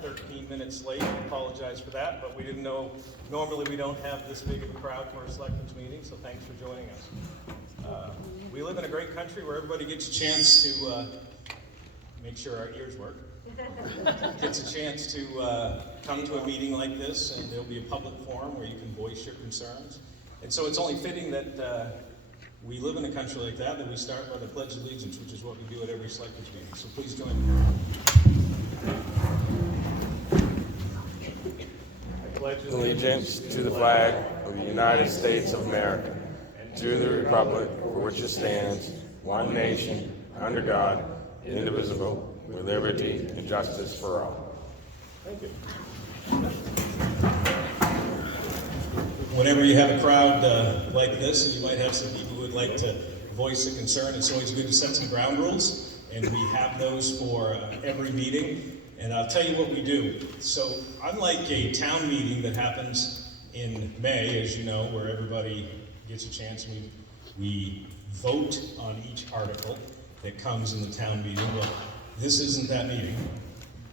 13 minutes late. I apologize for that, but we didn't know, normally we don't have this big of a crowd for a selectmen's meeting, so thanks for joining us. We live in a great country where everybody gets a chance to make sure our ears work. Gets a chance to come to a meeting like this, and there'll be a public forum where you can voice your concerns. And so it's only fitting that we live in a country like that we start by the Pledge of Allegiance, which is what we do at every selectmen's meeting. So please join me. I pledge Allegiance to the flag of the United States of America, to the republic for which it stands, one nation, under God, indivisible, with liberty and justice for all. Thank you. Whenever you have a crowd like this, you might have some people who would like to voice a concern. It's always good to set some ground rules, and we have those for every meeting. And I'll tell you what we do. So unlike a town meeting that happens in May, as you know, where everybody gets a chance, we vote on each article that comes in the town meeting. Well, this isn't that meeting.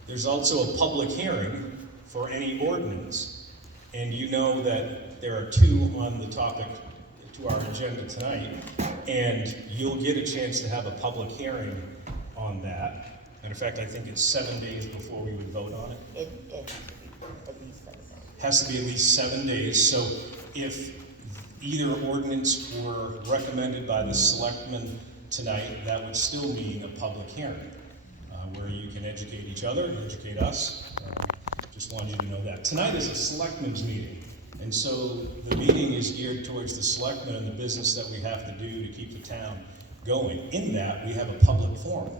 There's also a public hearing for any ordinance, and you know that there are two on the topic to our agenda tonight, and you'll get a chance to have a public hearing on that. Matter of fact, I think it's 7 days before we would vote on it. It at least 7 days. Has to be at least 7 days. So if either ordinance were recommended by the selectmen tonight, that would still mean a public hearing where you can educate each other and educate us. Just wanted you to know that. Tonight is a selectmen's meeting, and so the meeting is geared towards the selectmen and the business that we have to do to keep the town going. In that, we have a public forum.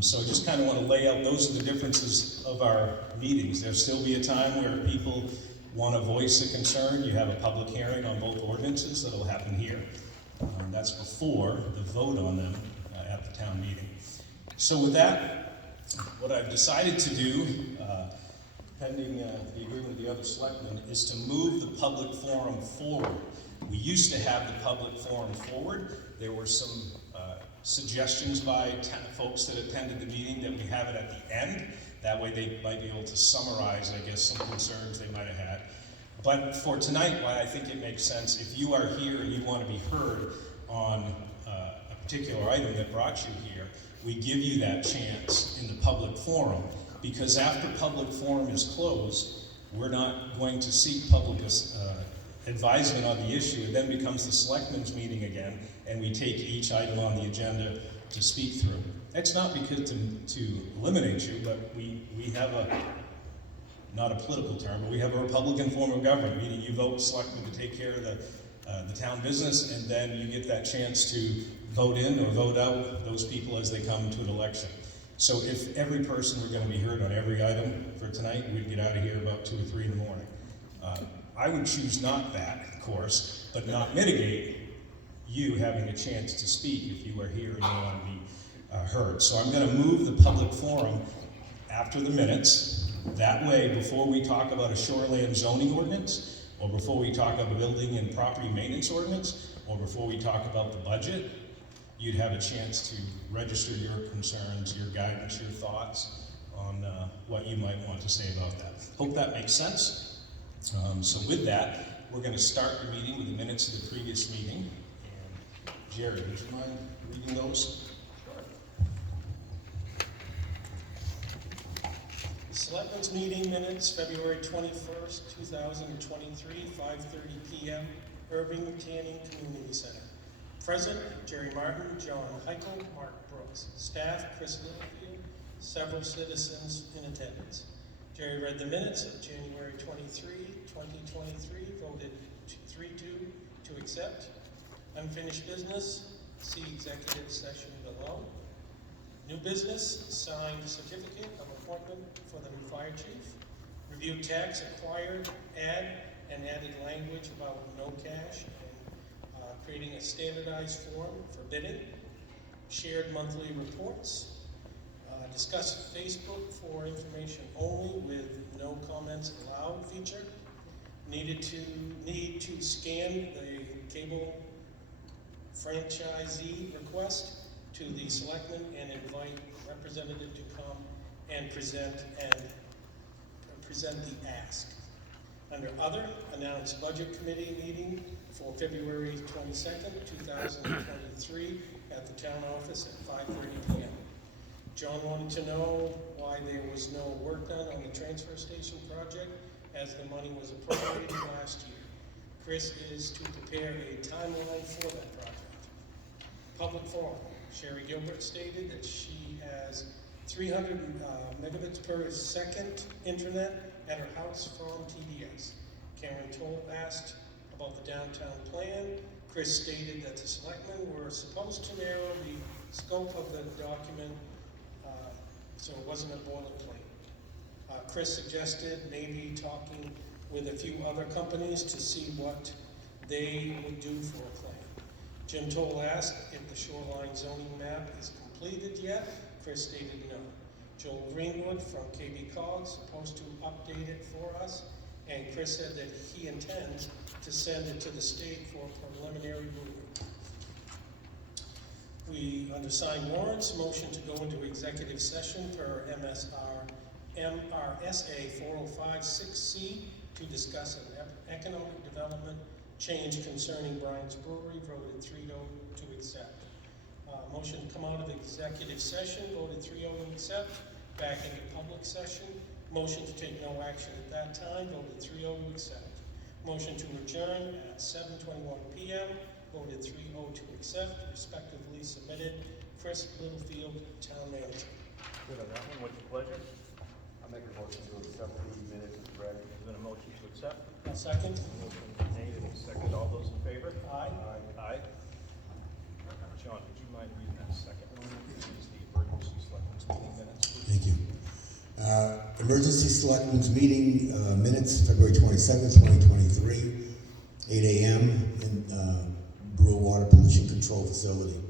So I just kind of want to lay out, those are the differences of our meetings. There'll still be a time where people want to voice a concern. You have a public hearing on both ordinances that'll happen here. That's before the vote on them at the town meeting. So with that, what I've decided to do, pending the agreement of the other selectmen, is to move the public forum forward. We used to have the public forum forward. There were some suggestions by folks that attended the meeting that we have it at the end. That way they might be able to summarize, I guess, some concerns they might have had. But for tonight, why I think it makes sense, if you are here and you want to be heard on a particular item that brought you here, we give you that chance in the public forum, because after public forum is closed, we're not going to seek public advisement on the issue. It then becomes the selectmen's meeting again, and we take each item on the agenda to speak through. That's not because to eliminate you, but we have not a political term, but we have a Republican form of government, meaning you vote selectmen to take care of the town business, and then you get that chance to vote in or vote out those people as they come to an election. So if every person were going to be heard on every item for tonight, we'd get out of here about 2 or 3 in the morning. I would choose not that, of course, but not mitigate you having a chance to speak if you are here and you want to be heard. So I'm going to move the public forum after the minutes. That way, before we talk about a shoreline zoning ordinance, or before we talk about a building and property maintenance ordinance, or before we talk about the budget, you'd have a chance to register your concerns, your guidance, your thoughts on what you might want to say about that. Hope that makes sense. So with that, we're going to start the meeting with the minutes of the previous meeting. And Jerry, would you mind reading those? Selectmen's meeting minutes, February 21st, 2023, 5:30 p.m., Irving Tanning Community Center. Present, Jerry Martin, John Heichel, Mark Brooks. Staff, Chris Littlefield, several citizens in attendance. Jerry read the minutes of January 23, 2023, voted 3-2 to accept. Unfinished business, see executive session below. New business, signed certificate of appointment for the new fire chief. Review tax acquired, and added language about no cash, and creating a standardized form for bidding. Shared monthly reports. Discuss Facebook for information only with no comments allowed feature. Need to scan the cable franchisee request to the selectmen and invite representative to come and present the ask. Under other, announce budget committee meeting for February 22nd, 2023 at the town office at 5:30 p.m. John wanted to know why there was no work done on the transfer station project as the money was appropriated last year. Chris is to prepare a timeline for that project. Public forum. Sherry Gilbert stated that she has 300 megabits per second internet at her house from TDS. Karen Toll asked about the downtown plan. Chris stated that the selectmen were supposed to narrow the scope of the document so it wasn't a boilerplate. Chris suggested maybe talking with a few other companies to see what they would do for a plan. Jim Toll asked if the shoreline zoning map is completed yet. Chris stated no. Joel Greenwood from KB Cog supposed to update it for us, and Chris said that he intends to send it to the state for preliminary ruling. We undersigned warrants, motion to go into executive session per MRSA 405-6C to discuss an economic development change concerning Bryant's Brewery, voted 3-0 to accept. Motion to come out of executive session, voted 3-0 to accept. Back into public session, motion to take no action at that time, voted 3-0 to accept. Motion to adjourn at 7:21 p.m., voted 3-0 to accept, respectively submitted. Chris Littlefield, Town Manager. Good on that one, what's your pleasure? I'll make a motion to accept the minutes as read. Is there a motion to accept? A second? Motion made and seconded, all those in favor? Aye. Aye. John, would you mind reading that second one? This is the emergency selectmen's meeting minutes, please. Thank you. Emergency Selectmen's Meeting minutes, February 27th, 2023, 8 a.m. in Brewer Water Pollution Control Facility.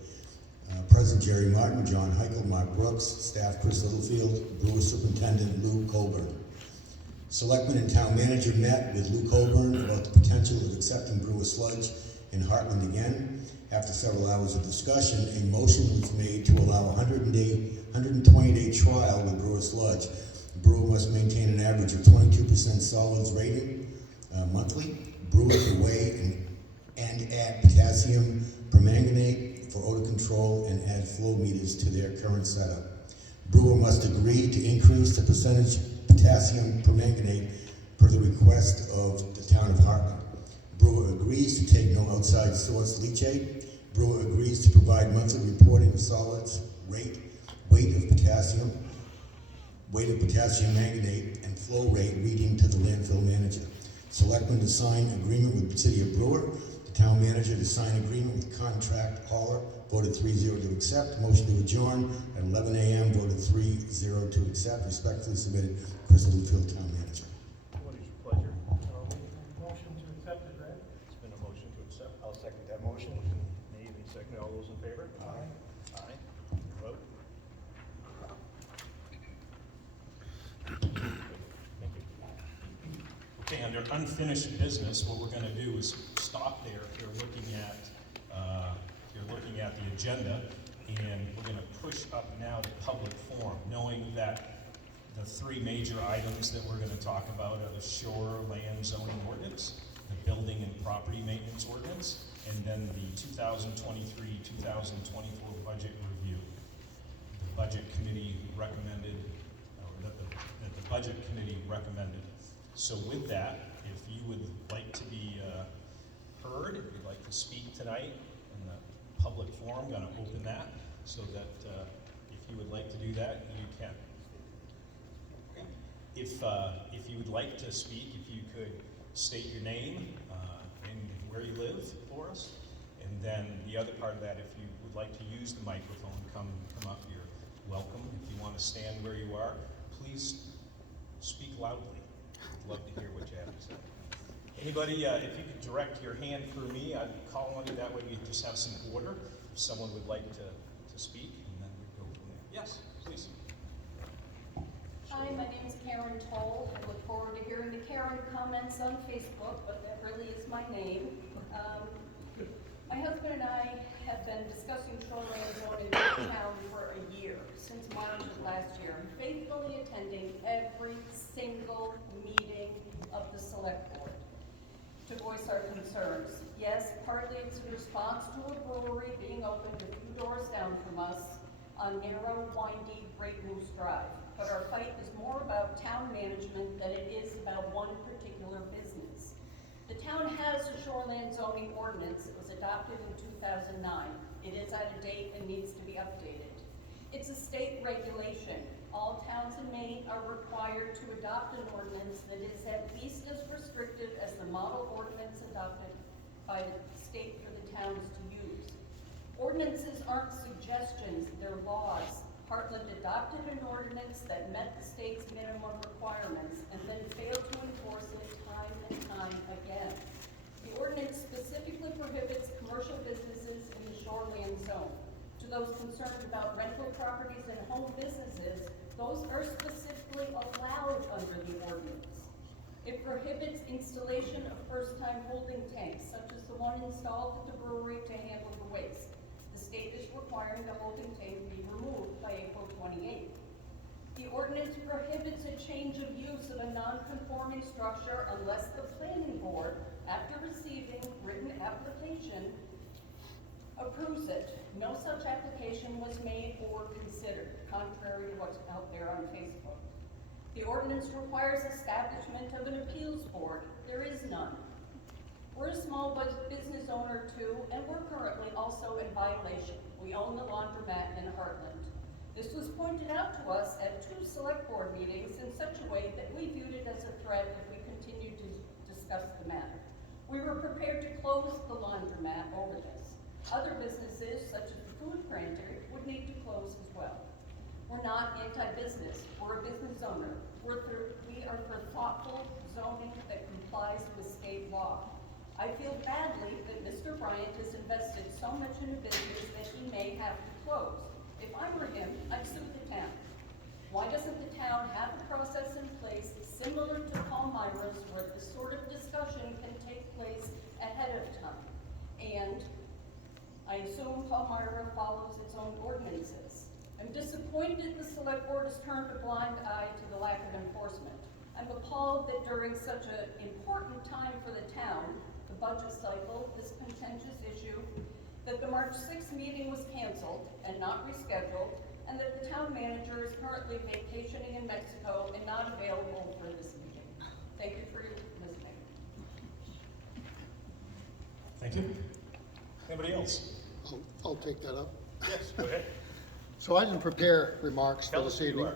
President Jerry Martin, John Heichel, Mark Brooks, staff Chris Littlefield, Brewer Superintendent Lou Colburn. Selectmen and Town Manager met with Lou Colburn about the potential of accepting Brewer sludge in Heartland again. After several hours of discussion, a motion was made to allow a 120-day trial with Brewer sludge. Brewer must maintain an average of 22% solids rating monthly. Brewer to weigh and add potassium permanganate for odor control and add flow meters to their current setup. Brewer must agree to increase the percentage potassium permanganate per the request of the town of Heartland. Brewer agrees to take no outside source leachate. Brewer agrees to provide monthly reporting of solids, weight of potassium manganate, and flow rate reading to the landfill manager. Selectmen to sign agreement with the City of Brewer. The town manager to sign agreement with contract hauler, voted 3-0 to accept. Motion to adjourn at 11 a.m., voted 3-0 to accept. Respectfully submitted, Chris Littlefield, town manager. What is your pleasure? Motion to accept is read. It's been a motion to accept. I'll second that motion. Motion made and seconded, all those in favor? Aye. Aye. Vote. Thank you. Okay, under unfinished business, what we're going to do is stop there. If you're looking at the agenda, and we're going to push up now to public forum, knowing that the three major items that we're going to talk about are the shoreland zoning ordinance, the building and property maintenance ordinance, and then the 2023-2024 budget review. The budget committee recommended, or that the budget committee recommended. So with that, if you would like to be heard, if you'd like to speak tonight in the public forum, I'm going to open that so that if you would like to do that, you can. If you would like to speak, if you could state your name and where you live for us, and then the other part of that, if you would like to use the microphone, come up. You're welcome. If you want to stand where you are, please speak loudly. I'd love to hear what you have to say. Anybody, if you could direct your hand through me, I'd call on you. That way we just have some order. If someone would like to speak, and then we'd go from there. Yes, please. Hi, my name is Karen Toll. I look forward to hearing the Karen comments on Facebook, but that really is my name. My husband and I have been discussing shoreline zoning in town for a year, since March of last year, faithfully attending every single meeting of the select board to voice our concerns. Yes, partly it's in response to a brewery being opened a few doors down from us on narrow, windy Great Moose Drive. But our fight is more about town management than it is about one particular business. The town has a shoreland zoning ordinance. It was adopted in 2009. It is out of date and needs to be updated. It's a state regulation. All towns in Maine are required to adopt an ordinance that is at least as restrictive as the model ordinance adopted by the state for the towns to use. Ordinances aren't suggestions, they're laws. Heartland adopted an ordinance that met the state's minimum requirements and then failed to enforce it time and time again. The ordinance specifically prohibits commercial businesses in the shoreland zone. To those concerned about rental properties and home businesses, those are specifically allowed under the ordinance. It prohibits installation of first-time holding tanks, such as the one installed at the brewery to handle the waste. The state is requiring the holding tank be removed by April 28th. The ordinance prohibits a change of use of a non-conforming structure unless the planning board, after receiving written application, approves it. No such application was made or considered, contrary to what's out there on Facebook. The ordinance requires establishment of an appeals board. There is none. We're a small business owner too, and we're currently also in violation. We own the laundromat in Heartland. This was pointed out to us at 2 select board meetings in such a way that we viewed it as a threat if we continued to discuss the matter. We were prepared to close the laundromat over this. Other businesses, such as the food pantry, would need to close as well. We're not anti-business. We're a business owner. We are for thoughtful zoning that complies with state law. I feel badly that Mr. Bryant has invested so much in a business that he may have to close. If I were him, I'd sue the town. Why doesn't the town have a process in place similar to Palmyra's where this sort of discussion can take place ahead of time? And I assume Palmyra follows its own ordinances. I'm disappointed the select board has turned a blind eye to the lack of enforcement. I'm appalled that during such an important time for the town, the budget cycle, this contentious issue, that the March 6th meeting was canceled and not rescheduled, and that the town manager is currently vacationing in Mexico and not available for this meeting. Thank you for your listening. Thank you. Anybody else? I'll take that up. Yes, go ahead. So I didn't prepare remarks for Tell us this who you evening.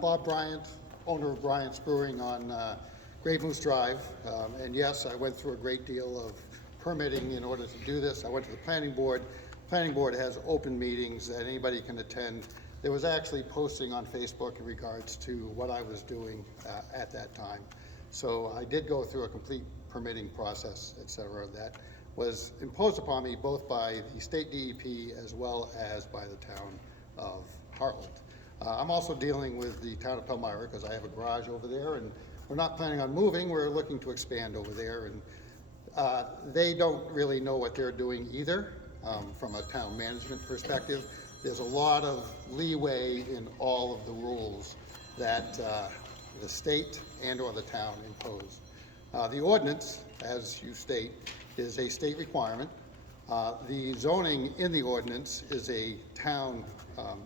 Bob Bryant, owner of Bryant's Brewing on Great Moose Drive. And yes, I went through a great deal of permitting in order to do this. I went to the planning board. Planning board has open meetings that anybody can attend. There was actually posting on Facebook in regards to what I was doing at that time. So I did go through a complete permitting process, et cetera, that was imposed upon me both by the state DEP as well as by the town of Heartland. I'm also dealing with the town of Palmyra because I have a garage over there and we're not planning on moving. We're looking to expand over there, and they don't really know what they're doing either from a town management perspective. There's a lot of leeway in all of the rules that the state and or the town impose. The ordinance, as you state, is a state requirement. The zoning in the ordinance is a town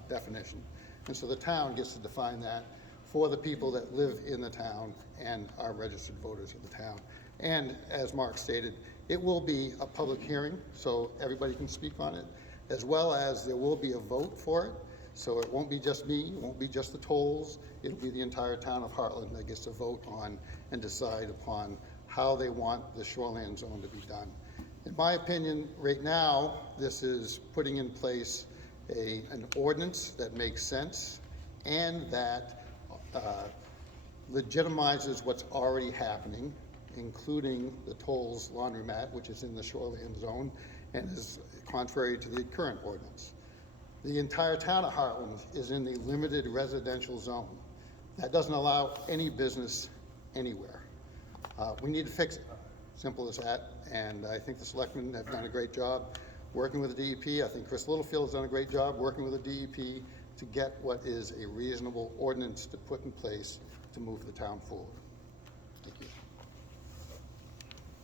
definition. And so the town gets to define that for the people that live in the town and are registered voters of the town. And as Mark stated, it will be a public hearing, so everybody can speak on it, as well as there will be a vote for it. So it won't be just me, it won't be just the tolls, it'll be the entire town of Heartland that gets to vote on and decide upon how they want the shoreland zone to be done. In my opinion, right now, this is putting in place an ordinance that makes sense and that legitimizes what's already happening, including the tolls laundromat, which is in the shoreland zone and is contrary to the current ordinance. The entire town of Heartland is in the limited residential zone. That doesn't allow any business anywhere. We need to fix it, simple as that, and I think the selectmen have done a great job working with the DEP. I think Chris Littlefield has done a great job working with the DEP. to get what is a reasonable ordinance to put in place to move the town forward. Thank you.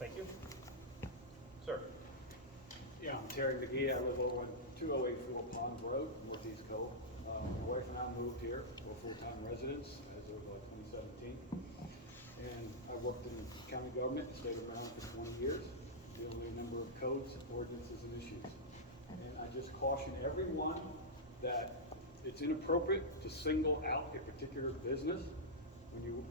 Thank you. Sir? Yeah, I'm Terry McGee. I live over on 2084 Pond Road, Northeast Cove. My wife and I moved here. We're full-time residents as of 2017. And I worked in county government, stayed around for 20 years, dealing with a number of codes, ordinances, and issues. And I just caution everyone that it's inappropriate to single out a particular business when you're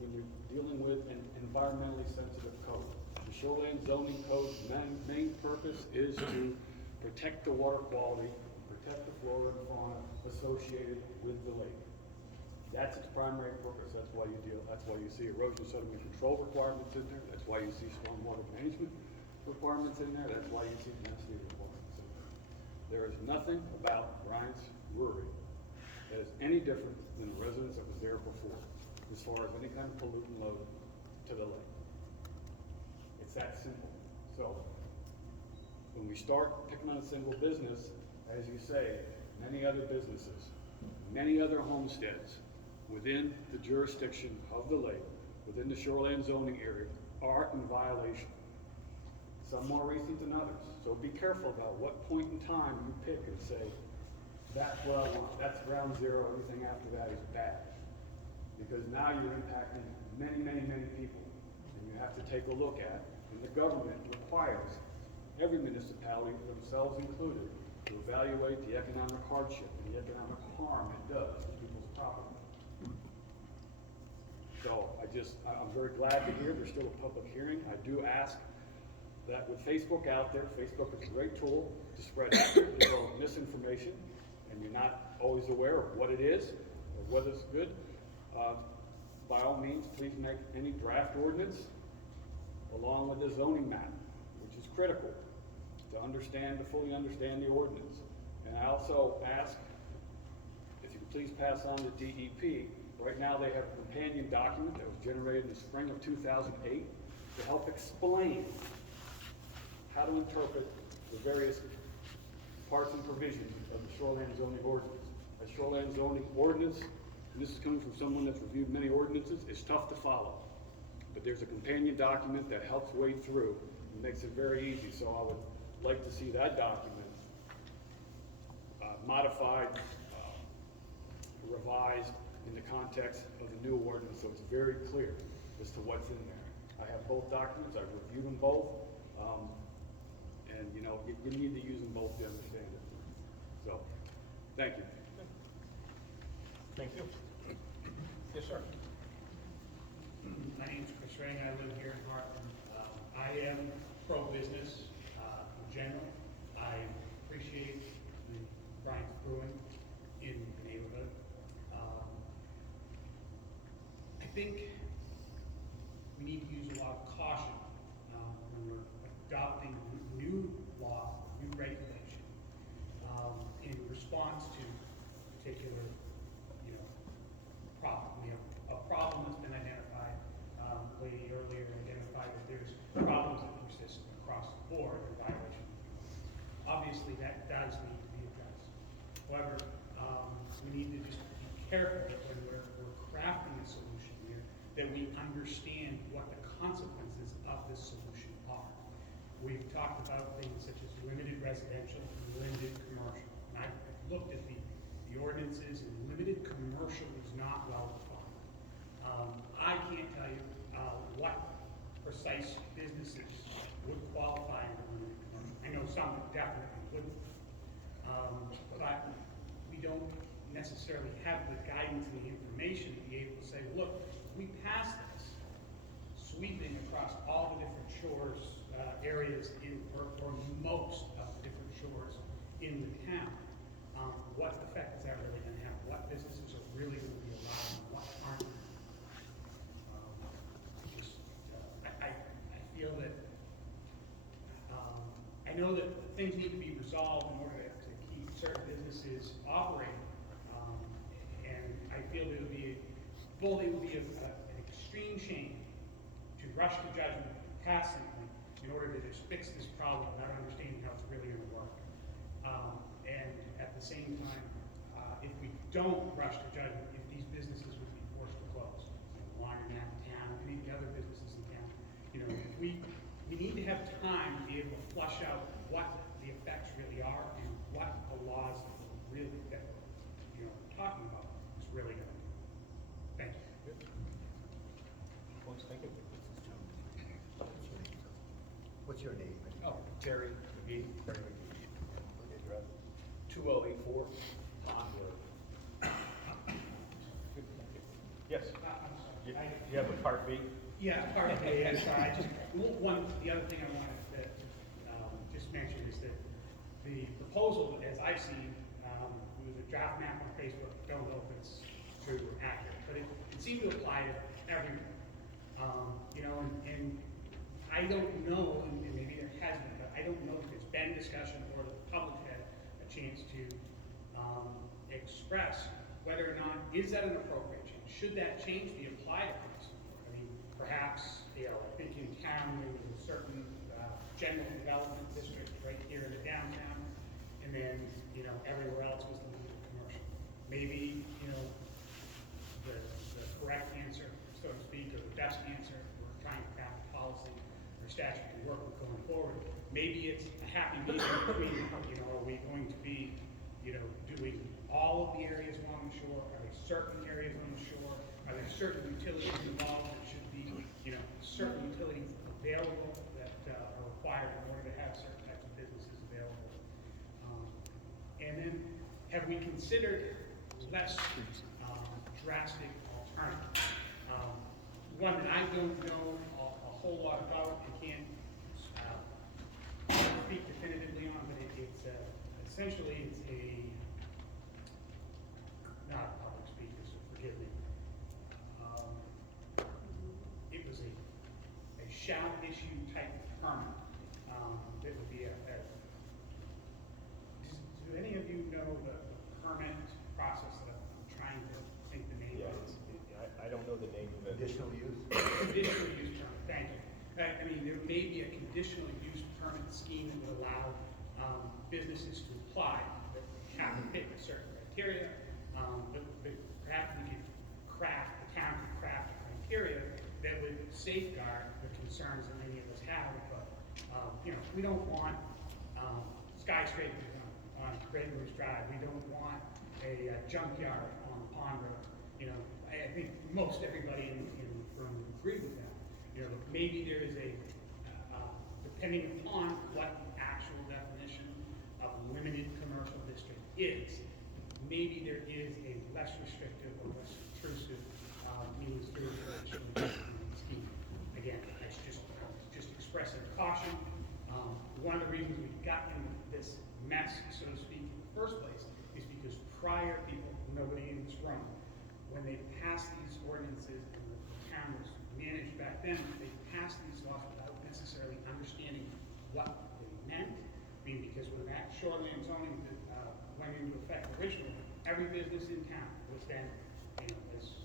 dealing with an environmentally sensitive code. The shoreline zoning code's main purpose is to protect the water quality, protect the flora and fauna associated with the lake. That's its primary purpose. That's why you see erosion sediment control requirements in there. That's why you see stormwater management requirements in there. That's why you see density requirements in there. There is nothing about Bryant's Brewery that is any different than the residence that was there before, as far as any kind of pollutant load to the lake. It's that simple. So, when we start picking on a single business, as you say, many other businesses, many other homesteads within the jurisdiction of the lake, within the shoreline zoning area, are in violation. Some more recent than others. So be careful about what point in time you pick and say, that's what I want, that's ground zero, everything after that is bad. Because now you're impacting many, many, many people. And you have to take a look at, and the government requires every municipality, themselves included, to evaluate the economic hardship and the economic harm it does to people's property. So I'm very glad to hear there's still a public hearing. I do ask that with Facebook out there, Facebook is a great tool to spread accurate as well as misinformation, and you're not always aware of what it is or whether it's good. By all means, please make any draft ordinance along with the zoning map, which is critical to fully understand the ordinance. And I also ask, if you could please pass on to DEP. Right now they have a companion document that was generated in the spring of 2008 to help explain how to interpret the various parts and provisions of the shoreline zoning ordinance. A shoreline zoning ordinance, and this is coming from someone that's reviewed many ordinances, is tough to follow. But there's a companion document that helps wade through and makes it very easy. So I would like to see that document modified, revised in the context of the new ordinance, so it's very clear as to what's in there. I have both documents. I've reviewed them both. And you need to use them both to understand it. So, thank you. Thank you. Yes, sir. My name's Chris Rang. I live here in Heartland. I am pro-business in general. I appreciate the Bryant's Brewing in the neighborhood. I think we need to use a lot of caution when we're adopting new law, new regulation, in response to particular, problem. We have a problem that's been identified. The lady earlier identified that there's problems that persist across the board in violation. Obviously, that does need to be addressed. However, we need to just be careful that when we're crafting a solution here, that we understand what the consequences of this solution are. We've talked about things such as limited residential and limited commercial. And I've looked at the ordinances, and limited commercial is not well defined. I can't tell you what precise businesses would qualify under limited commercial. I know some that definitely wouldn't. But we don't necessarily have the guidance and the information to be able to say, look, we passed this, sweeping across all the different shores, areas or most of the different shores in the town. What effect is that really going to have? What businesses are really going to be allowed and what aren't? I feel that, I know that things need to be resolved in order to keep certain businesses operating. And I feel it would be an extreme shame to rush to judgment, pass something in order to just fix this problem without understanding how it's really going to work. And at the same time, if we don't rush to judgment if these businesses would be forced to close. Laundromat in town, any of the other businesses in town. We need to have time to be able to flush out what the effects really are and what the laws that we're talking about is really going to do. Thank you. Folks, thank you. What's your name? Oh, Terry McGee. Terry McGee. 2084 Pond Road. Yes. I'm You sorry. you have a part B? Yeah, part of it is, the other thing I wanted to just mention is that the proposal, as I've seen, it was a draft map on Facebook, don't know if it's true or accurate, but it seemed to apply to everyone. And I don't know, and maybe there has been, but I don't know if there's been discussion or the public had a chance to express whether or not, is that an appropriate change? Should that change be applied to this? I mean, perhaps, I think in town there was a certain general development district right here in the downtown, and then, everywhere else was limited commercial. Maybe, the correct answer, so to speak, or the best answer, we're trying to craft a policy or statute to work with going forward. Maybe it's a happy medium between, are we going to be, doing all of the areas along the shore? Are there certain areas on the shore? Are there certain utilities involved that should be, certain utilities available that are required in order to have certain types of businesses available? And then, have we considered less drastic alternatives? One that I don't know a whole lot about and can't speak definitively on, but it's essentially it's not a public speaker, so forgive me. It was a shall issue type permit that would be do any of you know the permit process that I'm trying to think the name of? I don't know the name of it. Additional use? Conditional use permit, thank you. I mean, there may be a conditional use permit scheme that would allow businesses to apply that have to fit a certain criteria, but perhaps we could the town could craft a criteria that would safeguard the concerns that many of us have, but, we don't want skyscrapers on Great Moose Drive. We don't want a junkyard on Pond Road. I think most everybody in the room would agree with that. Maybe there is depending upon what the actual definition of limited commercial district is, maybe there is a less restrictive or less intrusive means to scheme. Again, that's just expressing caution. One of the reasons we got into this mess, so to speak, in the first place, is because prior people, nobody in this room, when they passed these ordinances and the town was managed back then, they passed these laws without necessarily understanding what they meant. I mean, because when that shoreline zoning went into effect originally, every business in town was then, as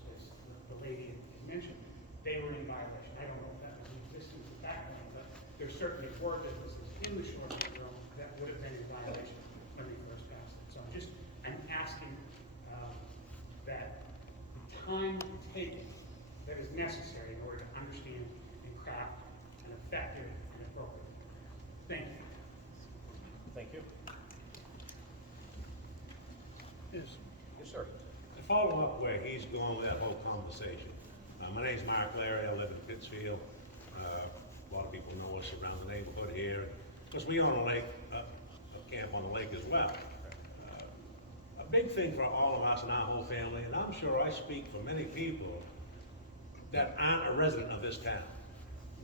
the lady had mentioned, they were in violation. I don't know if that was in existence back then, but there certainly were businesses in the shoreline zone that would have been in violation when we first passed it. So I'm asking that the time taken that is necessary in order to understand and craft an effective and appropriate. Thank you. Thank you. Yes. Yes, sir. To follow up where he's going with that whole conversation, my name's Mark Larry, I live in Pittsfield. A lot of people know us around the neighborhood here. Because we own a lake, a camp on the lake as well. A big thing for all of us and our whole family, and I'm sure I speak for many people that aren't a resident of this town.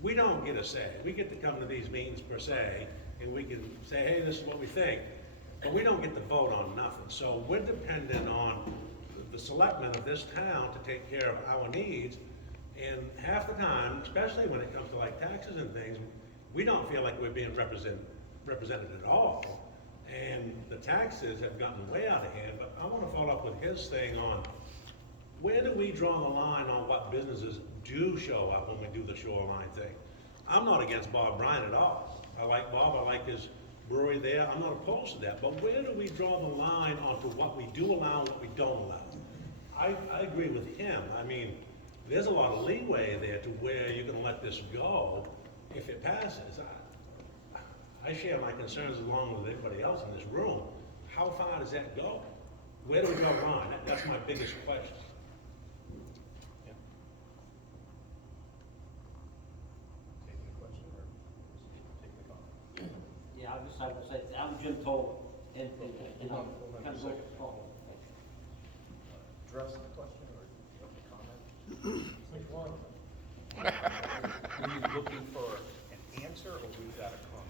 We don't get a say. We get to come to these meetings per se, and we can say, hey, this is what we think, but we don't get to vote on nothing. So we're dependent on the selectmen of this town to take care of our needs, and half the time, especially when it comes to like taxes and things, we don't feel like we're being represented at all. And the taxes have gotten way out of hand, but I want to follow up with his thing on where do we draw the line on what businesses do show up when we do the shoreline thing? I'm not against Bob Bryan at all. I like Bob, I like his brewery there, I'm not opposed to that, but where do we draw the line onto what we do allow and what we don't allow? I agree with him. I mean, there's a lot of leeway there to where you're gonna let this go if it passes. I share my concerns along with everybody else in this room. How far does that go? Where do we draw the line? That's my biggest question. Taking the question or taking the comment? Yeah, I would say, I'm Jim Toll, and Hold on kind a of second. go. Address the question or do you have a comment? Which one? Were you looking for an answer or was that a comment?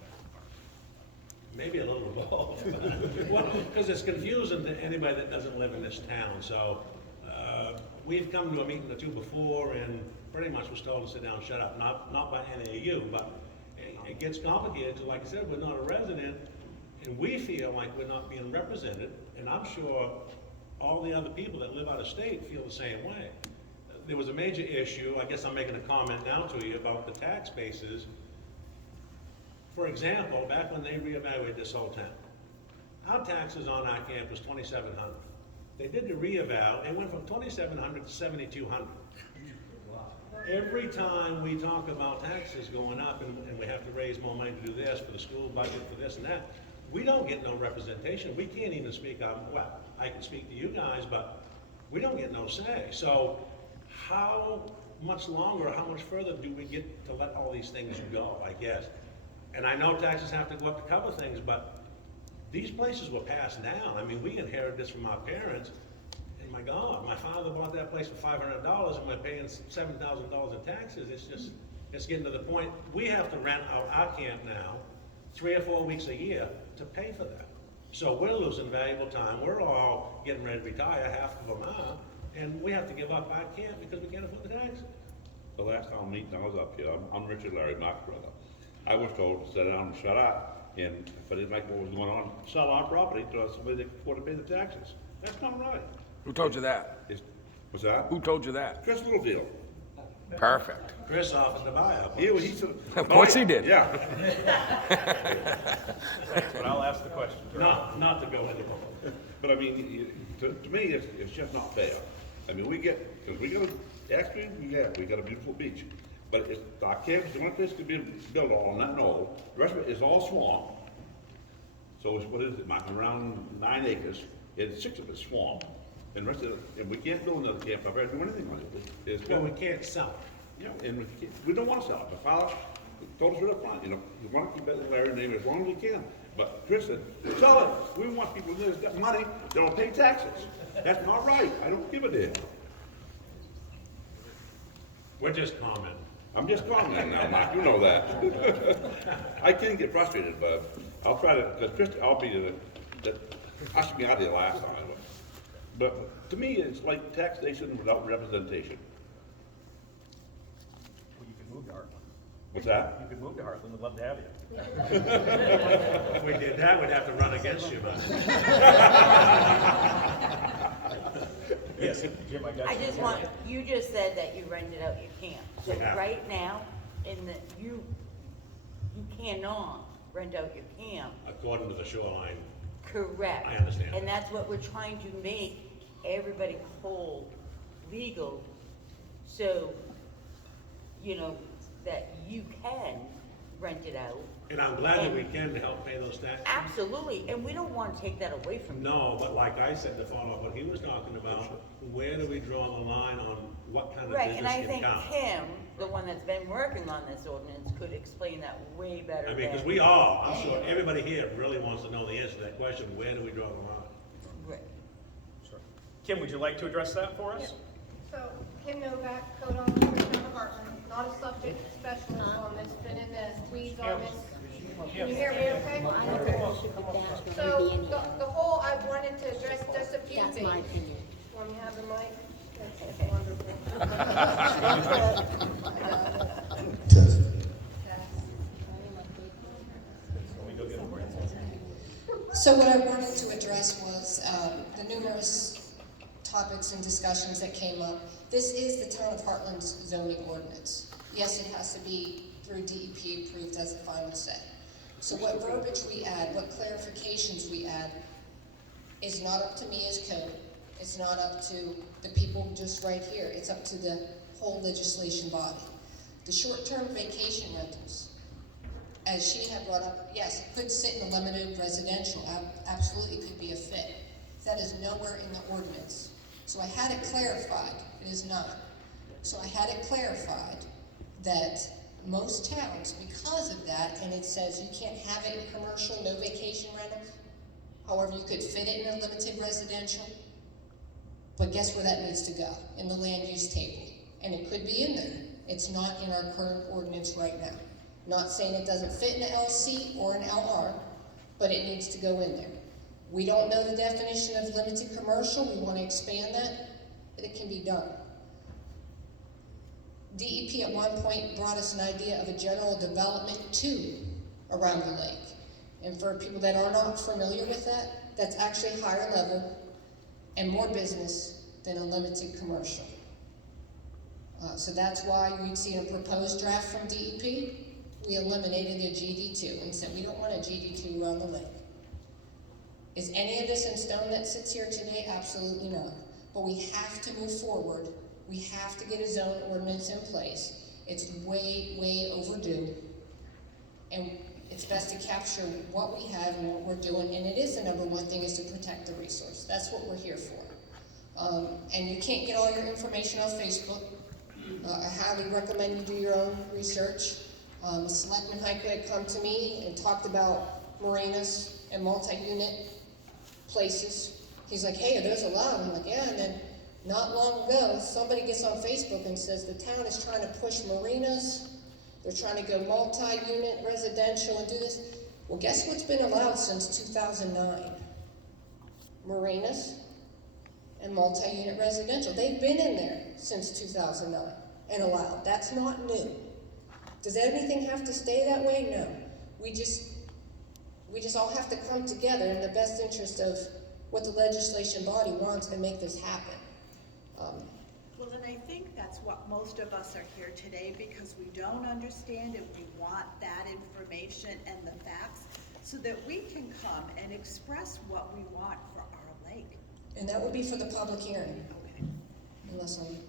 Maybe a little of both. Well, because it's confusing to anybody that doesn't live in this town. So we've come to a meeting or two before and pretty much was told to sit down and shut up. Not by NAU, but it gets complicated. So like I said, we're not a resident and we feel like we're not being represented. And I'm sure all the other people that live out of state feel the same way. There was a major issue, I guess I'm making a comment now to you about the tax bases. For example, back when they reevaluated this whole town, our taxes on our camp was $2,700. They did the reeval, they went from $2,700 to $7,200. Every time we talk about taxes going up and we have to raise more money to do this for the school budget, for this and that, we don't get no representation. We can't even speak up. Well, I can speak to you guys, but we don't get no say. So how much longer, how much further do we get to let all these things go, I guess? And I know taxes have to go up to cover things, but these places were passed down. I mean, we inherited this from our parents, and my God, my father bought that place for $500 and we're paying $7,000 in taxes. It's getting to the point, we have to rent out our camp now 3 or 4 weeks a year to pay for that. So we're losing valuable time. We're all getting ready to retire, half of them are, and we have to give up our camp because we can't afford the taxes. The last town meeting I was up here, I'm Richard Larry, Mark's brother. I was told to sit down and shut up, and if I didn't like what was going on, sell our property to somebody that could afford to pay the taxes. That's not right. Who told you that? What's that? Who told you that? Chris Littlefield. Perfect. Chris offered to buy our He place. said, Of course he did. Yeah. Thanks, but I'll ask the question. Not to go anymore. But I mean, to me, it's just not fair. I mean, we got actually, we got a beautiful beach. But our campus, the one place could be built on that knoll, the rest of it is all swamp. So it's, what is it, Mike, around 9 acres, and 6 of it's swamp. And the rest of it, and we can't build another camp up there, do anything with it. It's Well, we been, can't sell it. you know, and we don't want to sell it. The father told us right up front, you know, we want to keep that Larry name as long as we can. But Chris said, sell it. We want people that got money, that'll pay taxes. That's not right. I don't give a damn. We're just commenting. I'm just commenting now, Mark, you know that. I can get frustrated, but I'll try to, because Chris, I'll be that asked me out there last time. But to me, it's like taxation without representation. Well, you could move to Heartland. What's that? You could move to Heartland, we'd love to have you. If we did that, we'd have to run against you, but. Yes, Jim, I got you. I just want, you just said that you rented out your camp. So We have. right now, you cannot rent out your camp. According to the shoreline. Correct. I understand. And that's what we're trying to make everybody whole, legal, so, you know, that you can rent it out. And I'm glad that we can help pay those taxes. Absolutely, and we don't want to take that away from you. No, but like I said, to follow up what he was talking about, where do we draw the line on what kind of Right, and business I can think count? Kim, the one that's been working on this ordinance, could explain that way better I than. mean, because we all, I'm sure, everybody here really wants to know the answer to that question, where do we draw the line? Right. Sure. Kim, would you like to address that for us? So, Kim Novak, code officer, Town of Heartland, not a subject specialist on this, been in the weeds on this. Can you hear me okay? So, the whole, I wanted to address just a few things. That's my opinion. Want me to have the mic? That's wonderful. Test. Let me go get a break. So what I wanted to address was the numerous topics and discussions that came up. This is the Town of Heartland's zoning ordinance. Yes, it has to be through DEP approved as a final say. So what verbiage we add, what clarifications we add, is not up to me as code. It's not up to the people just right here. It's up to the whole legislation body. The short-term vacation rentals, as she had brought up, yes, it could sit in a limited residential, absolutely could be a fit. That is nowhere in the ordinance. So I had it clarified, it is not. So I had it clarified that most towns, because of that, and it says you can't have it in commercial, no vacation rentals. However, you could fit it in a limited residential. But guess where that needs to go? In the land use table. And it could be in there. It's not in our current ordinance right now. Not saying it doesn't fit in an LC or an LR, but it needs to go in there. We don't know the definition of limited commercial. We want to expand that. It can be done. DEP at one point brought us an idea of a general development too around the lake. And for people that are not familiar with that, that's actually higher level and more business than a limited commercial. So that's why we'd seen a proposed draft from DEP. We eliminated a GD2 and said we don't want a GD2 around the lake. Is any of this in stone that sits here today? Absolutely not. But we have to move forward. We have to get a zone ordinance in place. It's way, way overdue. And it's best to capture what we have and what we're doing. And it is the number one thing, is to protect the resource. That's what we're here for. And you can't get all your information on Facebook. I highly recommend you do your own research. Selectman Heike had come to me and talked about marinas and multi-unit places. He's like, hey, are those allowed? I'm like, yeah. And then not long ago, somebody gets on Facebook and says the town is trying to push marinas. They're trying to go multi-unit residential and do this. Well, guess what's been allowed since 2009? Marinas and multi-unit residential. They've been in there since 2009 and allowed. That's not new. Does anything have to stay that way? No. We just all have to come together in the best interest of what the legislation body wants and make this happen. Well, and I think that's what most of us are here today, because we don't understand and we want that information and the facts so that we can come and express what we want for our lake. And that would be for the public hearing. Okay. Unless I'm, it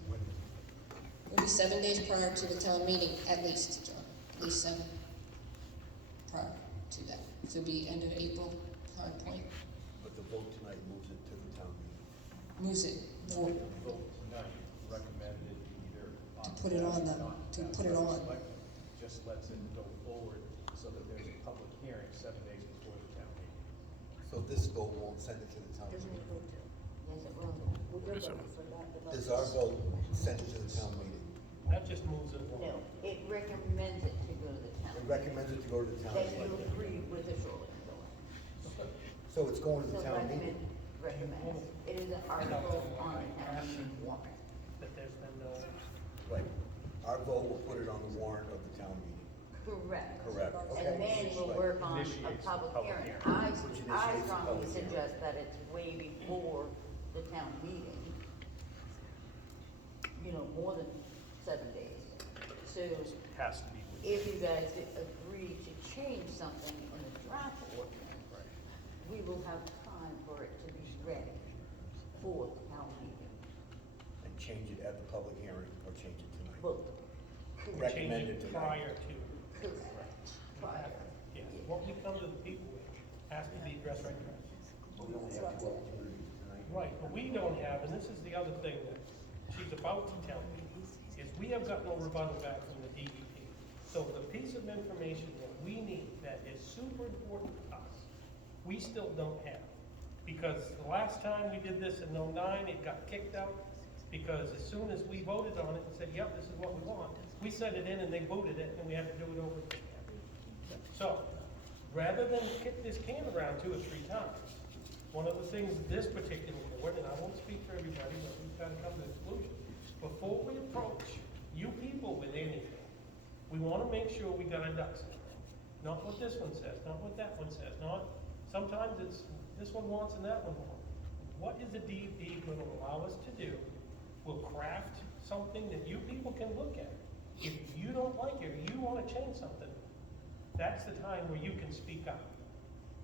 would be 7 days prior to the town meeting, at least, John. At least 7 prior to that. So it'd be end of April, time point. But the vote tonight moves it to the town meeting. Moves it for, Vote tonight recommended either to put it on the, to put it on. Just lets it go forward so that there's a public hearing 7 days before the town meeting. So this vote won't send it to the town meeting. Yes, it will. Does our vote send it to the town meeting? That just moves it No, along. it recommends it to go to the town. It recommends it to go to the town That you meeting. agree with the shoreline zone. So it's going to So the town meeting? recommends. It is an article on the town meeting warrant. But there's been no, Right. Our vote will put it on the warrant of the town meeting. Correct. Correct, okay. And then we'll Right. work on a Initiates the public public hearing. hearing. Which I initiates the strongly public hearing. suggest that it's way before the town meeting. You know, more than 7 days. So has to be. if you guys agree to change something in the draft ordinance, we will have time for it to be ready for the town meeting. And change it at the public hearing or change it tonight? Well, Recommend Change it it tonight. prior to. correct, prior. Yes, what we come to the people with has to be addressed right now. We only have two opportunities tonight. Right, but we don't have, and this is the other thing that she's about to tell me, is we have got no rebuttal back from the DEP. So the piece of information that we need that is super important to us, we still don't have. Because the last time we did this in '09, it got kicked out, because as soon as we voted on it and said, yep, this is what we want, we sent it in and they voted it, and we had to do it over again. So, rather than kick this can around 2 or 3 times, one of the things this particular board, and I won't speak for everybody, but we've got to come to a conclusion. Before we approach you people with anything, we want to make sure we got our ducks in a row. Not what this one says, not what that one says, not, sometimes it's this one wants and that one wants. What is the DEP going to allow us to do? We'll craft something that you people can look at. If you don't like it, or you want to change something, that's the time where you can speak up.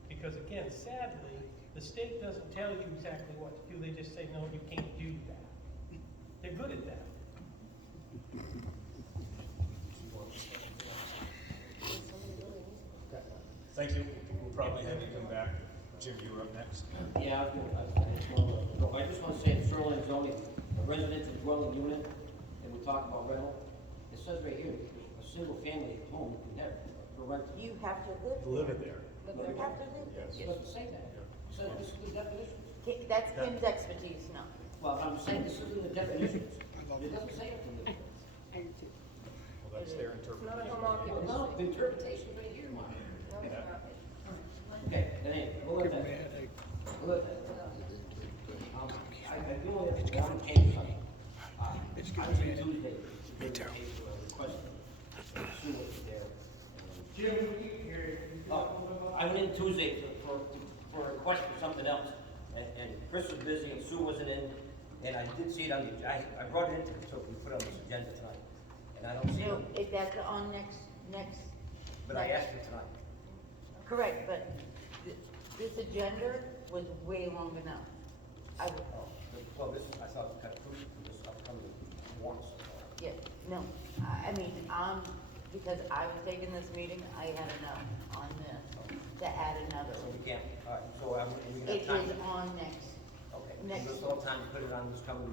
Because again, sadly, the state doesn't tell you exactly what to do, they just say, no, you can't do that. They're good at that. Thank you. We'll probably have you come back. Jim, you were up next. Yeah, I just want to say, in shoreline zoning, a residential dwelling unit, and we talk about rental, it says right here, a single family home can have, for rent. You have to live. Live it there. You have to live. Yes. It doesn't say that. So this is the definition. That's Kim's expertise, no. Well, I'm saying this is in the definitions. It doesn't say it in the definitions. Well, that's their interpretation. No, the interpretation's right here, Mark. Okay, then anyway, we'll let that. We'll let that. I do only have one case on it. I was in Tuesday. Me too. Request. Sue was there. Jim, here. I went in Tuesday for a request for something else, and Chris was busy and Sue wasn't in, and I did see it on the, I brought it in so we put it on this agenda tonight, and I don't see No, it, if that's on next, but I asked it tonight. correct, but this agenda was way long enough. I would, Well, this, I thought, kind of crucial for this upcoming warrants. yeah, no, I mean, because I was taking this meeting, I had enough on this to add another. So we can't, all right, so we can It have time. is on next. Okay, next- we'll still have time to put it on this coming,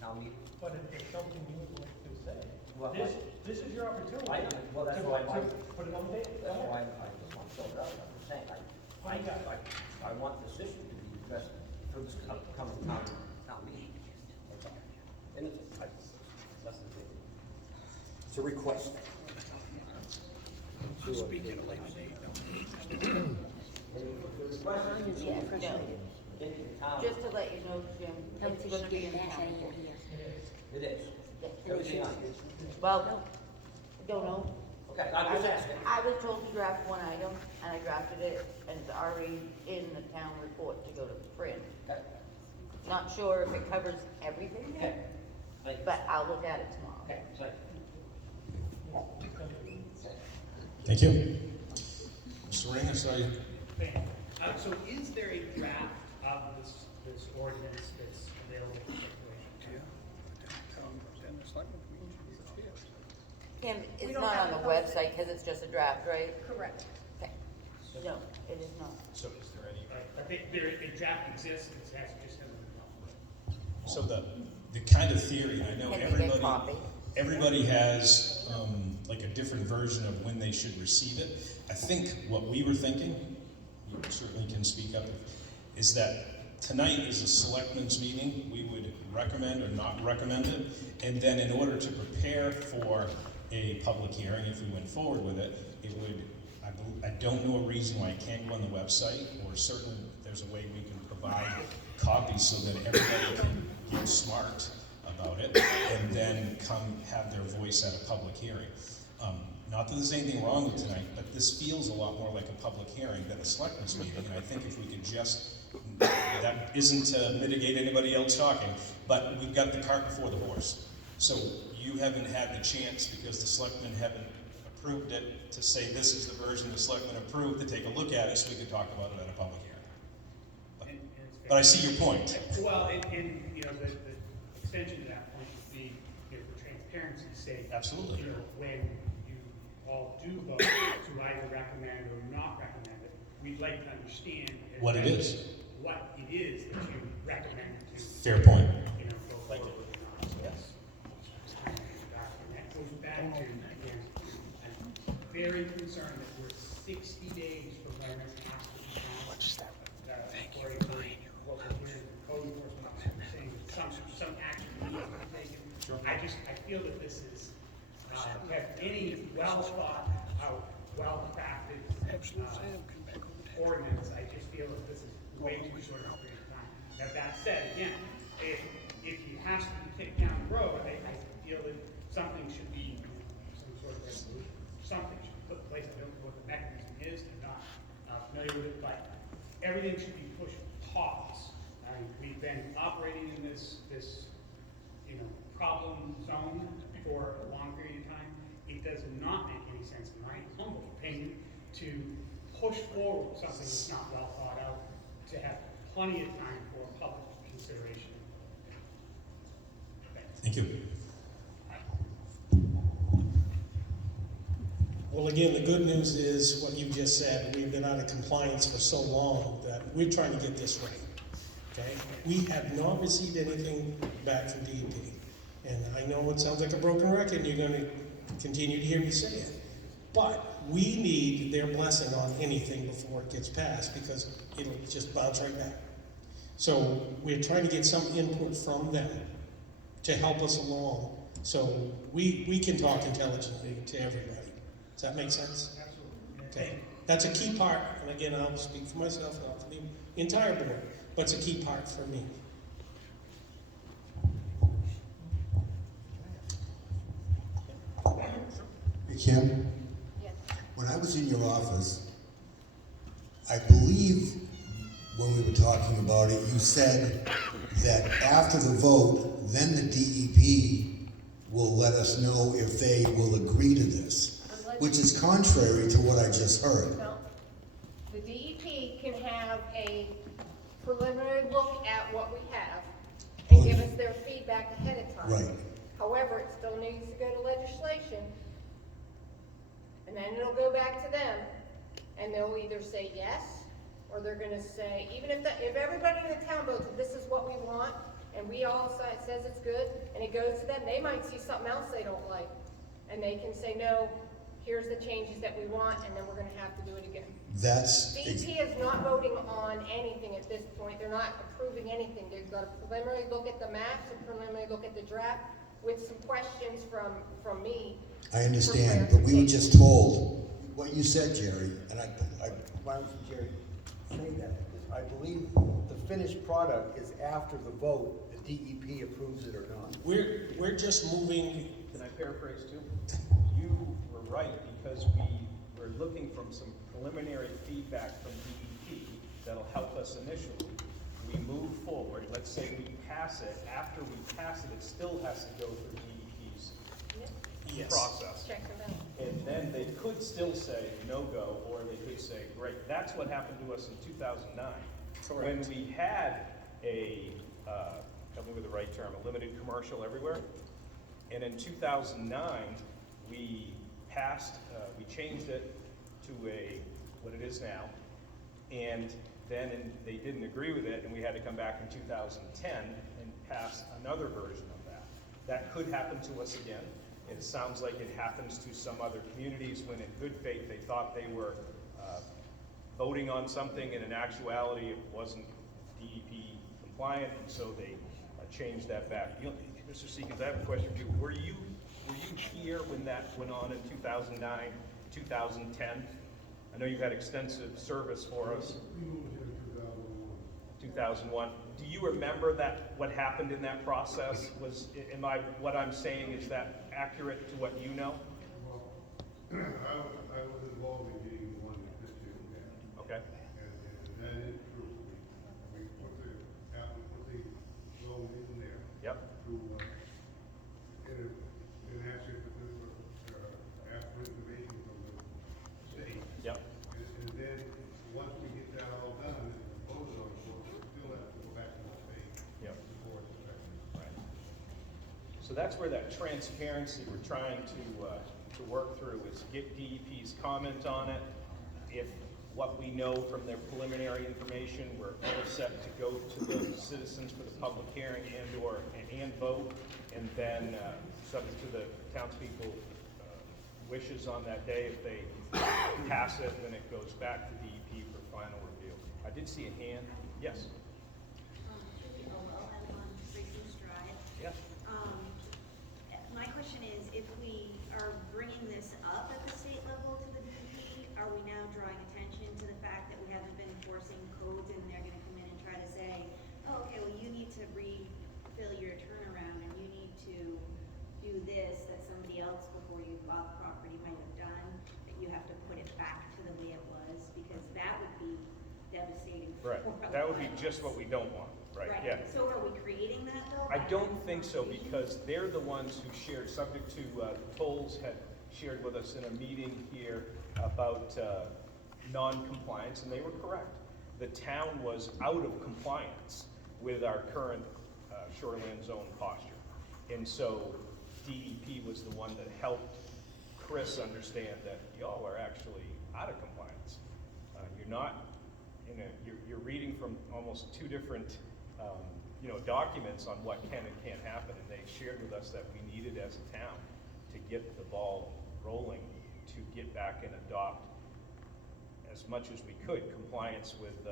town meeting. But if there's something you would like to say, Well, this is your opportunity. Well, that's to- why to put it on the table. That's why I just want to fill it out, I'm just saying, I want this issue to be addressed for this coming town meeting. That's all. And it's, less than it. It's a request. Speaking of Labor Day, Yeah, no. Just to let you know, Jim, it's gonna be in the town report. It is. Yeah. Everything on here. Well, don't know. Okay, I'm just asking. I was told to draft one item, and I drafted it, and it's already in the town report to go to print. Okay. Not sure if it covers everything Okay. yet, Thank you. but I'll look at it tomorrow. Okay, thank you. Thank you. Mr. Ring, I saw you. So is there a draft of this ordinance that's available for circulation? Kim, We it's don't not have on it the posted. website, because it's just a draft, right? Correct. Okay. No, it is not. So is there any? I think a draft exists, it has just been. So the kind of theory, and I know Can they get copy? everybody has like a different version of when they should receive it. I think what we were thinking, you certainly can speak up, is that tonight is a selectmen's meeting. We would recommend or not recommend it, and then in order to prepare for a public hearing, if we went forward with it, it would, I don't know a reason why it can't go on the website, or certainly there's a way we can provide copies so that everybody can get smart about it, and then come have their voice at a public hearing. Not that there's anything wrong with tonight, but this feels a lot more like a public hearing than a selectmen's meeting, and I think if we could just, that isn't to mitigate anybody else talking, but we've got the cart before the horse. So you haven't had the chance, because the selectmen haven't approved it, to say this is the version the selectmen approved, to take a look at it so we could talk about it at a public hearing. But I see your point. Well, and you know, the extension to that point would be, you know, for transparency's sake. Absolutely. You know, when you all do vote to either recommend or not recommend it, we'd like to understand. What it is. What it is that you recommend to. Fair point. You know, go forward with or not. So that's, and that goes back to, again, I'm very concerned that we're 60 days from when it has to be passed. According to what we're hearing from code enforcement officers saying some action needs to be taken. I feel that this is, have any well thought out, well crafted, ordinance, I just feel that this is way too short a period of time. Now, that said, again, if he has to be kicked down the road, I feel that something should be, some sort of resolution, something should be put in place. I don't know what the mechanism is, I'm not familiar with it, but everything should be pushed pause. I mean, we've been operating in this, you know, problem zone for a long period of time. It it does not make any sense, in my humble opinion, to push forward something that's not well thought out, to have plenty of time for public consideration. Thank you. Well, again, the good news is what you just said. We've been out of compliance for so long that we're trying to get this right. Okay? We have not received anything back from DEP. And I know it sounds like a broken record, and you're going to continue to hear me say it. But we need their blessing on anything before it gets passed, because it'll just bounce right back. So we're trying to get some input from them to help us along, so we can talk intelligently to everybody. Does that make sense? Absolutely. Okay, that's a key part, and again, I'll speak for myself, not for the entire board, but it's a key part for me. Hey, Kim? Yes. When I was in your office, I believe when we were talking about it, you said that after the vote, then the DEP will let us know if they will agree to this, which is contrary to what I just heard. No. The DEP can have a preliminary look at what we have and give us their feedback ahead of time. Right. However, it still needs to go to legislation, and then it'll go back to them, and they'll either say yes, or they're gonna say, even if everybody in the town votes, this is what we want, and we all decide, it says it's good, and it goes to them, they might see something else they don't like, and they can say, no, here's the changes that we want, and then we're gonna have to do it again. That's, DEP is not voting on anything at this point, they're not approving anything, they've got a preliminary look at the maps, a preliminary look at the draft, with some questions from me. I understand, but we were just told what you said, Jerry, and Why don't you, Jerry, say that? Because I believe the finished product is after the vote, the DEP approves it or not. We're just moving. Can I paraphrase too? You were right, because we were looking from some preliminary feedback from DEP that'll help us initially. We move forward, let's say we pass it, after we pass it, it still has to go through DEP's Yes. process. Check them out. And then they could still say no-go, or they could say great. That's what happened to us in 2009. Correct. When we had help me with the right term, a limited commercial everywhere. And in 2009, we passed, we changed it to what it is now. And then they didn't agree with it, and we had to come back in 2010 and pass another version of that. That could happen to us again. It sounds like it happens to some other communities when in good faith they thought they were voting on something, and in actuality it wasn't DEP compliant, and so they changed that back. Mr. Seekins, I have a question for you. Were you here when that went on in 2009, 2010? I know you've had extensive service for us. We moved here in 2001. Do you remember what happened in that process? What I'm saying, is that accurate to what you know? Well, I was involved in getting one in Pittsfield, yeah. Okay. And that is true. We put the zone in there. Yep. To, and actually, ask for information from the state. Yep. And then, once we get that all done, and voted on, we still have to go back to the state. Yep. Before it's effective. Right. So that's where that transparency we're trying to work through is get DEP's comment on it. If what we know from their preliminary information, we're all set to go to the citizens for the public hearing and vote, and then subject to the townspeople wishes on that day, if they pass it, then it goes back to DEP for final review. I did see a hand. Yes. Yes. My question is, if we are bringing this up at the state level to the DEP, are we now drawing attention to the fact that we haven't been enforcing codes, and they're gonna come in and try to say, oh, okay, well, you need to refill your turnaround, and you need to do this that somebody else before you bought the property might have done, that you have to put it back to the way it was, because that would be devastating. Right. That would be just what we don't want. Right. Yeah. So are we creating that though? I don't think so, because they're the ones who shared, subject to the tolls had shared with us in a meeting here about non-compliance, and they were correct. The town was out of compliance with our current shoreline zone posture. And so DEP was the one that helped Chris understand that y'all are actually out of compliance. You're not, you're reading from almost two different documents on what can and can't happen, and they shared with us that we needed as a town to get the ball rolling to get back and adopt as much as we could compliance with,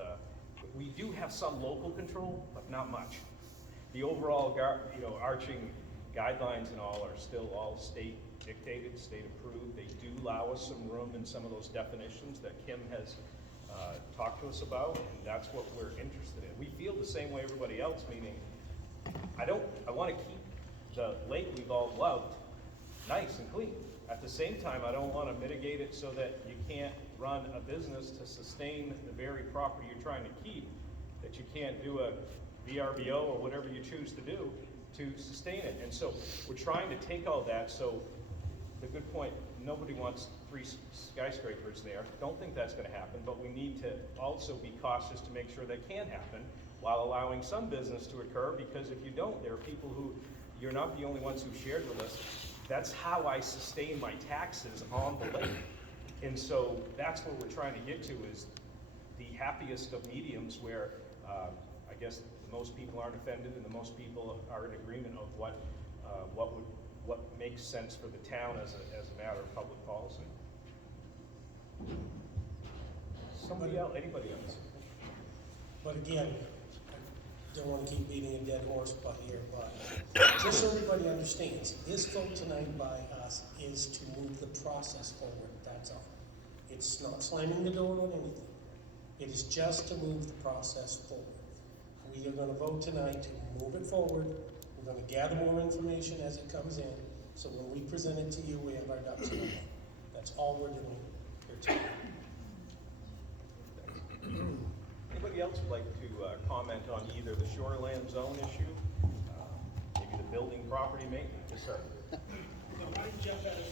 we do have some local control, but not much. The overall arching guidelines and all are still all state dictated, state approved. They do allow us some room in some of those definitions that Kim has talked to us about, and that's what we're interested in. We feel the same way everybody else, meaning I want to keep the lake we've all loved nice and clean. At the same time, I don't want to mitigate it so that you can't run a business to sustain the very property you're trying to keep, that you can't do a VRBO or whatever you choose to do to sustain it. And so we're trying to take all that. So the good point, nobody wants 3 skyscrapers there. Don't think that's going to happen, but we need to also be cautious to make sure that can happen while allowing some business to occur, because if you don't, there are people who, you're not the only ones who shared with us, that's how I sustain my taxes on the lake. And so that's what we're trying to get to, is the happiest of mediums where I guess the most people aren't offended and the most people are in agreement of what makes sense for the town as a matter of public policy. Somebody else, anybody else? But again, I don't want to keep beating a dead horse but here, but just so everybody understands, this vote tonight by us is to move the process forward, that's all. It's not slamming the door on anything. It is just to move the process forward. We are going to vote tonight to move it forward. We're going to gather more information as it comes in, so when we present it to you, we have our ducks in a row. That's all we're doing here tonight. Anybody else would like to comment on either the shoreland zone issue, maybe the building property maintenance? Yes, sir. My name's Jeff Bettis.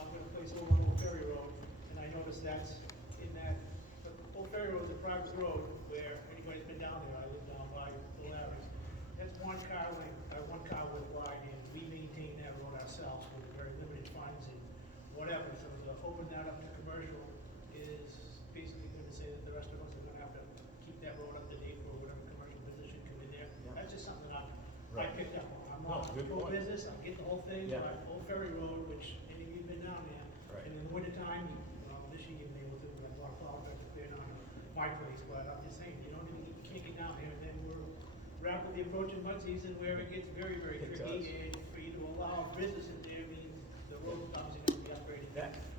I'm going to place over on Old Ferry Road, and I noticed that's in that, Old Ferry Road is a private road where anybody's been down there, I live down by the Larry's. That's one car width wide, and we maintain that road ourselves with very limited funds and whatever. So to open that up to commercial is basically going to say that the rest of us are going to have to keep that road up to date for whatever commercial position come in there. That's just something I picked up on. I'm not pro business, I'm getting the whole thing, but Old Ferry Road, which any of you've been down there, and in the wintertime, this year you've been able to, I walk all back to clear down my place, but I'm just saying, you can't get down there, and then we're rapidly approaching mud season where it gets very, very tricky, and for you to allow business in there means the road becomes going to be upgraded.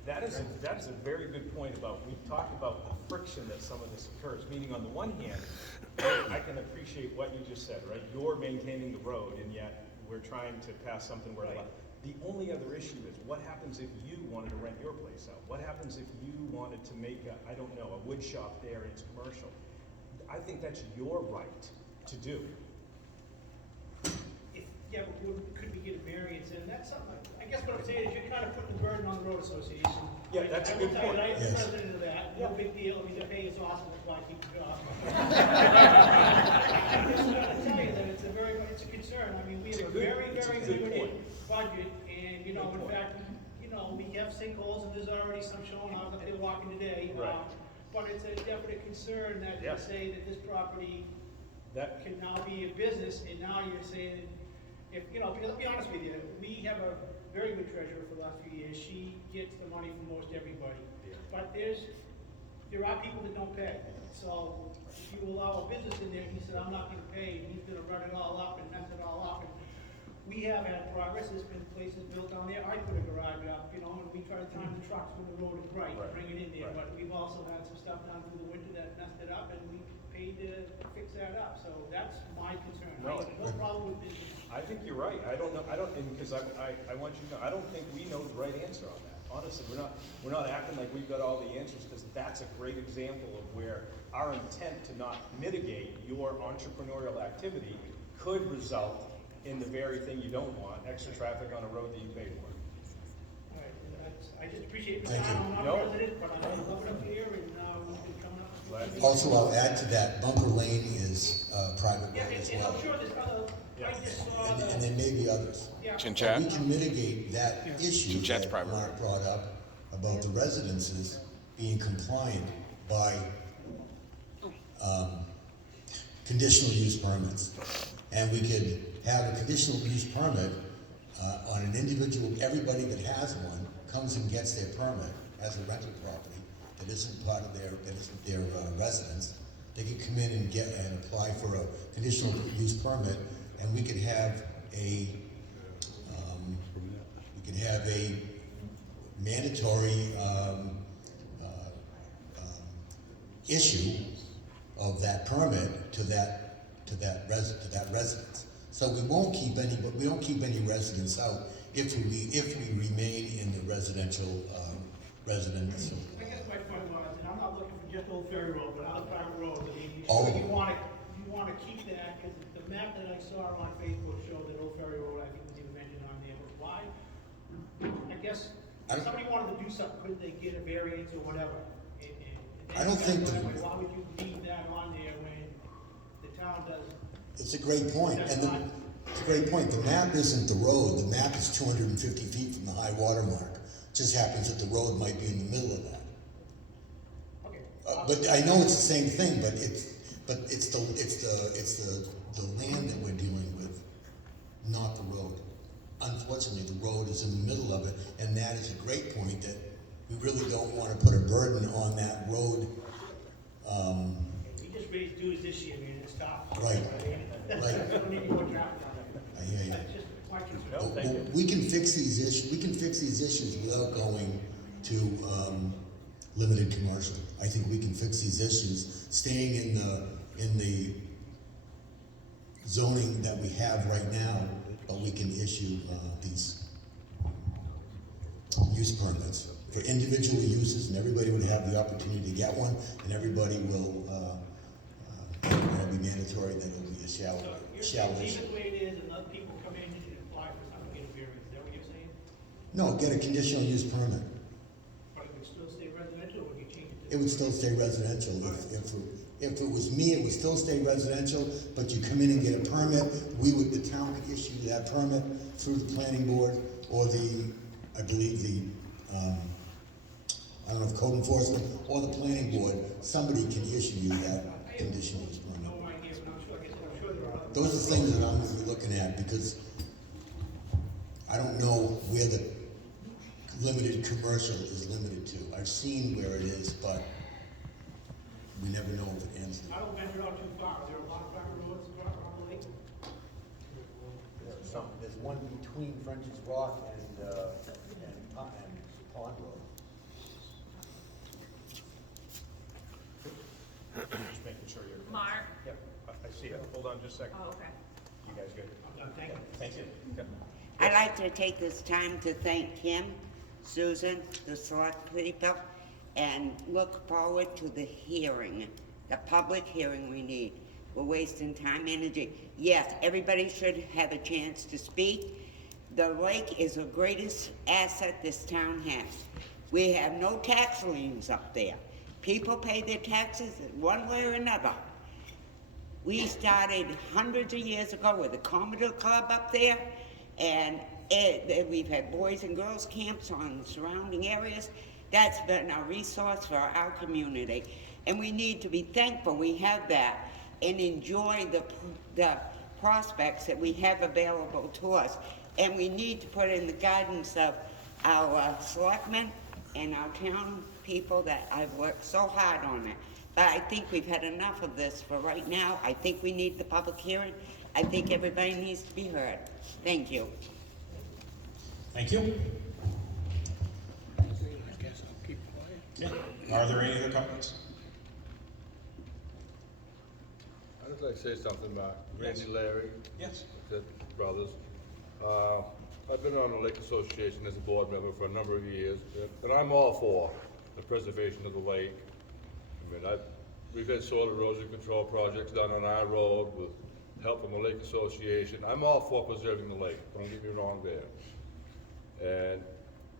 That is a very good point about, we've talked about the friction that some of this occurs, meaning on the one hand, I can appreciate what you just said, right? You're maintaining the road, and yet we're trying to pass something where the only other issue is what happens if you wanted to rent your place out? What happens if you wanted to make a wood shop there and it's commercial? I think that's your right to do. Yeah, but could we get a variance in? That's something, I guess what I'm saying is you're kind of putting the burden on the road association. Yeah, that's a good point. I'm the president of that, no big deal, I mean, the pay is awesome, that's why I keep the job. I'm just going to tell you that it's a concern. I mean, we have a very, very limited budget, and, in fact, we have sinkholes, and there's already some showing up that they're walking today. But it's a definite concern that they say that this property can now be a business, and now you're saying, because I'll be honest with you, we have a very good treasurer for the last few years. She gets the money from most everybody. But there are people that don't pay. So if you allow a business in there, and he said, I'm not going to pay, and he's going to run it all up and mess it all up. And we have had progress. There's been places built down there. I put a garage up, and we try to time the trucks when the road is right, bring it in there. But we've also had some stuff down through the winter that messed it up, and we paid to fix that up. So that's my concern. No, I have no problem with business. I think you're right. I don't know. Because I want you to know. I don't think we know the right answer on that. Honestly, we're not acting like we've got all the answers, because that's a great example of where our intent to not mitigate your entrepreneurial activity could result in the very thing you don't want: extra traffic on a road that you paid for. All right, appreciate the Thank time. you. I'm not a resident, but I love it up here, and, we've been coming up. Also, I'll add to that, Bunker Lane is private Yeah, road as and well. I'm sure there's other, I just saw And, the. and there may be others. Yeah. Chinchat? We can mitigate that issue Chinchat's that private Mark road. brought up about the residences being compliant by conditional use permits. And we could have a conditional use permit on an individual, everybody that has one comes and gets their permit as a rental property that isn't part of their, residence. They could come in and get, and apply for a conditional use permit, and we could have a, mandatory, issue of that permit to that residence. So we won't keep any, but we don't keep any residents out if we remain in the residential. I guess my point was, and I'm not looking for just Old Ferry Road, but other private roads, I mean, All of you them. wanna keep that, cause the map that I saw on Facebook showed that Old Ferry Road, I think was even mentioned on there, but why? I guess, if somebody wanted to do something, couldn't they get a variance or whatever? I don't think that- Why would you leave that on there when the town does? It's a great point, and it's a great point. The map isn't the road. The map is 250 feet from the high water mark. Just happens that the road might be in the middle of that. Okay. But I know it's the same thing, but it's the land that we're dealing with, not the road. Unfortunately, the road is in the middle of it, and that is a great point that we really don't want to put a burden on that road. We just raised dues this year, man, it's tough. Right. Don't need more traffic on it. I hear you. That's just my concern. Well, we can fix these issues without going to limited commercial. I think we can fix these issues, staying in the zoning that we have right now, but we can issue these use permits for individual uses, and everybody would have the opportunity to get one, and everybody will, it'll be mandatory that it'll be a shallow Leave issue. it the way it is and let people come in and apply for something, get a variance, is that what you're saying? No, get a conditional use permit. But it would still stay residential, or would you change it to? It would still stay residential. If it was me, it would still stay residential, but you come in and get a permit, the town could issue that permit through the planning board, or I believe I don't know if code enforcement or the planning board, somebody can issue you that conditional use permit. No idea, but I'm sure, like I said, I'm sure there are. Those are things that I'm gonna be looking at, because I don't know where the limited commercial is limited to. I've seen where it is, but we never know if it ends. I don't venture out too far, there are a lot of private roads around the lake. There's one between French's Rock and Pond Road. Just making sure you're. Mark? Yep, I see it. Hold on just a second. Oh, okay. You guys good? Thank you. Thank you. Yep. I'd like to take this time to thank Kim, Susan, the select people, and look forward to the hearing, the public hearing we need. We're wasting time, energy. Yes, everybody should have a chance to speak. The lake is the greatest asset this town has. We have no tax liens up there. People pay their taxes in one way or another. We started hundreds of years ago with the Commodore Club up there, and we've had boys and girls camps on surrounding areas. That's been a resource for our community, and we need to be thankful we have that and enjoy the prospects that we have available to us. And we need to put in the guidance of our selectmen and our town people that I've worked so hard on it. But I think we've had enough of this for right now. I think we need the public hearing. I think everybody needs to be heard. Thank you. Thank you. Yeah. Are there any other comments? I'd just like to say something about Randy Larry. Yes. The brothers. I've been on the Lake Association as a board member for a number of years, and I'm all for the preservation of the lake. I mean, we've had soil erosion control projects done on our road with help from the Lake Association. I'm all for preserving the lake, don't get me wrong there. And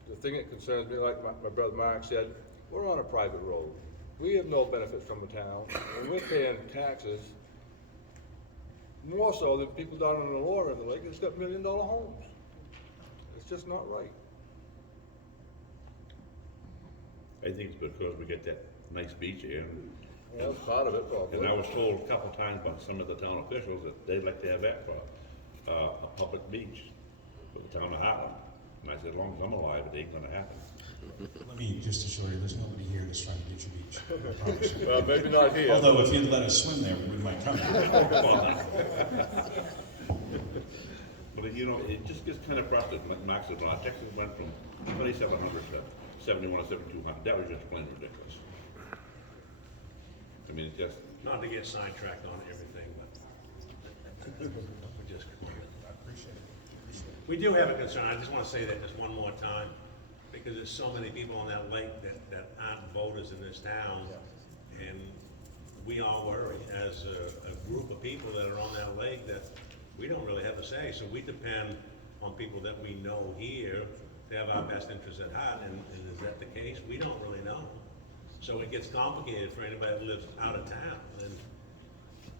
the thing that concerns me, like my brother Mark said, we're on a private road. We have no benefit from the town, and we're paying taxes more so than people down in the lower end of the lake that's got $1 million homes. It's just not right. I think it's because we get that nice beach here. Well, that's part of it, probably. And I was told a couple of times by some of the town officials that they'd like to have that for a public beach for the town of Heartland. And I said, as long as I'm alive, it ain't gonna happen. Let me just assure you, there's nobody here that's trying to get your beach. I promise you. Well, maybe not here. Although if you'd let us swim there, we might come. But you know, it just gets kind of frustrating, like Max said, Texas went from 2,700 to 71 or 7,200, that was just plain ridiculous. I mean, it's just. Not to get sidetracked on everything, but we just. I appreciate it. We do have a concern, I just want to say that just one more time, because there's so many people on that lake that aren't voters in this town, and we all worry as a group of people that are on that lake that we don't really have a say, so we depend on people that we know here to have our best interests at heart, and is that the case? We don't really know. So it gets complicated for anybody that lives out of town, and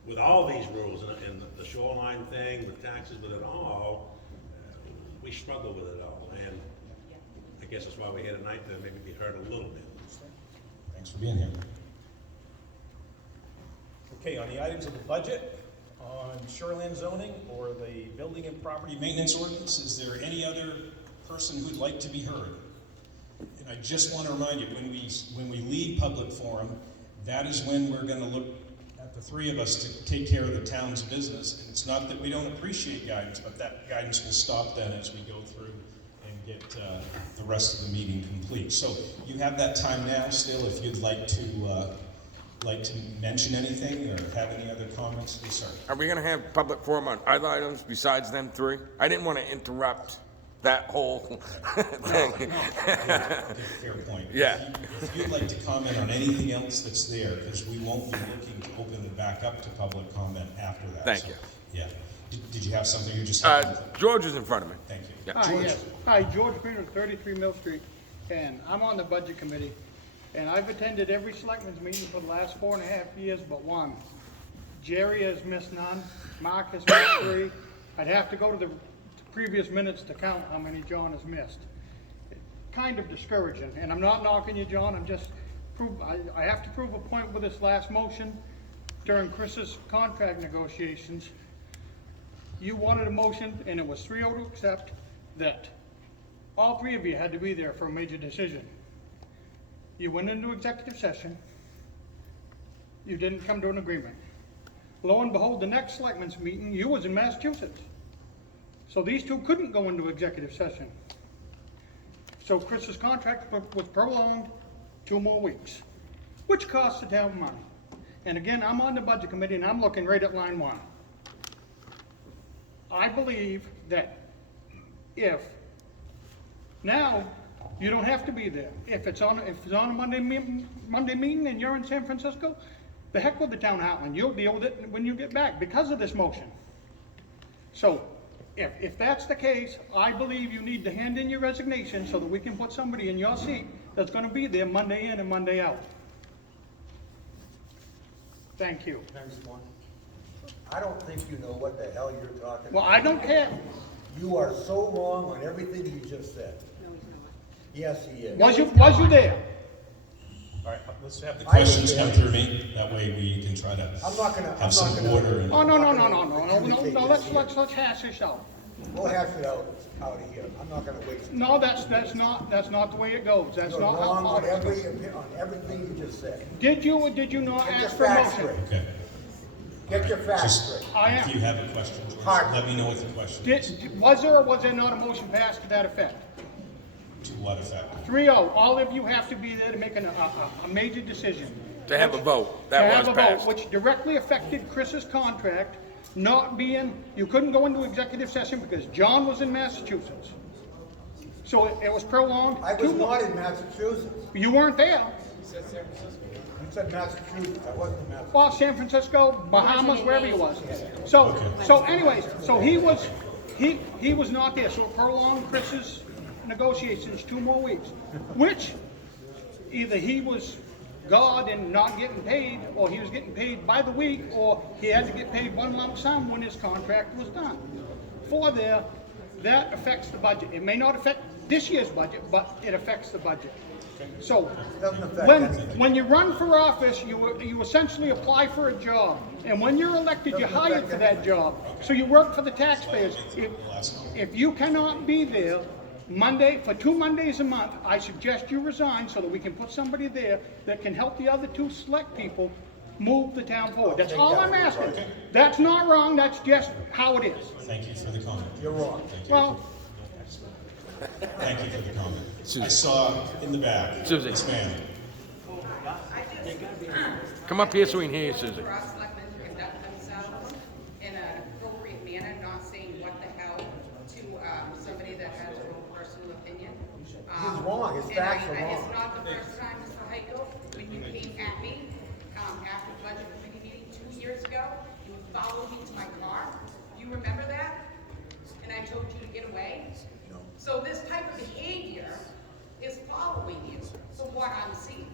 with all these rules and the shoreline thing, the taxes, with it all, we struggle with it all, and I guess that's why we're here tonight, to maybe be heard a little bit. Thanks for being here. Okay, on the items of the budget, on shoreline zoning or the building and property Maintenance ordinance, is there any other person who'd like to be heard? And I just want to remind you, when we leave public forum, that is when we're going to look at the three of us to take care of the town's business. And it's not that we don't appreciate guidance, but that guidance will stop then as we go through and get the rest of the meeting complete. So you have that time now still if you'd like to mention anything or have any other comments. Yes, sir. Are we gonna have public forum on other items besides them three? I didn't want to interrupt that whole thing. Fair point. Yeah. If you'd like to comment on anything else that's there, because we won't be looking to open it back up to public comment after that. Thank you. Yeah. Did you have something you just? George is in front of me. Thank you. Yeah. Hi, yes. Hi, George Greener, 33 Mill Street, and I'm on the budget committee, and I've attended every selectmen's meeting for the last 4.5 years but one. Jerry has missed none, Mark has missed 3. I'd have to go to the previous minutes to count how many John has missed. Kind of discouraging, and I'm not knocking you, John, I'm just, I have to prove a point with this last motion. During Chris's contract negotiations, you wanted a motion, and it was 3-0 to accept, that all 3 of you had to be there for a major decision. You went into executive session, you didn't come to an agreement. Lo and behold, the next selectmen's meeting, you was in Massachusetts. So these two couldn't go into executive session. So Chris's contract was prolonged 2 more weeks, which costs the town money. And again, I'm on the budget committee and I'm looking right at line 1. I believe that if now you don't have to be there. If it's on a Monday meeting and you're in San Francisco, the heck with the town of Heartland. You'll deal with it when you get back because of this motion. So if that's the case, I believe you need to hand in your resignation so that we can put somebody in your seat that's going to be there Monday in and Monday out. Thank you. I don't think you know what the hell you're talking about. Well, I don't care. You are so wrong on everything you just said. No, he's not. Yes, he is. Was you there? All right, let's have the questions come through me. That way we can try to have some order. And Oh, no, let's hash this out. We'll hash it out of here. I'm not gonna waste. No, that's not the way it goes. That's You're not wrong how on politics on everything you just said. Did you or did you not Get your ask for a facts motion? straight. Okay. Get your facts Just, straight. I am. if you have a question, George, Hard. let me know what the question is. Was there or was there not a motion passed to that effect? To what effect? 3-0. All of you have to be there to make a major decision. To have a vote, that was To have a passed. vote, which directly affected Chris's contract not being, you couldn't go into executive session because John was in Massachusetts. So it was prolonged. I was not in Massachusetts. You weren't there. You said Massachusetts. I wasn't in Massachusetts. Well, San Francisco, Bahamas, wherever he was. So anyways, so he was not there. So it prolonged Chris's negotiations 2 more weeks, which either he was God and not getting paid, or he was getting paid by the week, or he had to get paid one lump sum when his contract was done. For there, that affects the budget. It may not affect this year's budget, but it affects the budget. So, when you run for office, you essentially apply for a job, and when you're elected, you're hired for that job. So you work for the taxpayers. If you cannot be there for 2 Mondays a month, I suggest you resign so that we can put somebody there that can help the other 2 select people move the town forward. That's all I'm asking. That's not wrong, that's just how it is. Thank you for the comment. You're wrong. Well, Thank you for the comment. I saw in the back, Susie. this man. Come up here so we can hear you, Susie. For us selectmen to conduct themselves in an appropriate manner, not saying what the hell to somebody that has their own personal opinion. He's wrong. His facts are And wrong. it's not the first time, Mr. Heiko, when you came at me after the budget committee meeting 2 years ago, you followed me to my car. You remember that? And I told you to get away? No. So this type of behavior is following you, so what I'm seeing.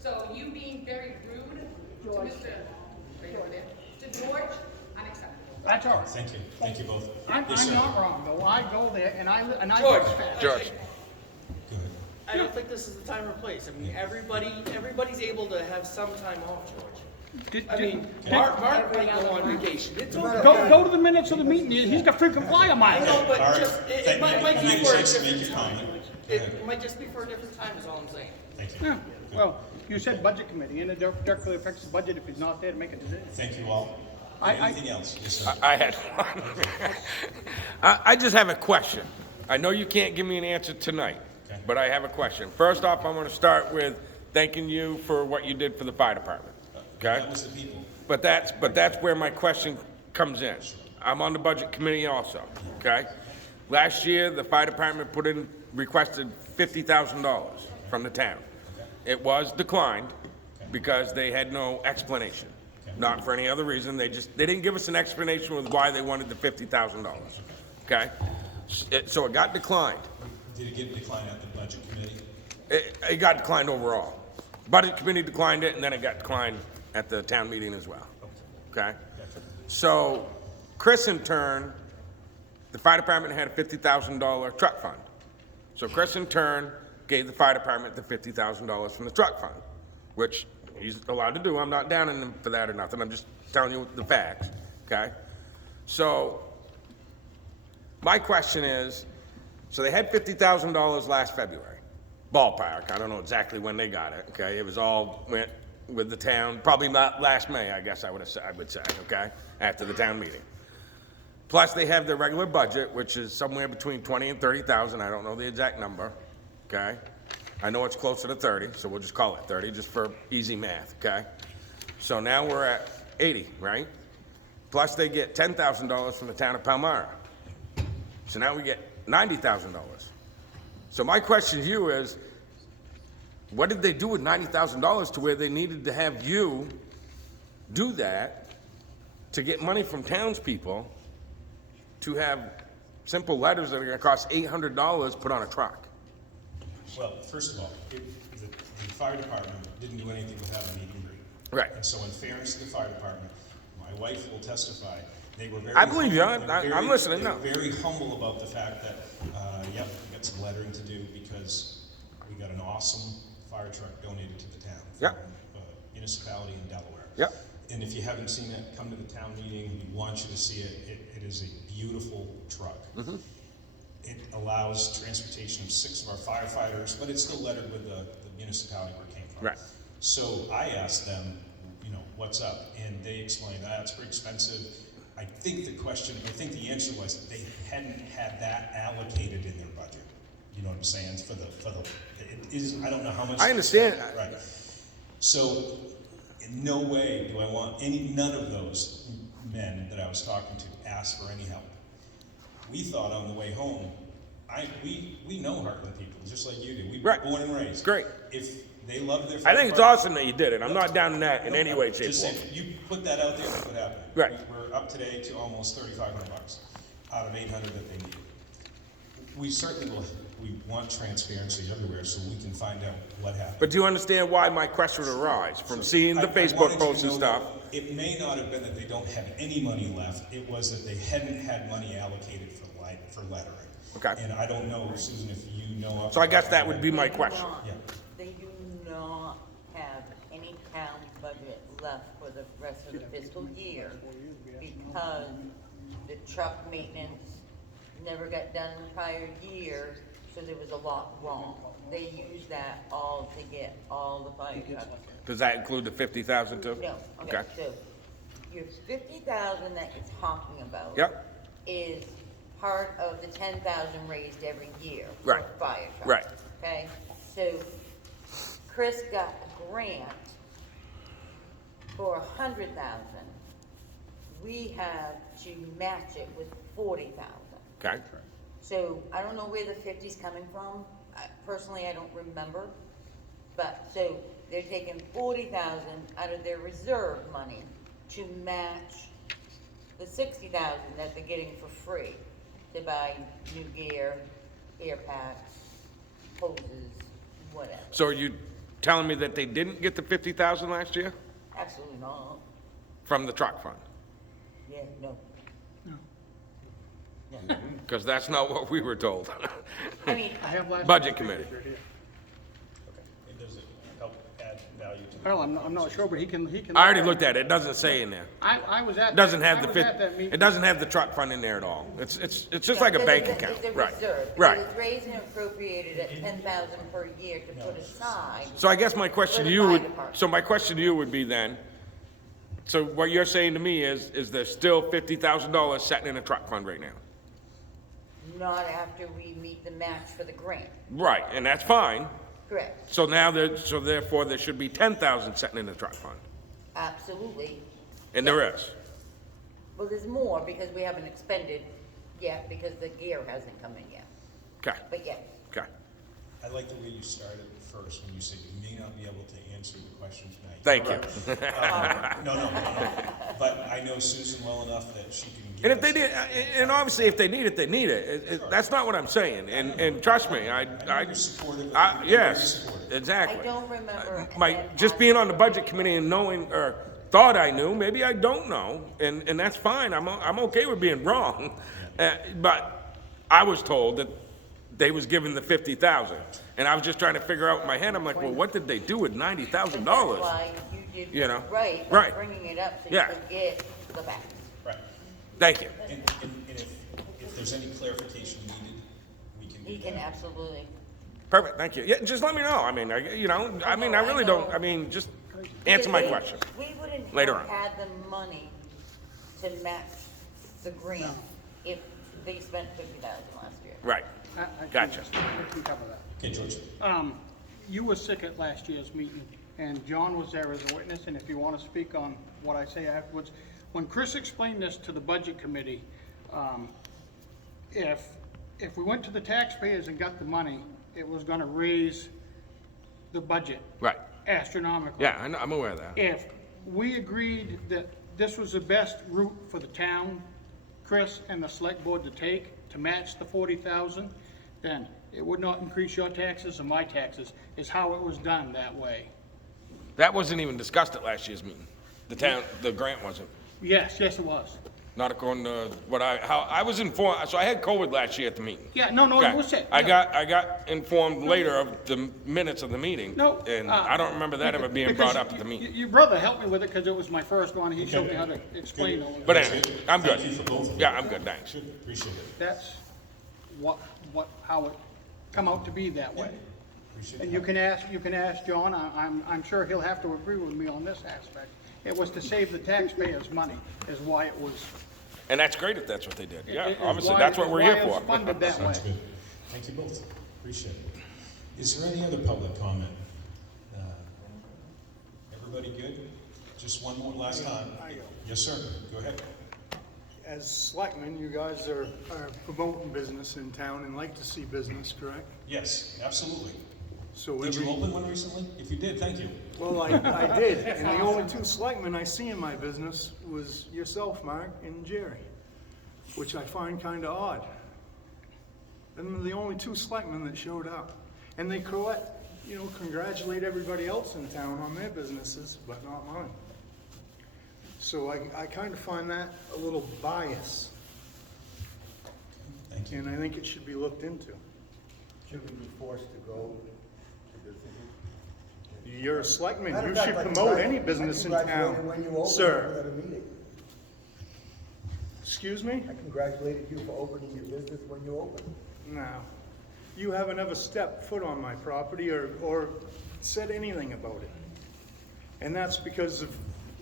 So you being very rude to Mr. Right over there, to George, unacceptable. that's all right. Thank you both. I'm Yes, sir. not wrong, though. I go there and I George. dispatch. George. I don't think this is the time or place. I mean, everybody's able to have some time off, George. I mean, Mark might go on vacation. It's okay. Go to the minutes of the meeting. He's got freaking flyer I miles. know, but All right. just, it might be Make for a sense to make different your time. comment. It might just be for a different time is all I'm saying. Thank you. Yeah, well, you said budget committee, and it directly affects the budget if he's not there to make a decision. Thank you all. Anything else? Yes, sir. I had one. I just have a question. I know you can't give me an answer tonight, but I have a question. First off, I want to start with thanking you for what you did for the fire department, okay? That was the people. But that's where my question comes in. I'm on the budget committee also, okay? Last year, the fire department requested $50,000 from the town. It was declined because they had no explanation. Not for any other reason, they didn't give us an explanation with why they wanted the $50,000, okay? So it got declined. Did it get declined at the budget committee? It got declined overall. Budget committee declined it, and then it got declined at the town meeting as well, okay? So Chris, in turn, the fire department had a $50,000 truck fund. So Chris, in turn, gave the fire department the $50,000 from the truck fund, which he's allowed to do. I'm not down on him for that or nothing. I'm just telling you the facts, okay? So my question is, so they had $50,000 last February, ballpark. I don't know exactly when they got it, okay? It was all went with the town, probably not last May, I guess I would say, okay? After the town meeting. Plus, they have their regular budget, which is somewhere between 20 and 30,000. I don't know the exact number, okay? I know it's closer to 30, so we'll just call it 30, just for easy math, okay? So now we're at 80, right? Plus, they get $10,000 from the town of Palmyra. So now we get $90,000. So my question to you is, what did they do with $90,000 to where they needed to have you do that to get money from townspeople to have simple letters that are gonna cost $800 put on a truck? Well, first of all, the fire department didn't do anything without a meet and greet. Right. And so in fairness to the fire department, my wife will testify, they were very. I believe you. humble- I'm listening, they no. were very humble about the fact that, yep, we got some lettering to do because we got an awesome fire truck donated to the town. Yep. From a municipality in Delaware. Yep. And if you haven't seen it, come to the town meeting, we want you to see it. It is a beautiful truck. Mm-hmm. It allows transportation of 6 of our firefighters, but it's still lettered with the municipality where it came from. Right. So I asked them, you know, what's up? And they explained, it's pretty expensive. I think the answer was they hadn't had that allocated in their budget. You know what I'm saying? It is, I don't know how much. I understand. Right. So in no way do I want none of those men that I was talking to ask for any help. We thought on the way home, we know Heartland people, just like you do. We were born and raised. Great. If they love their I think it's awesome that you did it. I'm not down in that in any way, shape, or just form. saying, you put that out there, look what happened. Right. We're up today to almost $3,500 out of $800 that they needed. We certainly we want transparency everywhere so we can find out what happened. But do you understand why my question would arise from seeing the I Facebook wanted you to posts and know stuff? It may not have been that they don't have any money left, it was that they hadn't had money allocated for lettering. Okay. And I don't know, Susan, if you know. So I guess that would be my question. Yeah. They do not have any town budget left for the rest of the fiscal year because the truck maintenance never got done the prior year, so there was a lot wrong. They used that all to get all the fire trucks. Does that include the 50,000 too? No, okay, so your 50,000 that you're talking about. Yep. Is part of the 10,000 raised every year. Right. For fire trucks. Right. Okay, so Chris got a grant for 100,000. We have to match it with 40,000. Okay. So I don't know where the 50's coming from. Personally, I don't remember. But, so they're taking 40,000 out of their reserve money to match the 60,000 that they're getting for free to buy new gear, air packs, hoses, whatever. So are you telling me that they didn't get the 50,000 last year Absolutely not. from the truck fund? Yeah, no. Because that's not what we were told. I mean, Budget committee. It doesn't help add value to the. Well, I'm not sure, but he can. I already looked at it. It doesn't say in there. I was at. It doesn't have I the was at that meeting. it doesn't have the truck fund in there at all. It's just like a Because bank it's account. It's a Right. reserve. Right. Because it's raised and appropriated at 10,000 per year to put aside. So I guess my question to For the you fire would, department. so my question to you would be then, so what you're saying to me is there's still $50,000 sitting in a truck fund right now? Not after we meet the match for the grant. Right, and that's fine. Correct. So now so therefore there should be 10,000 sitting in the truck fund. Absolutely. And there is. Well, there's more because we haven't expended yet because the gear hasn't come in yet. Okay, But yes. okay. I like the way you started first when you said you may not be able to answer the question tonight. Thank you. No. But I know Susan well enough that she can give And if they us- did, and obviously if they need it, they need it. That's not what I'm saying. And trust me, You're supportive. yes, I exactly. don't remember. Just being on the budget committee and knowing, or thought I knew, maybe I don't know, and that's fine. I'm okay with being wrong. But I was told that they was given the 50,000, and I was just trying to figure out in my head. I'm like, well, what did they do with $90,000? That's why you did You know? right, by Right. bringing it up so Yeah. you could get the facts. Right. Thank you. And if there's any clarification needed, we can do He that. can absolutely. Perfect. Thank you. Yeah, just let me know. I mean, I really don't. I mean, just answer my question. We wouldn't Later have on. had the money to match the grant if they spent 50,000 last year. Right. I can- Gotcha. I can cover that. Okay, George. You were sick at last year's meeting, and John was there as a witness, and if you want to speak on what I say afterwards, when Chris explained this to the budget committee, if we went to the taxpayers and got the money, it was gonna raise the budget Right. astronomically. Yeah, I'm aware of that. If we agreed that this was the best route for the town, Chris and the select board to take, to match the 40,000, then it would not increase your taxes or my taxes, is how it was done that way. That wasn't even discussed at last year's meeting. The grant wasn't. Yes, it was. Not according to how I was informed. So I had COVID last year at the meeting. Yeah, no, Okay. it was it. I got informed later of the minutes of the meeting. No. And I don't remember that ever being brought up at the meeting. Your brother helped me with it because it was my first one. He showed me how to explain all of it. But anyway, I'm good. Thank you for both of you. Yeah, I'm good, thanks. Appreciate it. That's how it come out to be that way. Appreciate And it. you can ask John, I'm sure he'll have to agree with me on this aspect. It was to save the taxpayers money, is why it was. And that's great if that's what they did. Yeah, It is obviously, why- that's what we're why here it's for. funded that way. Sounds good. Thank you both. Appreciate it. Is there any other public comment? Everybody good? Just one more last time. Yes, sir. Go ahead. As selectmen, you guys are promoting business in town and like to see business, correct? Yes, absolutely. So Did you open one recently? If you did, thank you. Well, I did, and the only two selectmen I see in my business was yourself, Mark, and Jerry, which I find kinda odd. And they're the only two selectmen that showed up. And they congratulate everybody else in town on their businesses, but not mine. So I kind of find that a little biased. Thank you. And I think it should be looked into. Should we be forced to go to businesses? You're a selectman, Matter you of fact, should I promote congrat- any business in I congratulated town. when you opened Sir, at a meeting. excuse me? I congratulated you for opening your business when you opened. No. You haven't ever stepped foot on my property or said anything about it. And that's because of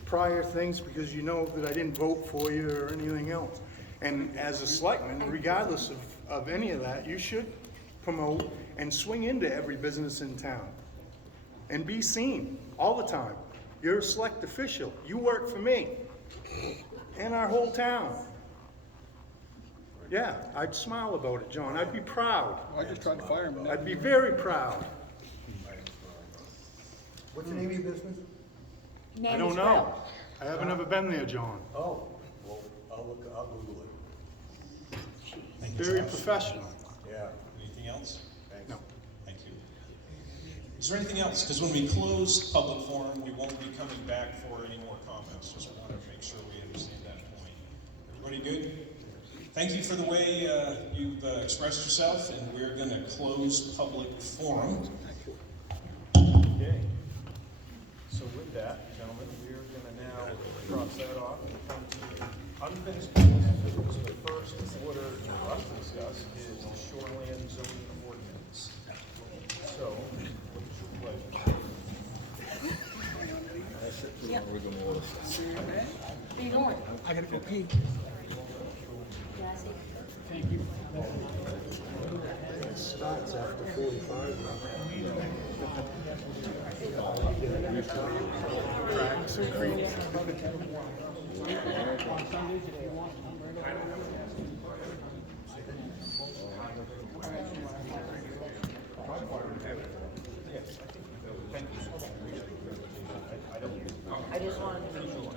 prior things, because you know that I didn't vote for you or anything else. And as a selectman, regardless of any of that, you should promote and swing into every business in town. And be seen all the time. You're a select official. You work for me and our whole town. Yeah, I'd smile about it, John. I'd be proud. I just tried to fire him. I'd be very proud. What's the name of your business? I don't know. I haven't ever been there, John. Oh, well, I'll Google it. Thank you, Very Josh. professional. Yeah. Anything else? Thanks. No. Thank you. Is there anything else? Because when we close public forum, we won't be coming back for any more comments. Just want to make sure we understand that point. Everybody good? Thank you for the way you've expressed yourself, and we're going to close public forum. Okay. So with that, gentlemen, we're going to now cross that off and come to unfinished business. So the first order for us to discuss is the shoreline zoning ordinance. So, what is your pleasure? Yep. Where you going? I gotta go pee. Yeah, I see. Thank you. Starts after 45. Cracks and creeks. On Sundays, if you want, I'm right over there. I just wanted to be sure.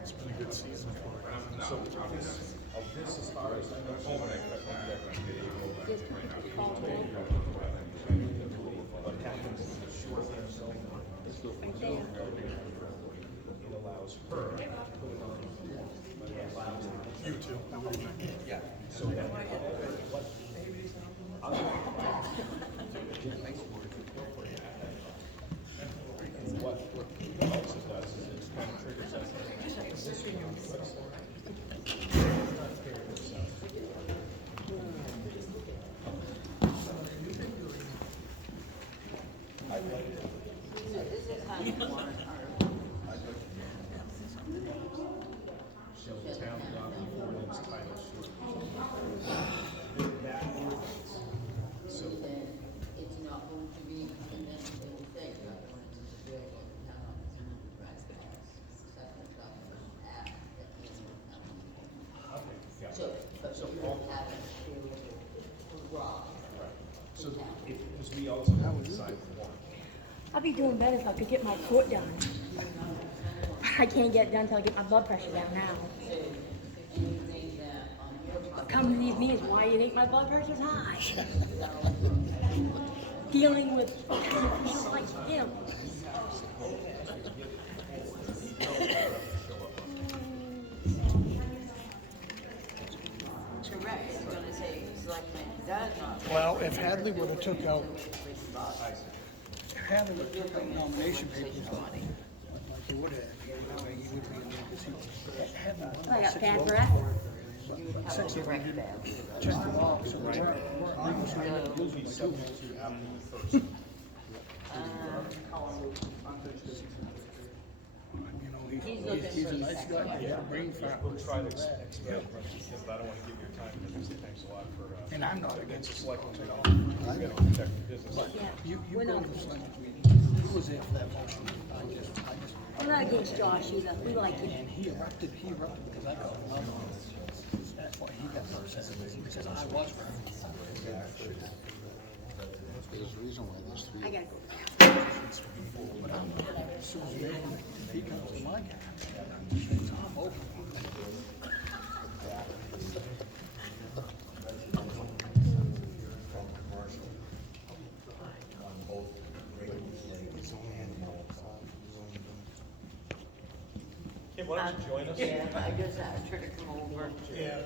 It's been a good season for it. So this as far as I know, what happens is the shoreline zoning it allows her to put it on, but it allows You too. yeah. So that what also does is it kind of triggers us. Shall the town adopt an ordinance titled that ordinance? So It's not going to be, and then they will say, you're not going to the jail, now, so, but you don't have a rock. So, because we ultimately decide one. I'd be doing better if I could get my foot done. I can't get it done until I get my blood pressure down now. What comes to me is why you think my blood pressure's high. Dealing with officials like him. Correct, it's gonna say, selectman does not. Well, if Hadley would have took out, Hadley would have took out nomination papers, like he would have, he would be in there, because he, Hadley won I by got 6 bad votes. breath. Six of them didn't check the box, so we weren't almost losing by 2 votes. You know, he's a nice guy, he's a brain fart. We'll try to expedite because I don't want to give your time, because thanks a lot for, And I'm not against it's it. like, you know, we gotta protect the business. But you go to the selectmen's meeting, he was there for that motion, I just. I'm not against Josh either. We like And him. he erupted because I got one on. That's why he got upset, he says, I was for him. I gotta go. But I'm not, as soon as he comes to my car, I'm open. From commercial on both Ravens Lake and Mount. Kim, why don't you join us? Yeah, I just asked her to come over. Yeah.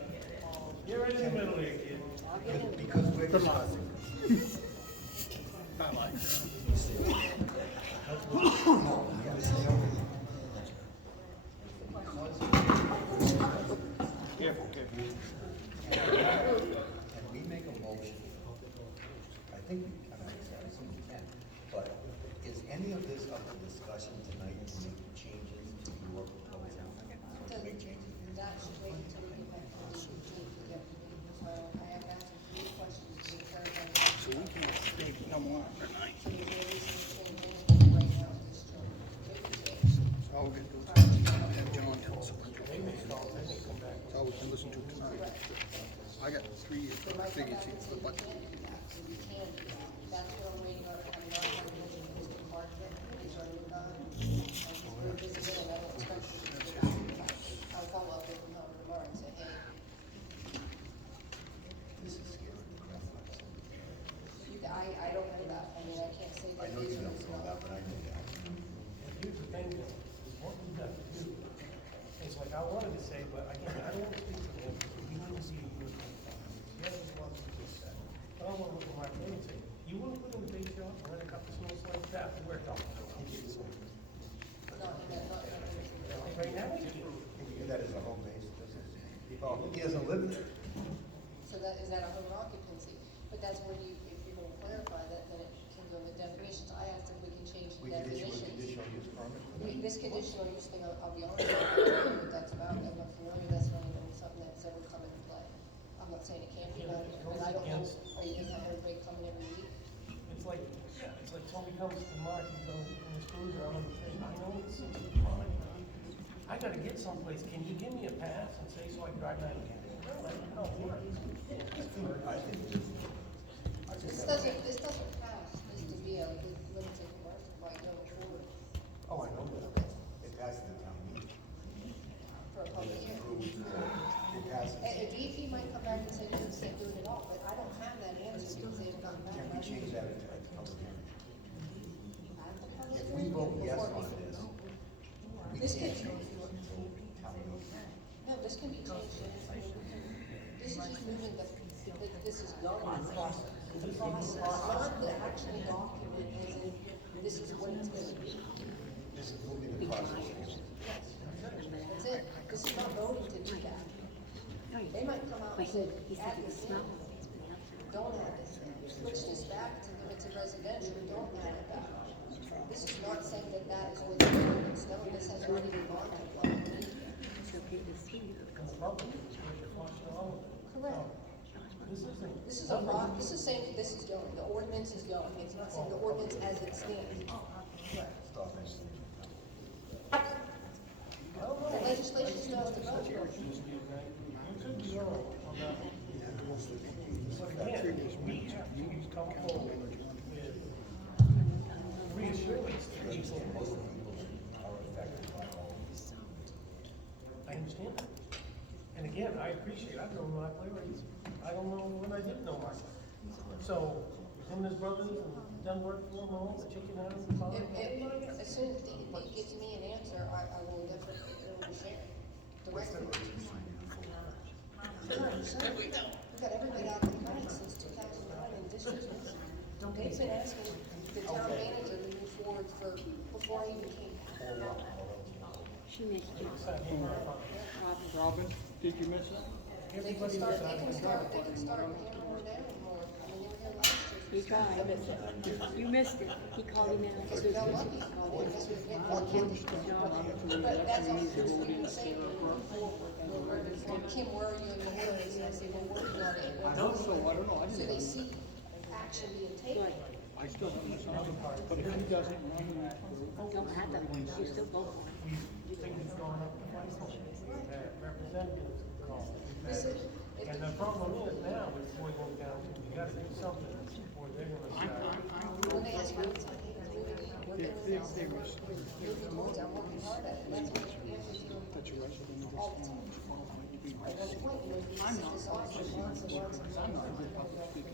You're right in the middle here, kid. Because we're discussing. I like that. Careful, careful. Can we make a motion? I think, I assume we can, but is any of this up for discussion tonight to make changes to your proposal? To make changes? That's wait until we get back to the DEP. So I have asked a few questions to clarify. So we can stay no more tonight. So there's no reason to change anything right now at this time. So I'll get those, have John tell us. So we can listen to it tonight. I got 3 years, They might come figures back here and for say the we budget. can't do that, so we can do that. That's what I'm waiting on, I'm not going to mention Mr. Clark yet, he's our new guy. He's very visible, and I don't expect him to do that. I'll follow up with him tomorrow and say, hey, This is scary. I don't know that, I mean, I can't say that. I know you don't know that, but I know that. Here's the thing, though, is what we've got to do, it's like I wanted to say, but I don't want to speak for him, because we need to see you. He hasn't wanted to do that. But I want to look at my thing and say, you want to put in a big job, rent a couple snow sleds, that, where it's all. Right now, He can do that as a home base, he doesn't live there. So that, is that a home occupancy? But that's where you, if you're gonna clarify that, then it can go with definitions. I asked if we can change the We could issue a definitions. conditional use permit for that. This conditional use thing, I'll be honest, I don't know what that's about, I'm not familiar, that's not even something that's ever come into play. I'm not saying it can't be done, but I don't know, are you gonna have everybody coming every week? It's like, yeah, it's like Tony comes to Mark, he's on, in his cruiser, I'm on the train, I know it's fine. I gotta get someplace, can you give me a pass and say so I can drive down again? Well, I don't know, it works. This doesn't pass, this to be a limited commercial by going forward Oh, I know that. It passes the town meeting. for a public hearing. It passes. A DEP might come back and say, you can't do it at all, but I don't have that answer because they haven't gotten back. Can we change that at the public hearing? If we vote yes on this, we This can't can, change town meeting. no, this can be changed. This is just moving this is going the process. The process, not the actual document, as in, this is what it's gonna be. This is moving the process. That's it. This is not voting to do that. They might come out and say, add this in. Don't add this in. Switch this back to limited residential, don't add it back. This is not saying that that is what the ordinance, no, this has already been gone to public meeting. Correct. This is saying that this is going, the ordinance is going, it's not saying the ordinance as it stands. Correct. Stop it. The legislation still has to go. You could be wrong on that one. But again, we have to come forward with reassurance to people. Most of the people are affected by all this. I understand that. And again, I appreciate, I've known Mark Larry, I don't know when I didn't know Mark. So, him and his brothers, and done work for him, all the chicken house and farm. As soon as DEP gives me an answer, I will definitely, it will be shared directly. Sure. We've got everybody out in the night since 2009 in district. They've been asking the town manager to move forward before I even came. She missed you. Robin, did you miss it? They can start hammering down more. I mean, they were here last year. He tried. You missed it. He called him out. Because we got lucky. Because we've been lucky. But that's all just we can say moving forward. Kim, where are you in the words? And I say, we're working on it. I know, so I don't know, I So didn't they know. see action being taken. I still haven't decided, but if he doesn't run it through. Don't have to. You still vote for him. Things going up the flagpole. Representatives call. This is, And the problem is now, with going down, you gotta do something, or they're gonna start. when they ask me, it's like, hey, we're doing this. Moving towards, I'm working hard at it. That's what we have to do. That's a resident of this town, it's qualified to be speak. I'm not public speaking because I'm not a good public speaker.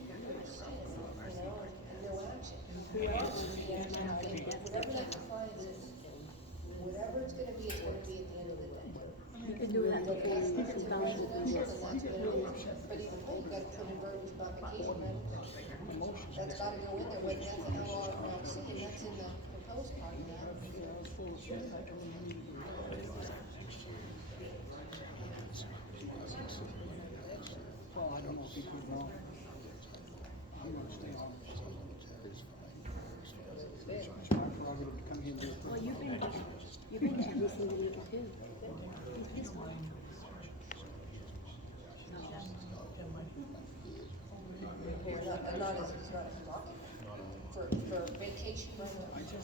Whatever that defines is, whatever it's gonna be at the end of the day. You can do that before you sit down with the But even though you gotta put in verbiage about vacation rentals, that's gotta go in there, whether that's an LR or LC, and that's in the proposed part of that. Well, I don't know if you could know. I'm gonna stay on. It's my prerogative to come here and do it. Well, you've been to every single week too. This one. Not as talking. For vacation rental, okay,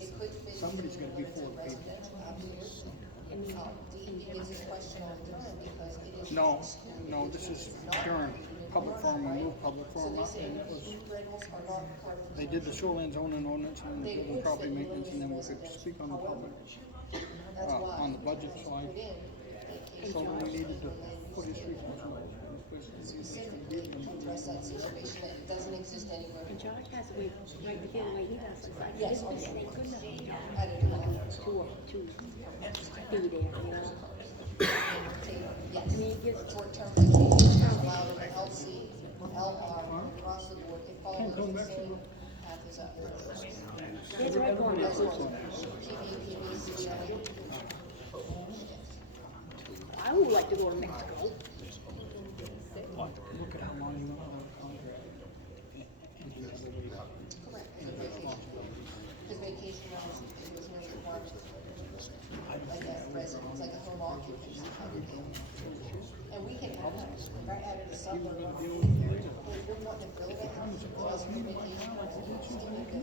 it could fit. Somebody's gonna be into for it. residential, absolutely. DEP gets this question all the time because it is. No, this is during public forum, we moved public forum up, and it was, Rentals are not part of. they did the shoreline zoning ordinance and the building property maintenance, and then we could speak on the public, on the budget side. So we needed to put his responsibility. Specifically address that situation that doesn't exist anywhere. And George has to wait, right here, the way he does. It's like, Yes, they okay. couldn't have, I didn't know. to be there, you know? Yes, I mean, it gets, short-term vacation is allowed in LC, LR, across the board, it follows the same path as others. there's a right going to That's one. I would like to go to Mexico. Look at how long you went without a contract. And he was really Correct, because vacation rentals, it was no requirement. Like a residence, like a home occupancy type of thing. And we can have that, right out of the suburb. If you're wanting to build a house, or else for vacation rentals, still need to.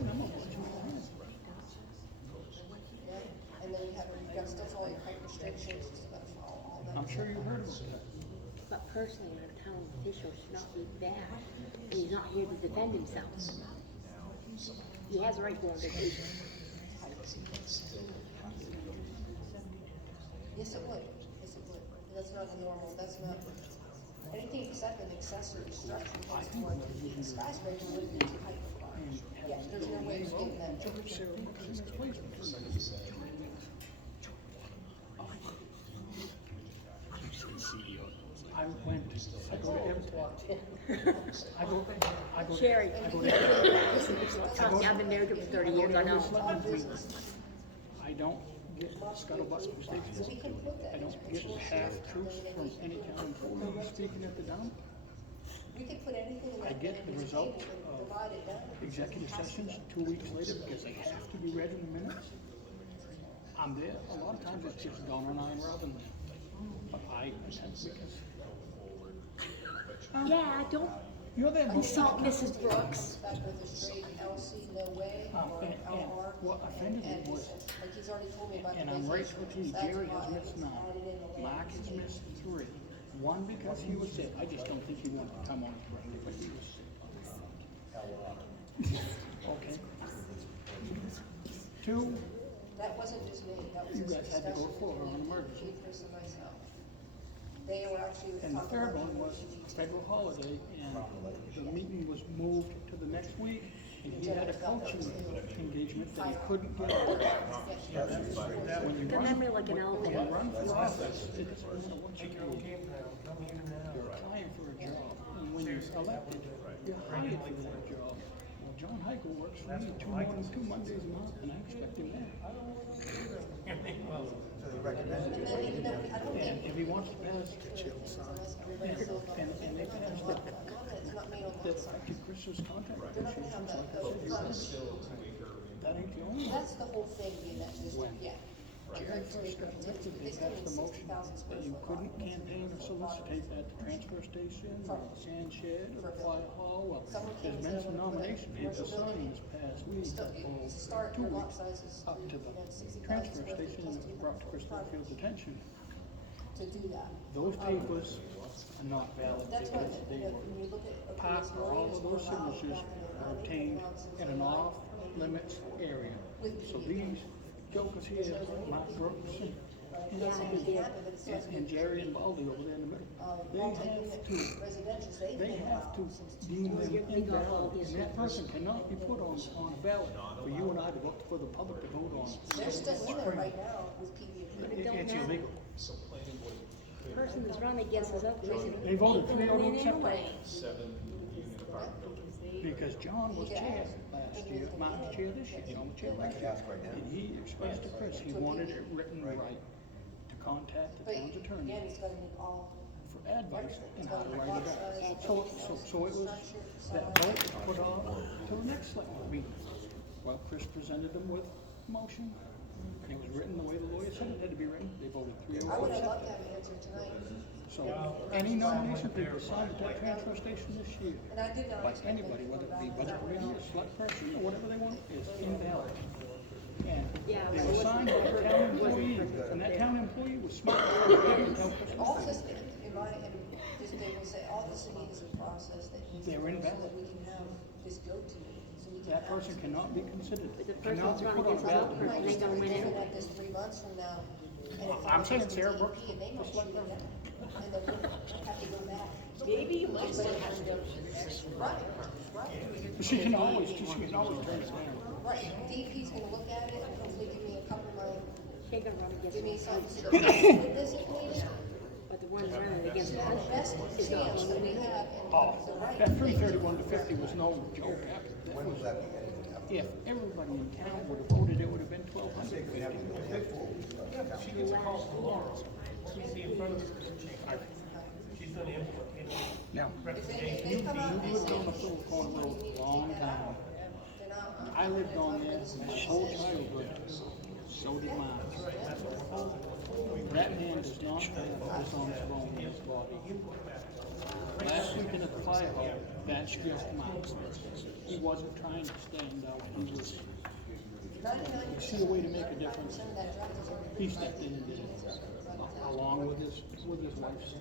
Yeah, and then you have, you've got still all your height restrictions, you still gotta follow all that. I'm sure you heard of it. But personally, a town official should not be bad, and he's not here to defend himself. He has a right to go on vacation. Yes, it would, that's not the normal, that's not, anything except an accessory structure, that's more, skyscraper would be too height required. Yeah, there's no way of getting that. I went, I go to every, I go Sherry, I go to trust me, I've been married for 30 years, I know. I don't get scuttlebutts from stations. I don't get half-truths from any town employee speaking at the dump. We could put anything in I that. get the result of divide it down. executive sessions 2 weeks later because they have to be read in the minutes. I'm there, a lot of times it's just Donna and I and Robin there. But I attend because. Yeah, don't You're there. insult Mrs. Brooks. Back with the straight LC, no way, or And LR. what offended me and was, like he's already told me about. and the I'm right vacation with you, rentals. That's Jerry why has it missed was 9. added in the Mark has missed 3. 1 because he was sick. I just don't think he wanted to come on correctly, but he was sick. Okay. 2, That wasn't just me, that was you a guys had to discussion go for between an emergency. Chief Chris and myself. They were actually. And the talking third about one was a federal holiday, and the meeting was moved to the next week, and he had a coaching engagement that he couldn't get. When you run, Remember like an when you elephant. run for office, it doesn't matter what you do. You're applying for a job, and when you're elected, you're hired for that job. Well, John Heigel works for me 2 Mondays a month, and I expect him there. And if he wants to pass, and they passed that affected Chris's contract negotiations, like I said, that ain't the only one. That's the whole thing being that district, yeah. Jerry first got elected, they passed the motion that you couldn't campaign or solicitate at the transfer station, or the sand shed, or the fire hall. Well, there's been some nomination, it's a sign this past week, Still, for start 2 your lot weeks, sizes up to the 60,000 transfer square feet station, plus and it was brought to Crystal Field's attention. to do that. Those papers are not valid That's why, because they when you were look at. part, all of those signatures are obtained in an off-limits area. So these jokers here, Mark Brooks, Yeah, they did. And Jerry and Baldy over there in the middle. They have to deem them invalid, and that person cannot be put on a ballot for you and I to vote, for the public to vote on. They're still in there right now with PVP. It's illegal. The person that's running against is up there. They voted 3-0 to accept anyway. Because John was chair last year, Mark's chair this year, John was chair last year. And he expressed to Chris, he wanted it written right to contact the town's attorney Again, it's gonna need all. for advice on how to write it up. So it was, that vote was put on till the next selectmen's meeting. Well, Chris presented them with a motion, and it was written the way the lawyer said it had to be written. They voted 3-0. I would have loved to have an answer tonight. So any nomination people signed at that transfer station this year, And I did not like expect anybody, them to whether it put be it budget back. committee or select person or whatever they want, is invalid. And Yeah, they but were it signed by a wasn't- town it wasn't employee, perfect and that there. town employee was smart. They didn't tell Chris All nothing. this, in my, just they will say, all this needs is a process that needs to They're go so invalid. that we can have this go to. So we can That have person cannot be considered, But the person cannot that's be running put on against ballot. is up there. They don't win looking anyway. at this 3 months from now. And if I'm saying it's Sarah DEP, Brooks, and they might shoot it down, and then we'll have to go back. Maybe you might But say it has to go to the next, right, right. she can always turn it down. Right, DEP's gonna look at it and hopefully give me a couple of, They're gonna run against give me the something country. to go with this if needed. But the one running against the The country best is not chance that we going to win. have in Oh, the right. that 331 to 50 was no joke. That When was, will that be edited? if everybody in town would have voted, it would have been 1,250. She gets a call tomorrow. She's in front of the chamber. She's gonna implement it. Now, If they you come out and lived say, on the Phil Corn Road a long time. they're not. I lived on there my whole childhood. So did mine. That man does not have his own throne in his body. Last weekend at the fire hall, that's just mine. He wasn't trying to stand out. He was, you see a way to make a difference. He stepped in and did it, along with his wife's.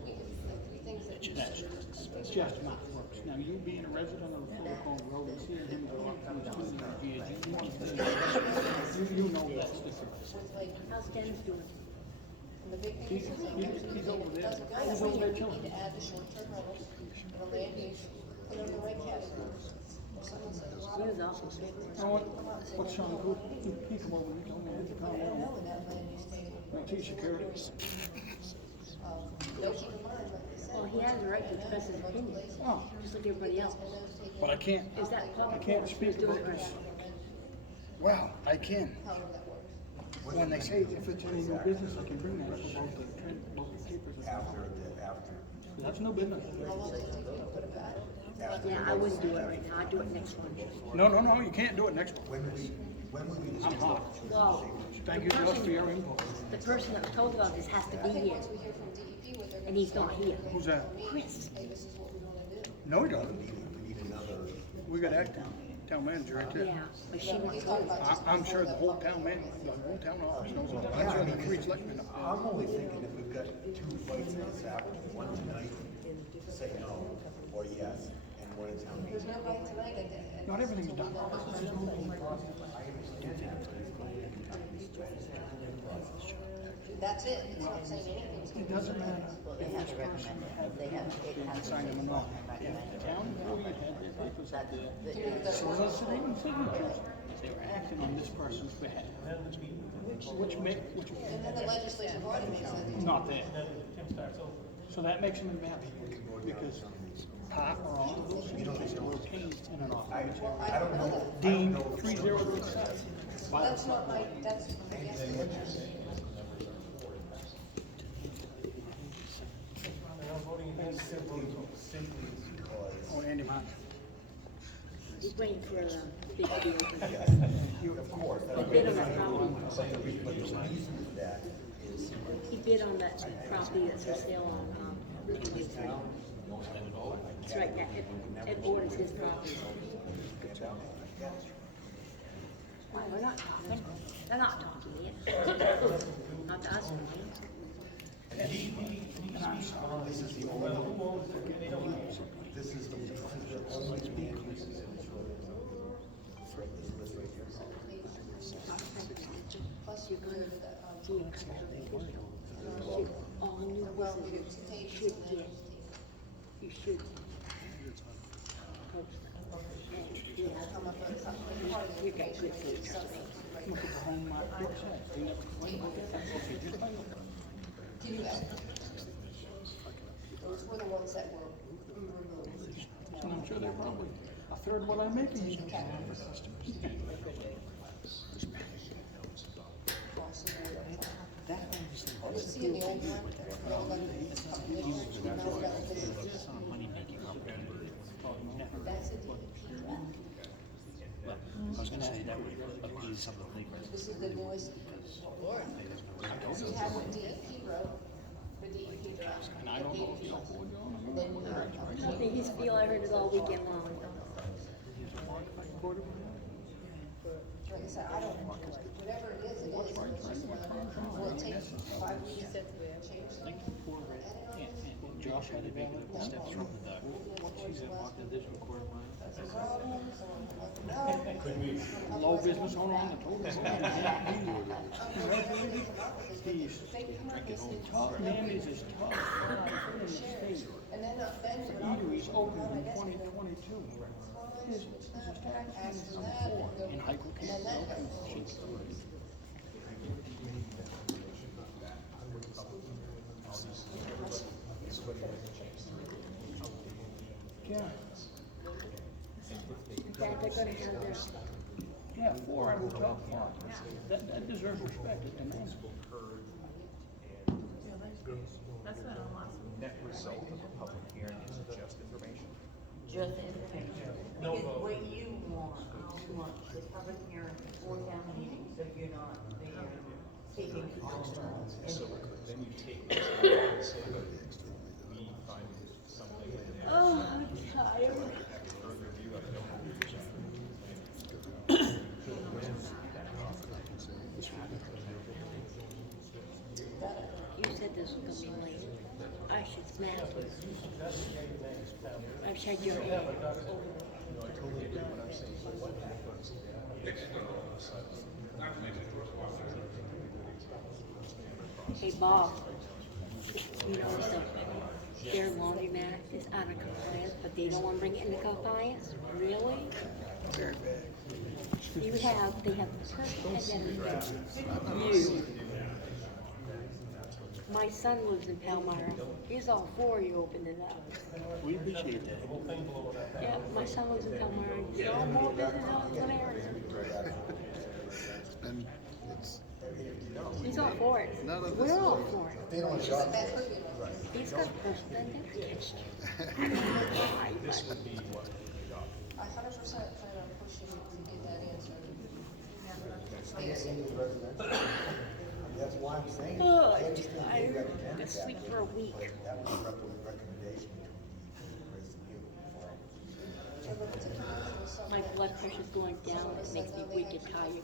That's just my works. Now, you being a resident of the Fuller Cone Road and seeing him go up through his years, you know that's different. How's Dennis doing? And the big thing is, He's over there. doesn't go, He's we over there need chilling. to add the short-term rentals and the land use, put it in the right category. If someone says, He was awful sick. What's Sean Good? He come over and he told me to calm I don't know down. in that land use table. T security. Don't keep in mind, like they said. Well, he has the right to express his opinion, Oh, just like everybody else. but I can't. Is that I public? can't speak Who's doing about it this. right? Well, I can. When they say if it's any new business, I can bring that up about the local papers. After. That's no business. Yeah, I wouldn't do it right now. I'd do it next month. No, you can't do it next month. When will we? I'm hot. Well, Thank you just for your input. the person that told about this has to be here. And he's not here. Who's that? Chris. No, he doesn't. We got that town manager right there. Yeah, but she wants to. I'm sure the whole town office knows about it. I'm sure the three selectmen up there. I'm only thinking if we've got 2 fights in this afternoon, one tonight, say no, or yes, and one in town There's meeting. no right tonight, and Not everything's done. that's it, it's not saying anything's. It doesn't matter if this person had signed them or not. If the town employee had their papers out there soliciting signatures, they were acting on this person's behalf. Which And then the legislative body makes that. not there. So that makes them invalid, because half or all of those signatures are retained in an office. I don't know. Deemed 3067 by the That's not my, that's, I guess. Oh, Andy Mark. He's waiting for a big deal. Of course. He bid on that property. But the reason for that is. He bid on that property that's for sale on, it's right there. It borders his property. Why, we're not talking. They're not talking yet. Not to us. This is the only, this is the only land uses in this road. This list right here. Plus you're good with that, Well, we do today, should get, you should post them. And you have, come up with something, part of the you got information good we need, food so. trust me. Look at the home market, they never complain about that, okay, just buy them. Can you add? Those were the ones that were removed. And I'm sure they're probably a third of what I make in Okay. Across the board. You see in the old one, the old one, it's a couple of years, now we've got this. That's a DEP draft. I was gonna say that would appease some of the neighbors. This is the newest. So you have what DEP wrote, the DEP draft. And I don't know if you'll hold on. Then you have. Nothing, his feel, I heard it all weekend long. Like I said, I don't, whatever it is, it's just will it take 5 weeks to change something? And Josh had to make the steps from the, she's in walked in this quarter mile. Low business owner on the total. He's tough, man, he's as tough in the state. And then, The eateries opened in 2022. His establishment is on 4 in Hyco Kansas. Yeah. In fact, they're gonna have their, Yeah, 4 out of the top 5. That deserves respect, it's commendable. That's not on last week. Net result of a public hearing is just information. Just information. Because what you want is public hearing before town meeting, so you're not there taking control. So then you take this and say, we find something. oh, I'm tired. After further review, I don't know. You said this was gonna be late. I should smash it. I've said your head. Hey Bob, you know something? Their laundromat is out of compliance, but they don't want to bring it into compliance? Really? They have the perfect identity. You. My son lives in Palmyra. He's all for you opened it up. We appreciate that. Yeah, my son lives in Palmyra. He's all more business out than Aaron. And it's, He's all for it. We're all for it. They don't shop. He's got personal identity. This would be what I 100% plan on pushing to get that answer. That's why I'm saying, Oh, I understand I they recommend could sleep that, for a week. but that was a recommendation between the you. My blood pressure's going down. It makes me weak and tired.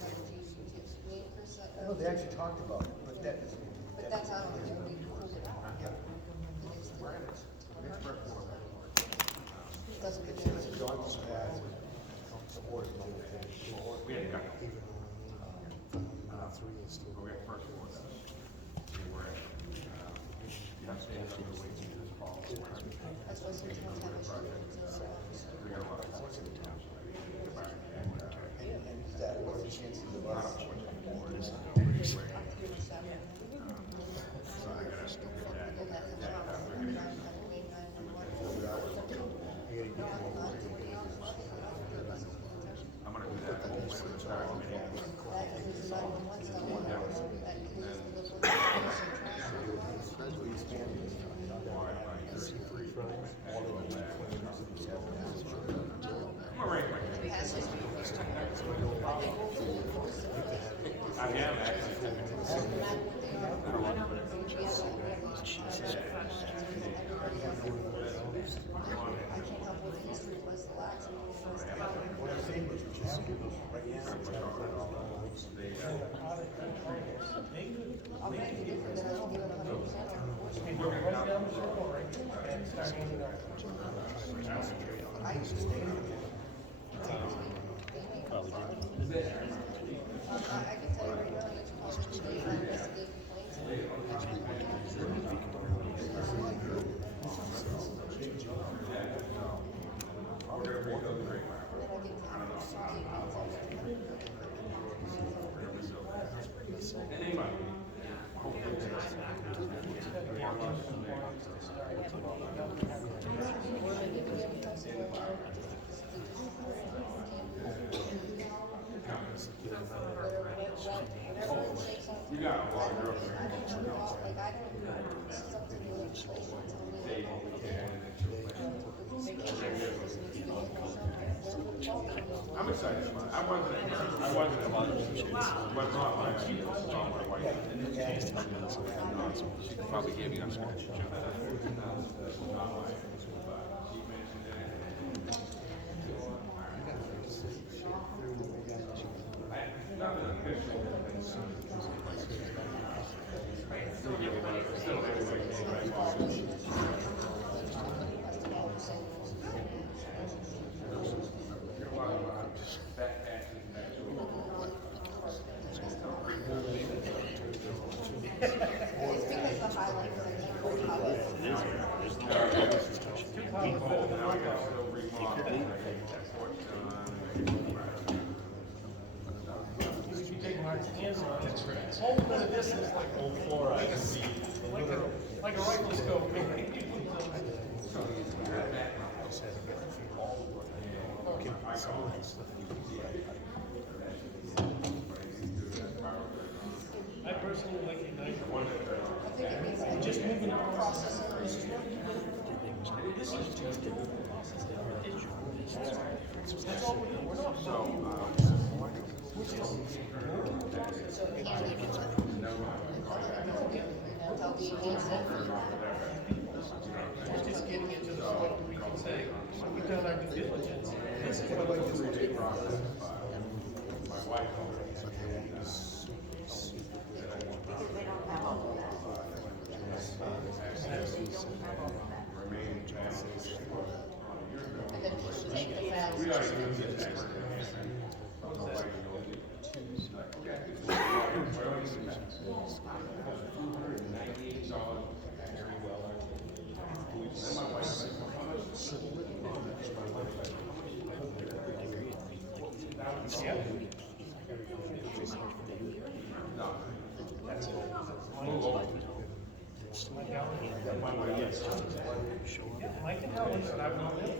I know they actually talked about it, but that is. But that's out of the we pulled it out. Doesn't get there. Support. That's why sometimes And is that what the chances of us? I'm excited about it. I wasn't about it, but not my idea. It's not my wife. She probably gave you a scratch. Whole bit of this is like old fluoride, like a rifle scope. I personally like the knife. Just moving the process. This is just the process that we're digital. That's all we're doing. We're not. We're just getting into the point where we can say, we've done our due diligence. This is what I just did. Mike and Helen said I've known them,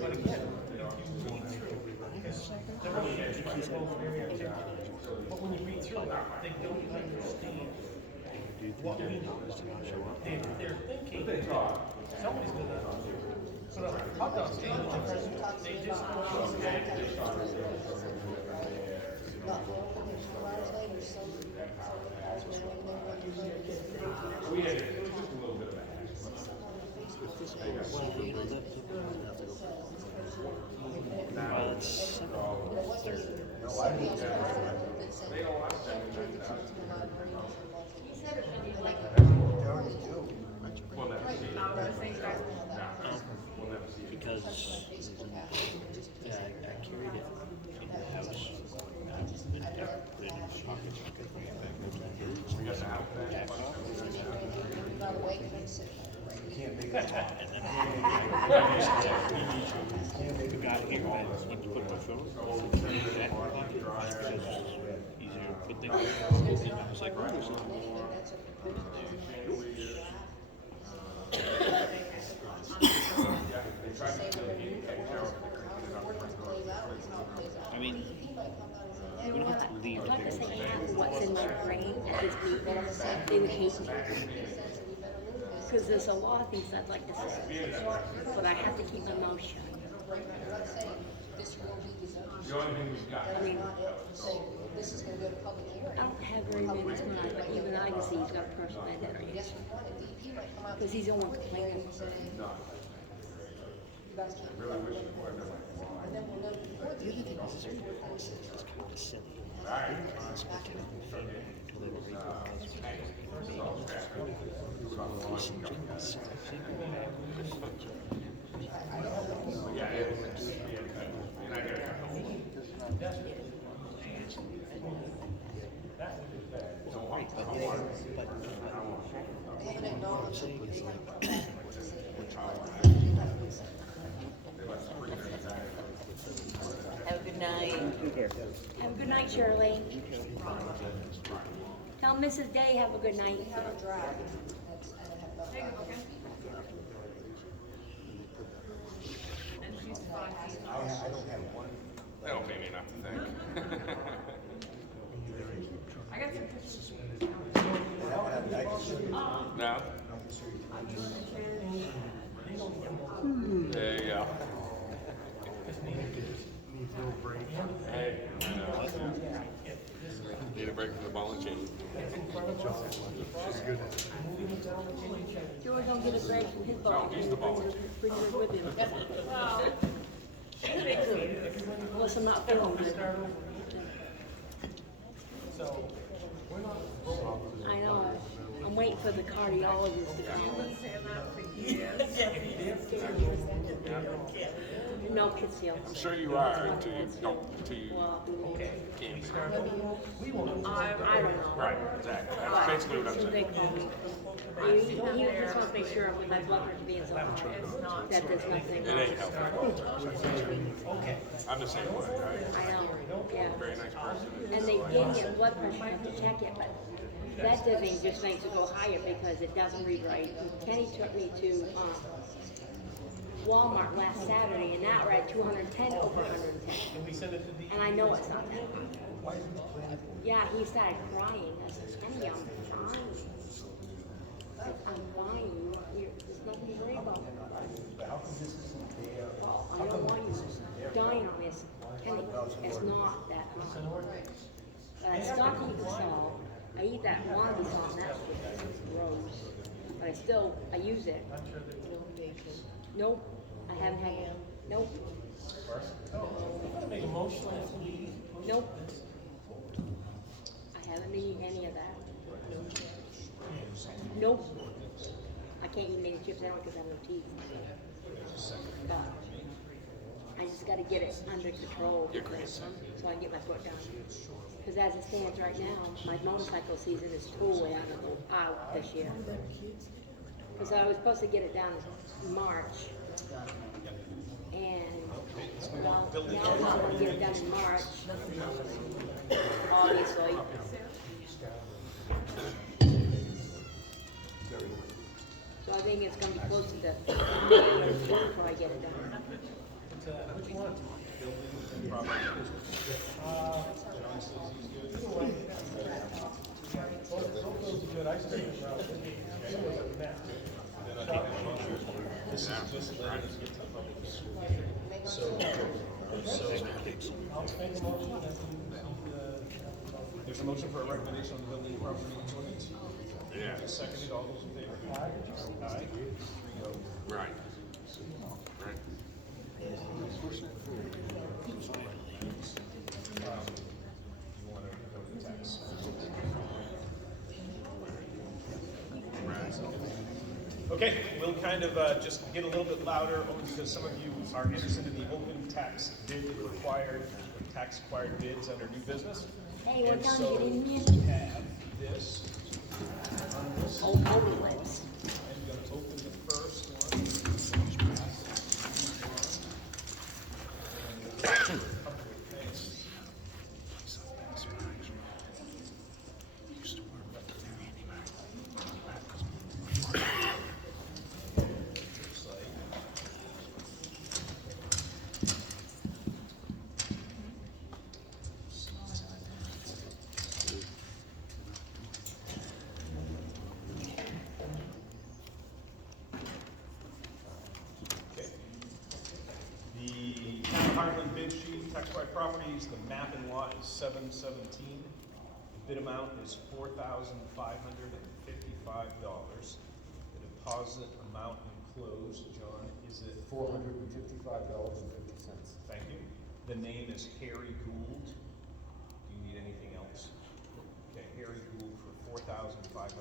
but again, you read through, because they're really both very articulate, but when you read through it, they don't understand what we know. They're thinking, somebody's gonna put a hot dog stand in the front, they just don't understand. We had it was just a little bit of that. Because I carried it in the house and put it in his pocket so I could bring it back. The guy here, I went to put my phone, turn it back in my pocket, because it's easier to put things in. And I was like, oh, there's a lot more. I mean, we don't have to leave. I'd like to say half what's in my brain at this meeting, they would hate me. Because there's a lot of things I'd like to say, but I have to keep my mouth shut. I mean, I don't have very many tonight, but even I can see he's got a personal identity. Because he's the one complaining. The other thing is, every process is kind of silly. They didn't ask me to until they were able Have a good night. Have a good night, Shirley. Tell Mrs. Day have a good night. I don't have one. They don't pay me enough to think. I got some pictures. No? There you go. George don't get a break from his ball. No, he's the ball. Bring her with him. Unless I'm not feeling good. I know. I'm waiting for the cardiologist to come. No, Kitsfield. I'm sure you are until you don't, until you can't. I don't know. Right, exactly. That's basically what I'm saying. They call me. He just wants to make sure with my blood pressure being so high that there's nothing. It ain't helpful. I'm the same way. I know, yeah. Very nice person. And they gave me a blood pressure cuff to check it, but that doesn't just makes it go higher because it doesn't read right. Kenny took me to Walmart last Saturday, and now we're at 210 over 110. And I know it's not that. Yeah, he started crying. I said, Kenny, I'm fine. I said, I'm fine. There's nothing to worry about. I don't want you dying on this. Kenny, it's not that hard. But I stopped eating salt. I eat that wannabe salt, and that's gross. But I use it. Nope, I haven't had it. Nope. Nope. I haven't eaten any of that. Nope. I can't eat many chips now because I have no teeth. But I just got to get it under control so I can get my foot down. Because as it stands right now, my motorcycle season is totally out this year. Because I was supposed to get it done in March. And well, now I'm not going to get it done in March, obviously. So I think it's going to be close to the May or June before I get it done. Which one? Good. I still this is just letting us get to the public hearing. So I'll make a motion that we, There's a motion for a recommendation on the building and property ordinance. Yeah. Seconded, all those in favor? Aye. 3-0. Right. Right. You want to go to the tax? Okay, we'll kind of just get a little bit louder only because some of you are interested in the open tax bid required, tax required bids under new business. Hey, what And time so is it in here? we have this on this. Oh, overlays. I'm going to open the first one. The town of Highland bid sheet, tax by properties, the map and lot is 717. The bid amount is $4,555. The deposit amount enclosed, John, is it? $455.50. Thank you. The name is Harry Gould. Do you need anything else? Okay, Harry Gould for $4,555.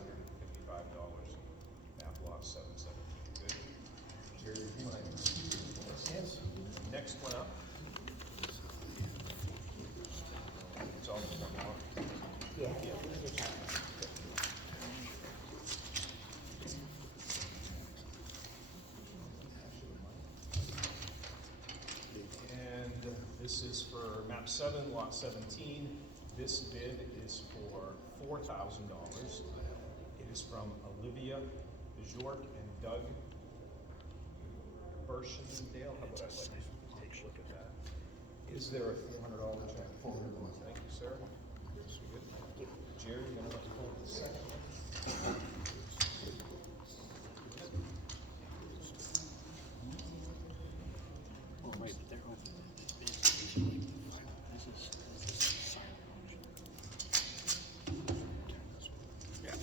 Map lot 717. Good. Jerry, would you mind? Yes. Next one up. It's all one more. Yeah. And this is for map 7, lot 17. This bid is for $4,000. It is from Olivia Bjork and Doug Burschendale. How about I let you take a look at that? Is there a $400 check? Thank you, sir. Good. Jerry, you're gonna let you hold the second one. Oh, right, but they're open. This is silent. Yeah.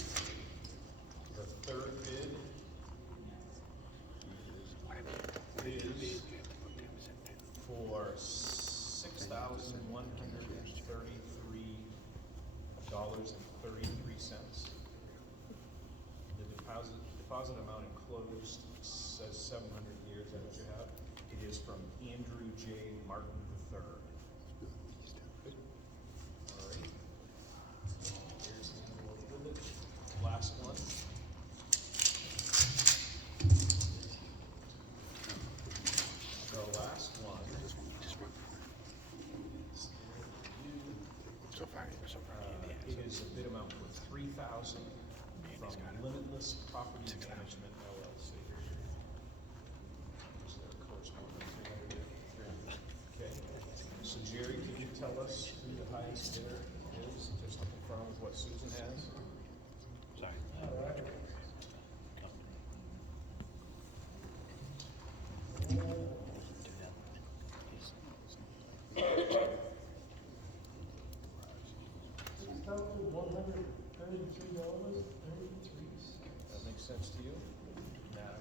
for $6,133.33. The deposit amount enclosed says 700 years, that's what you have. It is from Andrew J. Martin III. All right. Here's the envelope with it. Last one. The last one. It is a bid amount for $3,000 from Limitless Property Management LLC. Is there a corresponding okay. So Jerry, can you tell us who the highest bidder is, just to confirm with what Susan has? Sorry. That makes sense to you? Now,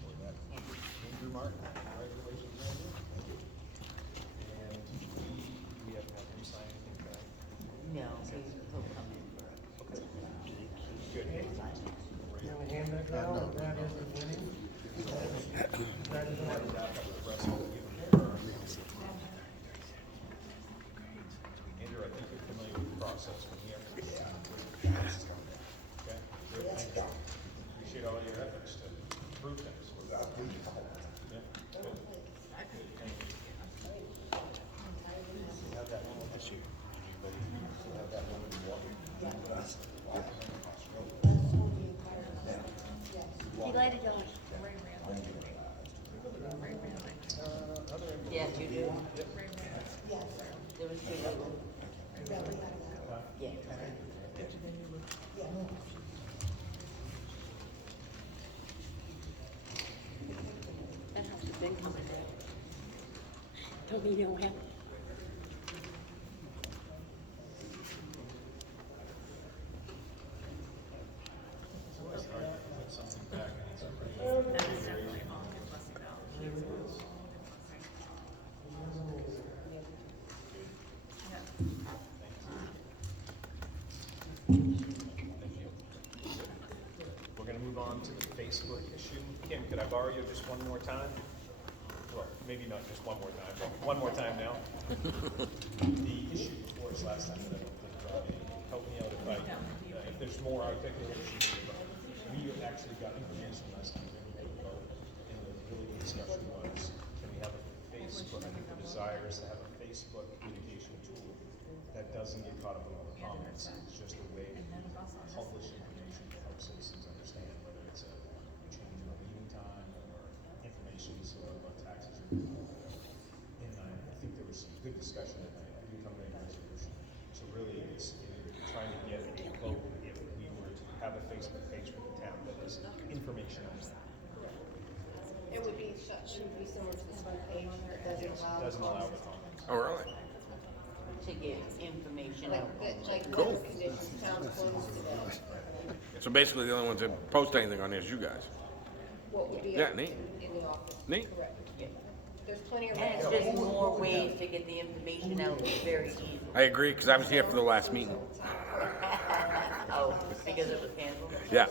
for that, Andrew Martin, congratulations, Andrew. And we haven't had him sign anything tonight. No, he'll come in for Okay. Good. You want to hand that down, and that is the winning? That is what. Andrew, I think you're familiar with the process from here. Okay? Good. Appreciate all your efforts to improve things. Yeah, good. Thank you. You have that one this year. You have that one in water. He lighted on. Yes, you do. There was two of them. Yeah. That house has been coming down. Don't mean no help. We're gonna move on to the Facebook issue. Kim, could I borrow you just one more time? Well, maybe not just one more time, but one more time now. The issue before us last time that I don't think help me out if there's more articulation. We actually got information last time, and the discussion was, can we have a Facebook, I think the desire is to have a Facebook communication tool that doesn't get caught up in all the comments. It's just a way to publish information to help citizens understand whether it's a change in a meeting time or information about taxes. And I think there was some good discussion tonight. I do come to a resolution. So really, it's trying to get a vote if we were to have a Facebook page for the town that is information only. It would be similar to the school page, that Yes, doesn't allow the comments. Oh, really? To get information like, out. like Cool. weather conditions, town closed today. So basically, the only ones that post anything on there is you guys. What would be Yeah, up neat. in the office. Neat. Correct. There's plenty of. And it's just more ways to get the information out very easily. I agree, because I was here for the last meeting. Oh, because it was canceled? Yeah.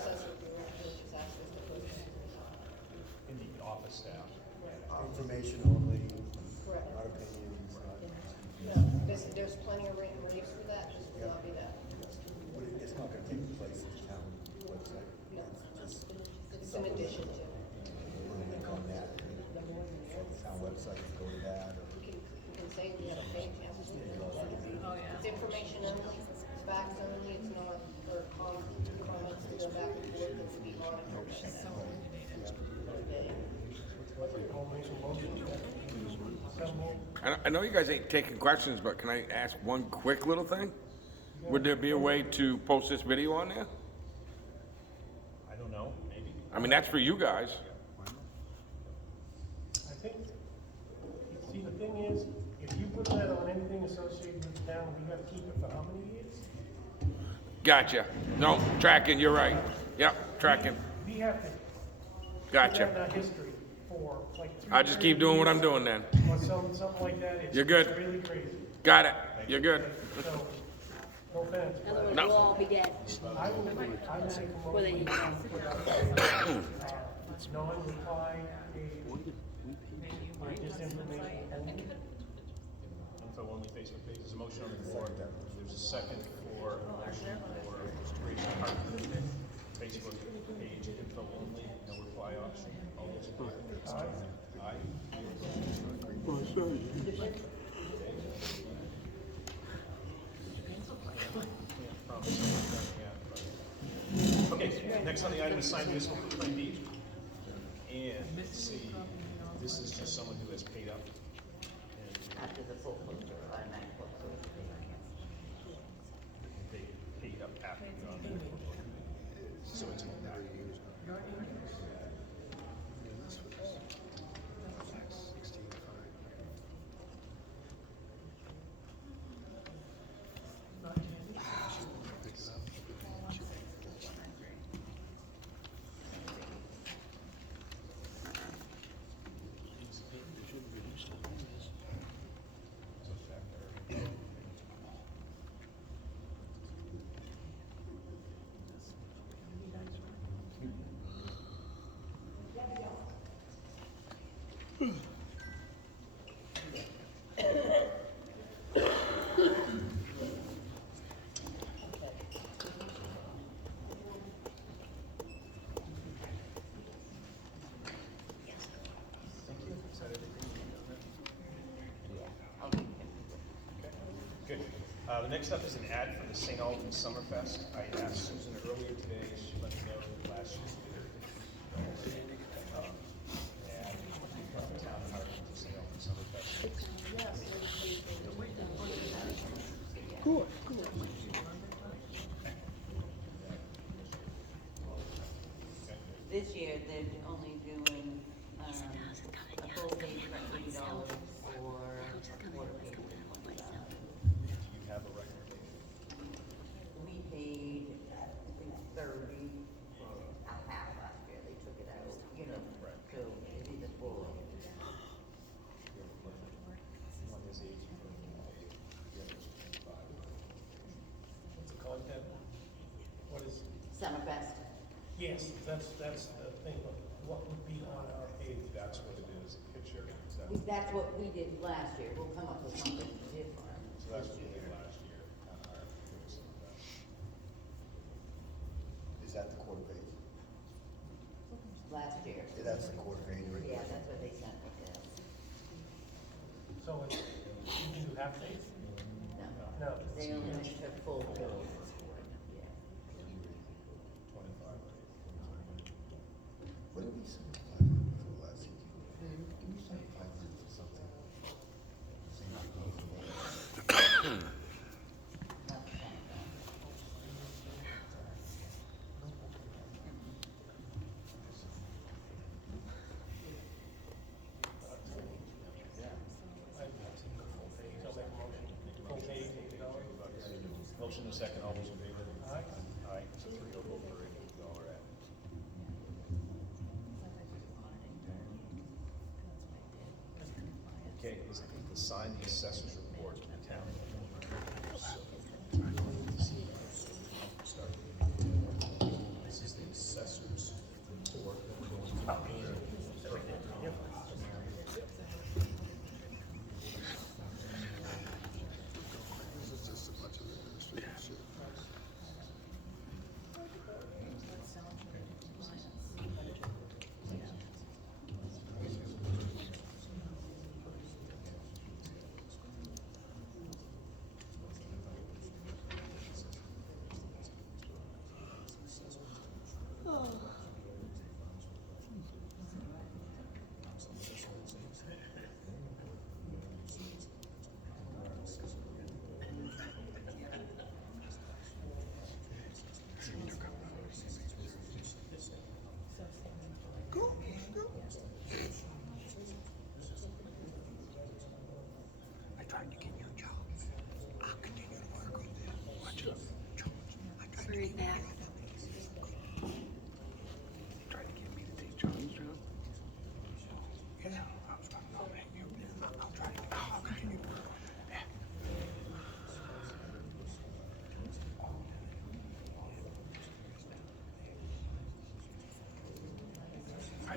In the office staff. Information only, Correct. not opinions, not. No, there's plenty of written briefs for that, this will not be that. But it's not gonna take place in the town website. No. It's just. It's in addition to. Put a link on that, or the town website, go to that, or. We can say we have a page, absolutely. It's information only, it's facts only, it's not, or comments to go back and forth, it would be I know you guys ain't taking questions, but can I ask one quick little thing? Would there be a way to post this video on there? I don't know, maybe. I mean, that's for you guys. I think, see, the thing is, if you put that on anything associated with the town, we gotta keep it for how many years? Gotcha. No, tracking, you're right. Yep, tracking. We have to. Gotcha. Put that in our history for for like. I just keep doing what I'm doing then. Or something like that, it's You're good. it's really crazy. Got it. You're good. So, no offense. In other words, No. we'll all be dead. I will make a Before they motion eat. to put up non-reply page, disinformation only. Info only Facebook page. There's a motion on the floor. There's a second for a motion for creating a Hartford Facebook page, info only, no reply option. All those in favor? Aye. Okay, next on the item is signed municipal claim deed. And let's see, this is just someone who has paid up. After the full closure, automatic foreclosure. They paid up after the automatic foreclosure. So it's all back. Good. The next up is an ad for the St. Albans Summerfest. I asked Susan earlier today, she let me know that last year's bidder ad from the town of Hartford for St. Albans Summerfest. Good. This year, they're only doing, a full page for $80 for quarter page. Do you have a recommendation? We paid, I think, 30 for a half last year, they took it out, you know, so it is a full. One is 80, the other is 25. What's it called, Ted? What is, Summerfest. yes, that's the thing, but what would be on our page? That's what it is, a picture. That's what we did last year, we'll come up with something different. So that's what we did last year. Is that the quarter page? Last year. Yeah, that's the quarter page, right? Yeah, that's what they sent me, yeah. So it's, you can do half days? No. They only make a full bill. What did we send 500 for last year? Did we send 500 for something? I've seen the full page, I'll make a motion, full page, $80. Motion and second, all those in favor? Aye. Aye, it's a 3-0 vote for $80 ad. Okay, is to sign the assessor's report to the town. Start. This is the assessor's report that we're going to pay.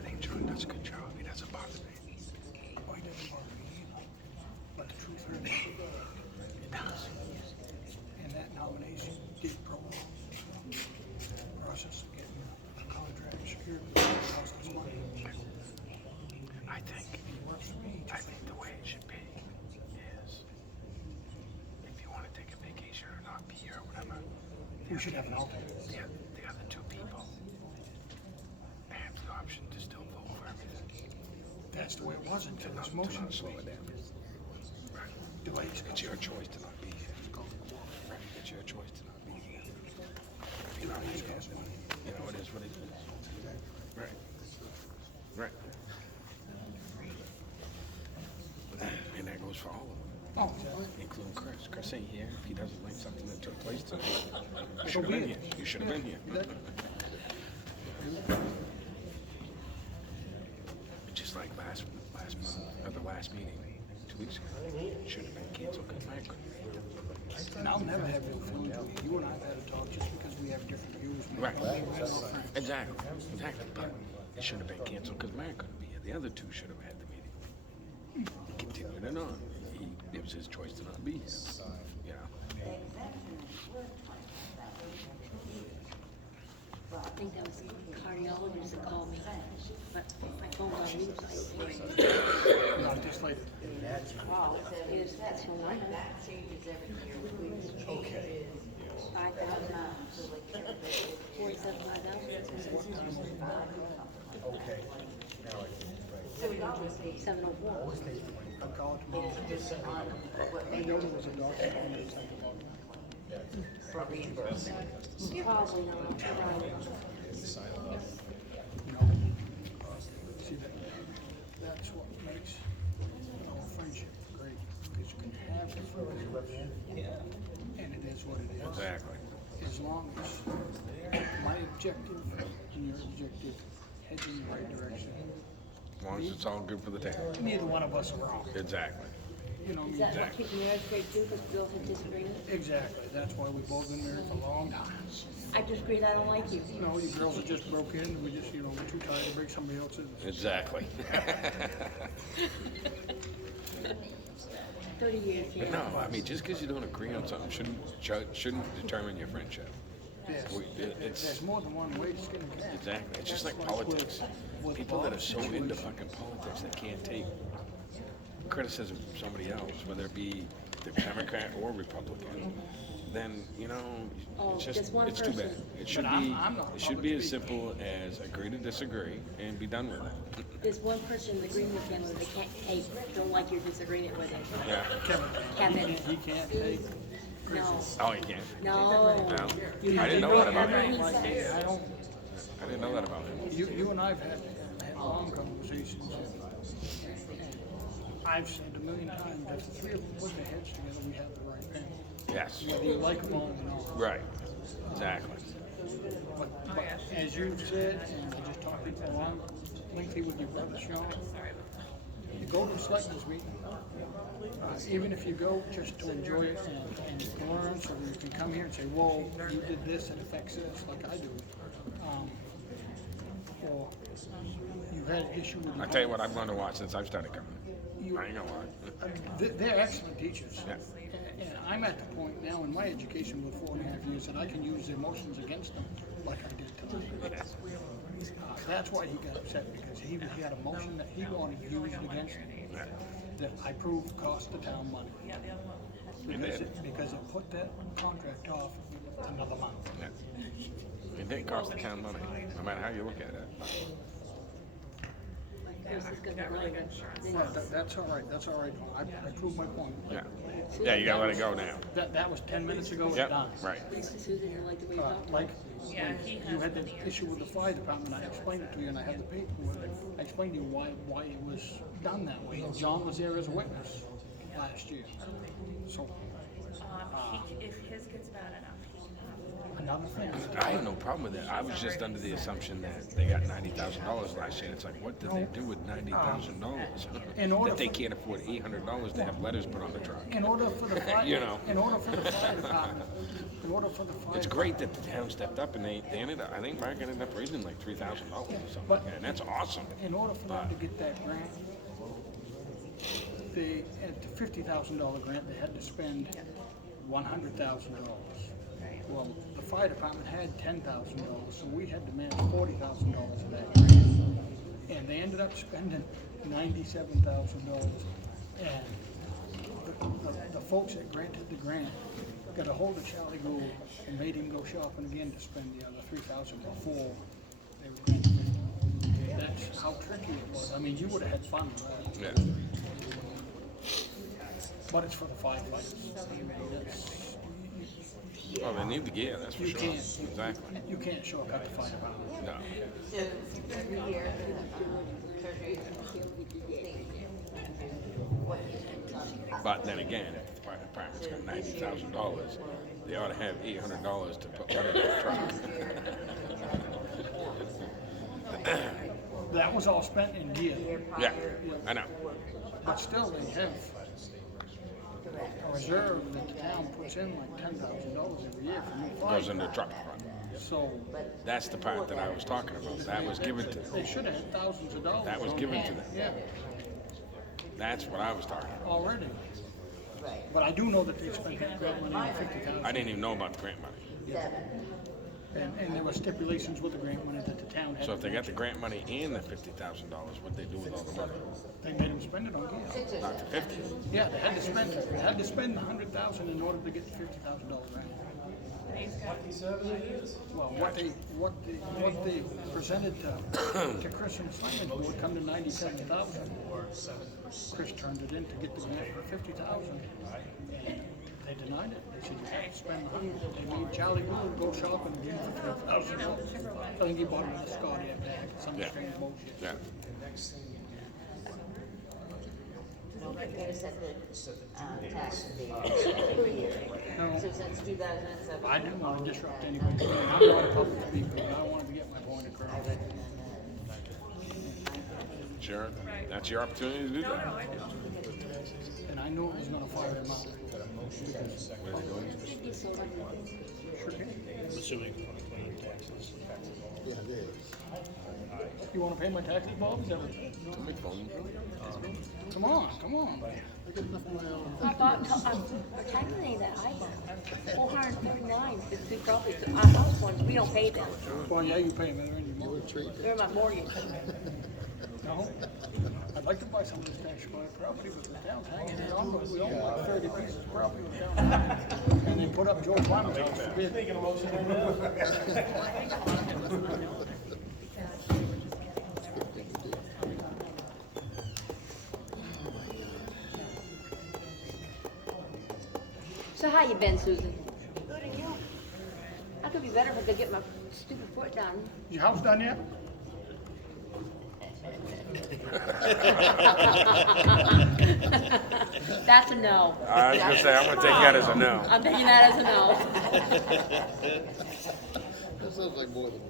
think John does a good job. He doesn't bother me. Why doesn't bother me either? But the truth hurts. It does. And that nomination did prolong the process of getting a contract secured. Cost us money. I think the way it should be is if you want to take a vacation or not be here or whatever, We should have an alternate. the other two people have the option to still vote for everything. That's the way it was until this motion was made. Delays. It's your choice to not be here. It's your choice to not be here. You know, it is what it is. Right. Right. And that goes for all of them. Oh, exactly. Including Chris. Chris ain't here. If he doesn't like something that took place tonight, you So should have be been it. here. You should have been here. Just like last month, or the last meeting, 2 weeks ago, should have been canceled because Mike couldn't make it. And I'll never have ill feelings with you. You and I have had a talk just because we have different views. Right. Don't make us all friends. Exactly. But it should have been canceled because Mike couldn't be here. The other two should have had the meeting. He continued it on. It was his choice to not be here. You know? I think that was the cardiologist that called me, but my phone's on mute, so I don't hear it. Not just like. That's so long. Okay. 5,000, 47,000. Okay. Now I think, 704. I'll call it tomorrow. I know there was a doctor on this type of For reimbursement. Probably not, right. No. See, that's what makes our friendship great, because you can have different views. And it is what it is. Exactly. As long as my objective and your objective heads in the right direction. As long as it's all good for the town. Neither one of us are wrong. Exactly. You know, Is that what keeps marriage great too, because we both have disagreements? exactly. That's why we've both been married for a long time. I disagree, I don't like you. You know, you girls are just broke in. We just, we're too tired to break somebody else's. Exactly. 30 years, yeah. No, I mean, just because you don't agree on something shouldn't determine your friendship. Yes. It's There's more than one way to skin a cat. exactly. It's just like politics. People that are so into fucking politics that can't take criticism from somebody else, whether it be the Democrat or Republican, then it's just just one it's too bad. person. It should But be I'm not a it should public be as speaker. simple as agree to disagree and be done with it. There's one person agreeing with him, and they can't don't like your disagreement with it. Yeah. Kevin. He can't take. No. Oh, you can't. No. No. You I didn't know that about whatever him. he says. I don't. I didn't know that about him. You and I've had long conversations. And I've said a million times that the three of them put their heads together, we have the right thing. Yes. Whether you like them all or not. Right. Exactly. But as you said, and I just talked people along lengthy with your brother Sean, you go to a selectmen's meeting, even if you go just to enjoy it and learn, so that you can come here and say, whoa, you did this, it affects this, like I do. Or you had an issue with. I tell you what, I've learned a lot since I've started coming. I ain't gonna lie. They're excellent teachers. Yeah. And I'm at the point now in my education with 4.5 years that I can use emotions against them like I did tonight. That's why he got upset, because he had a motion that he wanted used against me that I proved cost the town money. Because it put that contract off another month. Yeah. It didn't cost the town money, no matter how you look at it. Chris is gonna be like a- Well, that's all right, that's all right. I proved my point. Yeah. Yeah, you gotta let it go now. That was 10 minutes ago, it's Yep, done. right. Susan, you like the way you talk? Like, you had the issue with the fire department, I explained it to you, and I had the paperwork. I explained to you why it was done that way. John was there as a witness last year. So, If his gets bad enough, he can have Another thing. I have no problem with that. I was just under the assumption that they got $90,000 last year. It's like, what did they do with $90,000? In order That they for- can't afford $800 to have letters put on the truck. In order for the fire, You know. in order for the fire department, in order for the fire. It's great that the town stepped up and they ended up, I think Mark ended up raising like $3,000 or something like that, and that's awesome. In order for them to get that grant, they, at the $50,000 grant, they had to spend $100,000. Well, the fire department had $10,000, so we had to match $40,000 of that grant. And they ended up spending $97,000. And the folks that granted the grant got a hold of Charlie Gould and made him go shopping again to spend the other $3,000 before they were granted it. That's how tricky it was. I mean, you would have had fun with that. Yeah. But it's for the firefighters. That's- Well, they need the gear, that's for You sure. can't. Exactly. You can't shortcut the fire department. No. So every year, Treasury what But then again, if the fire department's got $90,000, they ought to have $800 to put letters on the truck. That was all spent in gear. Yeah, I know. But still, they have a reserve that the town puts in like $10,000 every year for new fire. Goes in the truck. So That's the part that I was talking about. That was given to they should have had thousands of dollars. That was on given hand. to them. Yeah, That's what I was talking about. already. But I do know that they spent that grant money on 50,000. I didn't even know about the grant money. And there were stipulations with the grant money that the town had. So if to they got match. the grant money and the $50,000, what'd they do with all the money? They made them spend it on gear. Not the 50. Yeah, they had to spend it. They had to spend $100,000 in order to get the $50,000 grant. Well, what they presented to Chris and Simon would come to 97,000. Chris turned it in to get the grant for 50,000. They denied it. They said you have to spend 100. They made Charlie Gould go shopping again for $5,000. I think he bought him a Scott Air bag, some Yeah. strange bullshit. Yeah. Gotta set the tax rate every year. No. So since 2007. I didn't want to disrupt anybody. I'm not a public speaker, but I wanted to get my point across. Sure. That's your opportunity to do that. And I knew it was gonna fire him out. Where they going? I'm assuming you're gonna claim taxes. Yeah, it is. You wanna pay my taxes, Bob? Is that what? Somebody phone me. Come on, come on. I bought, technically that I bought, 439, the two properties, our house ones, we don't pay them. Well, yeah, you pay them, they're in your mortgage. They're my mortgage. No? I'd like to buy some of this tax property, but the town's hanging it on, but we own like 30 pieces of property with town. And they put up George Wyman's house for bid. So how you been, Susan? Good, and you? I could be better if I could get my stupid foot done. Your house done yet? That's a no. I was gonna say, I'm gonna take that as a no. I'm taking that as a no. That sounds like more than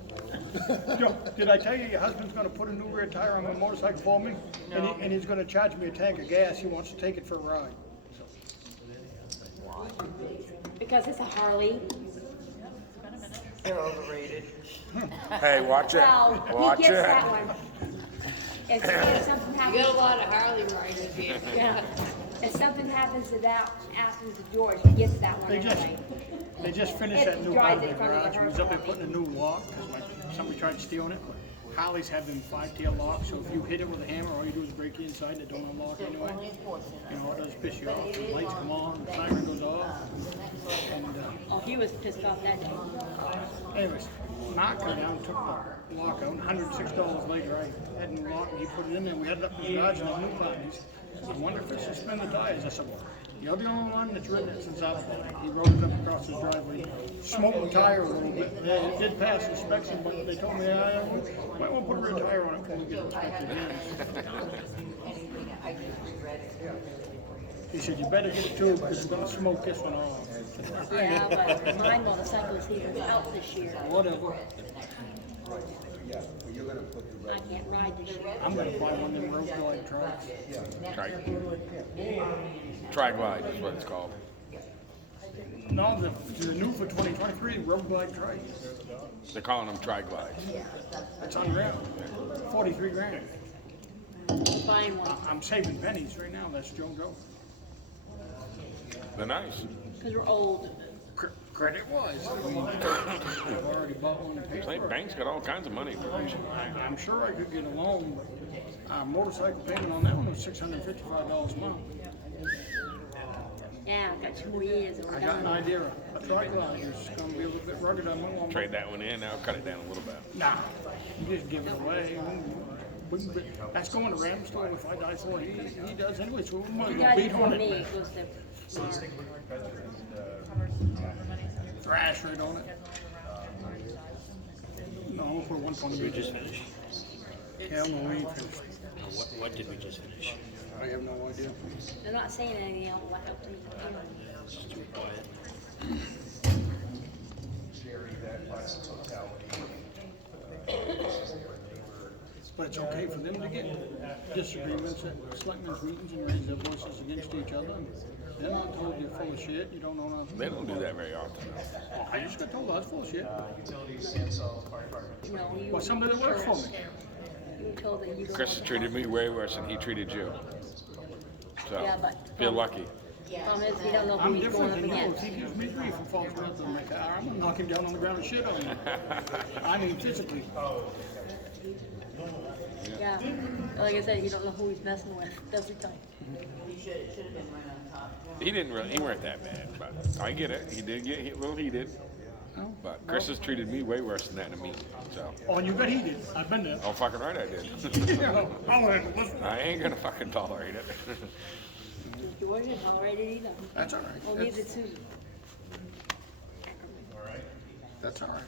Joe, did I tell you your husband's gonna put a new rear tire on my motorcycle for me? No. And he's gonna charge me a tank of gas, he wants to take it for a ride. Because it's a Harley. They're overrated. Hey, watch it. Well, Watch he gets it. that one. If something happens. You got a lot of Harley riders here. Yeah. If something happens to George, he gets that one anyway. They just finished that new Drives part of it the in front of garage, the we was up there putting a new lock, cause somebody tried stealing it. Harleys have them 5-tail locks, so if you hit it with a hammer, all you do is break the inside and it don't unlock anyway. You know, it does piss you off, the lights come on, the siren goes off. And, Oh, he was pissed off that day. anyways, Mark came down, took the lock out, $106 later, I had a new lock, and he put it in there, we had it up in the garage, and the new part, and he said, I wonder if it's suspended tires. I said, well, you're the only one that's ridden it since I've bought it. He rode it up across his driveway, smoked the tire a little bit. Yeah, it did pass inspection, but they told me, I might want to put a rear tire on it before we get it inspected again. He said, you better get it too, because we're gonna smoke this one off. Yeah, but my motorcycle season's out this year. Whatever. Yeah, but you're gonna put the I can't ride this year. I'm gonna buy one of them road glide trucks. Tri-glide is what it's called. No, the new for 2023, road glide trike. They're calling them tri-glides. It's unreal. 43 grand. Buying one, I'm saving pennies right now, that's JoJo. They're nice. because we're old. Credit wise, I mean, I've already bought one and paid Say, for it. bank's got all kinds of money for these. I'm sure I could get a loan, but our motorcycle payment on that one was $655 a month. Yeah, I've got 2 more years and we're I got an done. idea, a tri-glide is gonna be a little bit rugged on my one. Trade that one in, now cut it down a little bit. Nah, you just give it away. That's going to Ram's store if I die for it. He does anyway, so we might You as well guys beat for on me, it. it goes to Thrash right on it. No, we'll put 120. Did we just finish? Hell no, we ain't finished. What did we just finish? I have no idea. they're not saying anything else like up to me. It's just too quiet. Jerry, that last totality. But it's okay for them to get disagreements at selectmen's meetings and raise their voices against each other. They're not told you're full of shit, you don't know nothing. They don't do that very often. I just got told I was full of shit. Utilities, Sansol, Fire Department. No, you. By somebody that works for me. You were told that you don't. Chris has treated me way worse than he treated you. So, Yeah, but- feel lucky. Problem is, you don't know who I'm he's going different up than you. If against. he gives me grief and falls out in my car, I'm gonna knock him down on the ground and shit on him. I mean physically. Yeah, like I said, you don't know who he's messing with, does he, Tom? He should have been right on top. He weren't that bad, but I get it. He did get hit, well, he did. But Chris has treated me way worse than that in a meeting, so. Oh, and you got heated. I've been there. Oh, fucking right I did. I I ain't gonna fucking tolerate it. George didn't tolerate it either. That's all right. Oh, neither did Susan. That's all right.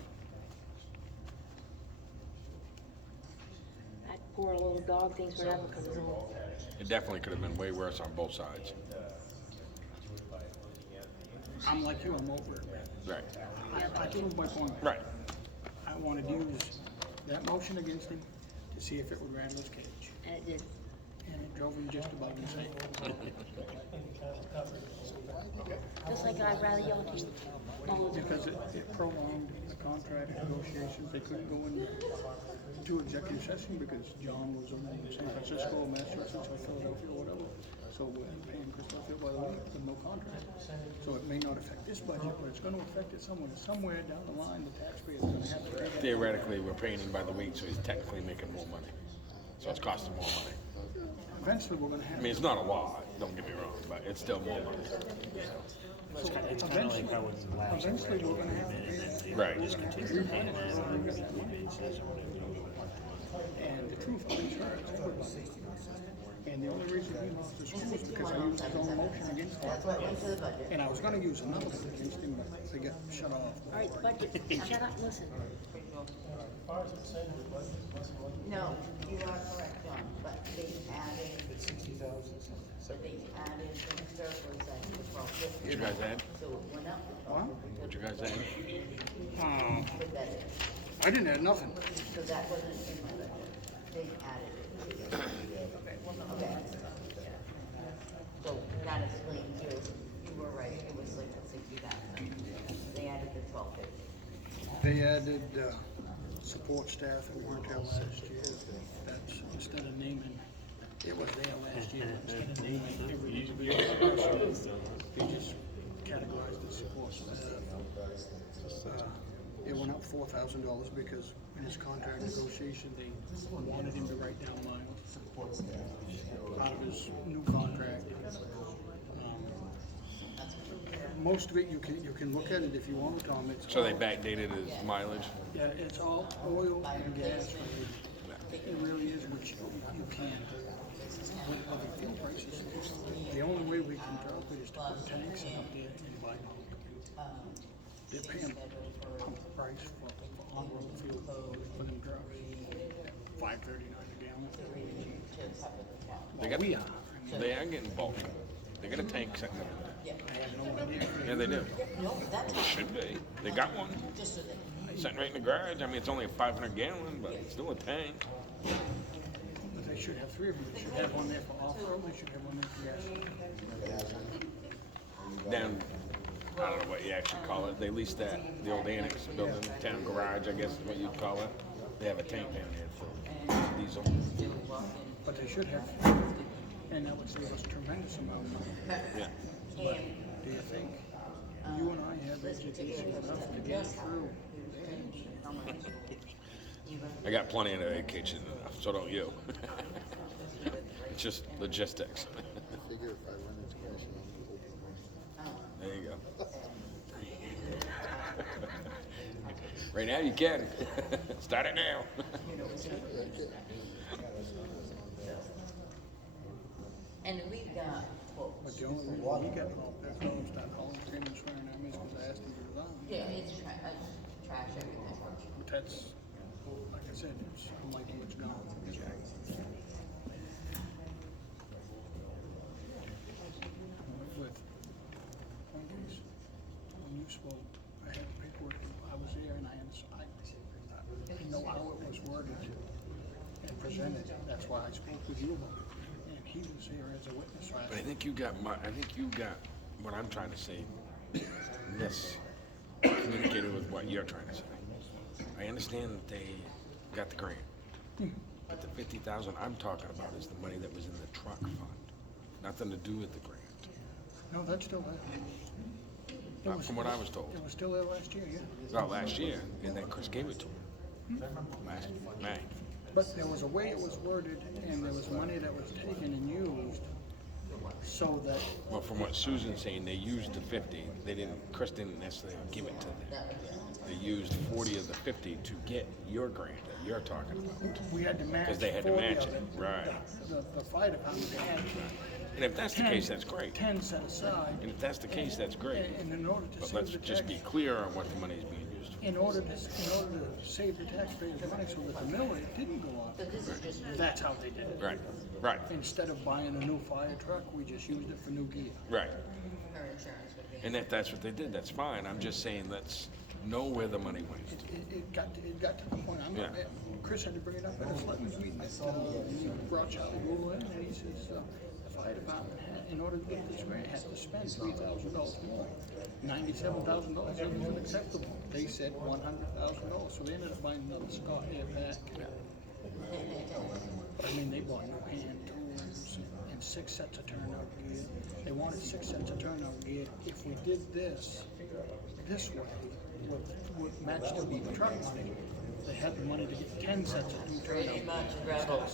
That poor little dog thinks we're never coming home. It definitely could have been way worse on both sides. I'm like you, I'm over it. Right. I proved my point. Right. I wanted to use that motion against him to see if it would rattle his cage. And it did. And it drove him just about insane. Just like I'd rather y'all do. Because it prolonged the contract negotiations. They couldn't go into executive session because John was in San Francisco, Massachusetts, or Philadelphia, or whatever. So we're paying Christopher by the week with no contract. So it may not affect this budget, but it's gonna affect it somewhere down the line, the taxpayer's gonna have to pay that. Theoretically, we're paying him by the week, so he's technically making more money. So it's costing more money. Eventually, we're gonna have. I mean, it's not a lot, don't get me wrong, but it's still more money. It's kind of like how it's last. Eventually, we're gonna have to pay that. Right. Just continue paying it. And the truth always hurts everybody. And the only reason he lost the school is because I used his own motion against him. That's what went to the budget. And I was gonna use another one against him, but they got shut off. All right, budget. Shut up, listen. No, you are correct, John, but they added. It's 60,000. They added the surplus at the 1250. What you guys add? So it went up. What? What you guys add? Put that in. I didn't add nothing. So that wasn't in my budget. They added it. Okay. So that explains you were right, it was like 60,000. They added the 1250. They added, support staff that weren't there last year. That's instead of naming, it was there last year, instead of naming every individual person, they just categorized the support staff. It went up $4,000 because in his contract negotiation, they wanted him to write down miles out of his new contract. Most of it, you can look at it if you want to, Tom. It's So they all- backdated his mileage? Yeah, it's all oil and gas. It really is, which you can. With other fuel prices, the only way we can drop it is to put tanks out there and buy them. They're paying pump price for on-road fuel for them trucks. $5.39 a gallon. They got, We are. they are getting bulk. They got a tank sitting there. I have no idea. Yeah, they do. No, that's It should be. They got one. just so that. Sitting right in the garage. I mean, it's only a 500 gallon, but it's still a tank. But they should have three of them. They should have one there for off-road, they should have one there for gas. Down, I don't know what you actually call it. They lease that, the old annex building, town garage, I guess is what you'd call it. They have a tank down there for diesel. But they should have, and that would save us a tremendous amount of money. Yeah. But do you think you and I have education enough to get through? I got plenty of education enough, so don't you. It's just logistics. There you go. Right now you can. Start it now. And we've got quotes. But the only reason he got called, that's why I'm starting calling screaming and swearing at me is because I asked him to resign. Yeah, it's trash everything. But that's, like I said, it's Michael, it's gone. With Wendy's, when you spoke, I had the paperwork, I was there and I know how it was worded and presented. That's why I spoke with you about it. And he was here as a witness. So But I think you got what I'm trying to say. This communicated with what you're trying to say. I understand that they got the grant, but the 50,000 I'm talking about is the money that was in the truck fund. Nothing to do with the grant. No, that's still there. Not from what I was told. It was still there last year, yeah. Well, last year, and then Chris gave it to him. Last May. But there was a way it was worded, and there was money that was taken and used, so that, Well, from what Susan's saying, they used the 50. Chris didn't necessarily give it to them. They used 40 of the 50 to get your grant that you're talking about. we had to match. Because they had to 40 match of it, right. The fire department had And if that's the case, that's great. 10 set aside. And if that's the case, that's great. And in order to But save let's the just be tax, clear on what the money is being used for. in order to save the taxpayers money so that the mill rate didn't go up. That's how they did it. Right, right, Instead of buying a new fire truck, we just used it for new gear. right. And if that's what they did, that's fine. I'm just saying, let's know where the money went. It got to the point, Yeah. Chris had to bring it up at a selectmen's meeting. He brought Charlie Rule in, and he says, the fire department had, in order to get this grant, had to spend $3,000 more. $97,000 isn't acceptable. They said $100,000, so they ended up buying another Scott air pack. I mean, they bought new hand tools and 6 sets of turnout gear. They wanted 6 sets of turnout gear. If we did this way, would match the truck money, they had the money to get 10 sets of new turnout. Pretty much rebel.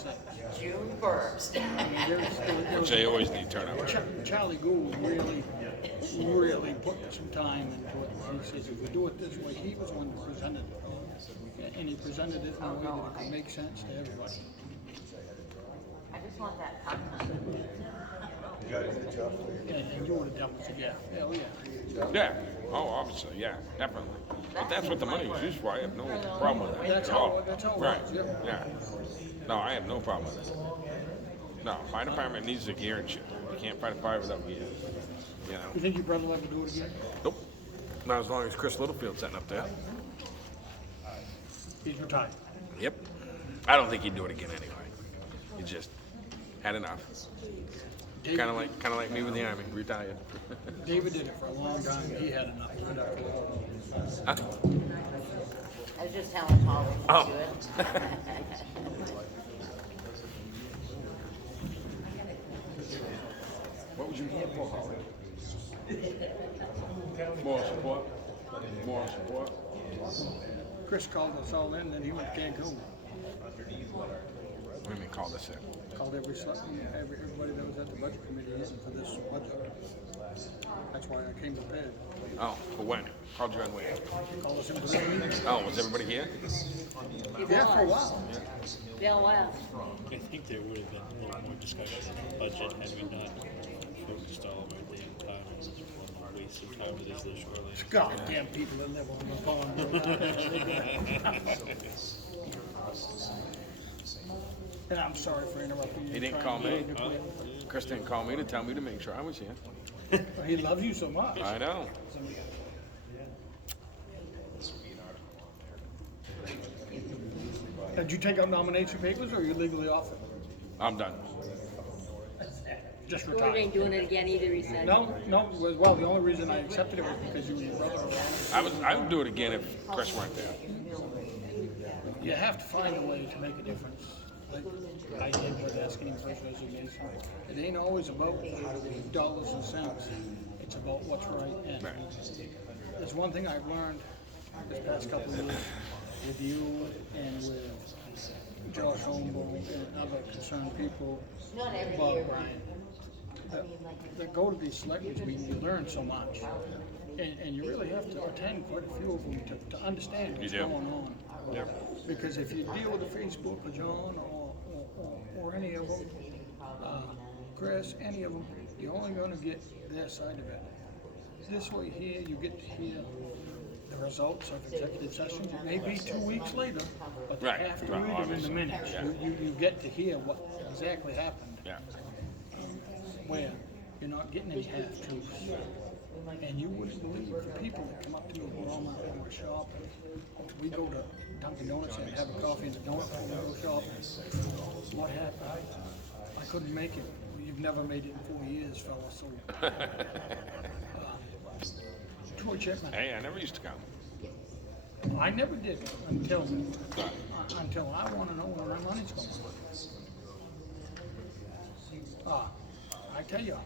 June 1st. Which they always need turnout. Charlie Gould really put some time into it. He says, if we do it this way, he was one who presented it. And he presented it in a way that it could make sense to everybody. I just want that pop. And you would have done it, yeah, hell yeah. Yeah, oh, obviously, yeah, definitely. But that's what the money was used for. I have no problem with that That's at how all. it Right, was, yeah. yeah. No, I have no problem with it. No, fire department needs the gear and shit. You can't fight a fire without gear. You know? You think your brother will ever do it again? Nope. Not as long as Chris Littlefield's sitting up there. He's retired. Yep. I don't think he'd do it again anyway. He just had enough. Kind of like me with the Army, retired. David did it for a long time. He had enough. Huh? I was just telling Holly to Oh. do it. What would you here for, Holly? More support? More support? Chris called us all in, and he went to Cancun. What do you mean call this in? Called everybody that was at the budget committee in for this budget. That's why I came prepared. Oh, for when? Called you on when? Called us into the meeting. Oh, was everybody here? Yeah, for a while. Bill left. I think there would have been a little more discussion on the budget had we not focused all of our damn time on such a waste of time with this shoreline. Goddamn people that live on the pond. And I'm sorry for interrupting you. He didn't Trying call to me. make it clear. Chris didn't call me to tell me to make sure I was here. He loves you so much. I know. Did you take out nomination papers, or are you legally off it? I'm done. Just George retired? ain't doing it again either, he said. No, well, the only reason I accepted it was because you and your brother were on it. I would do it again if Chris weren't there. You have to find a way to make a difference. Like I did with asking him for his resignation. It ain't always about dollars and cents. It's about what's right. And there's one thing I've learned this past couple of years with you and with Josh Holmberg and other concerned people, Bob Bryant, that go to these selectmen's meetings. You learn so much. And you really have to attend quite a few of them to understand what's going on. Yep. Because if you deal with the Facebook or John or any of them, Chris, any of them, you're only going to get their side of it. This way here, you get to hear the results of executive sessions. It may be 2 weeks later, but you have to read them in the minutes. You get to hear what exactly happened. Where you're not getting any half-truths. And you wouldn't believe the people that come up to me at Walmart when we're shopping. We go to Dunkin' Donuts and have a coffee and a donut before we go shopping. What happened? I couldn't make it. Well, you've never made it in 4 years, fella. So, Troy Chipman. Hey, I never used to come. I never did until I want to know where my money's going. I tell you.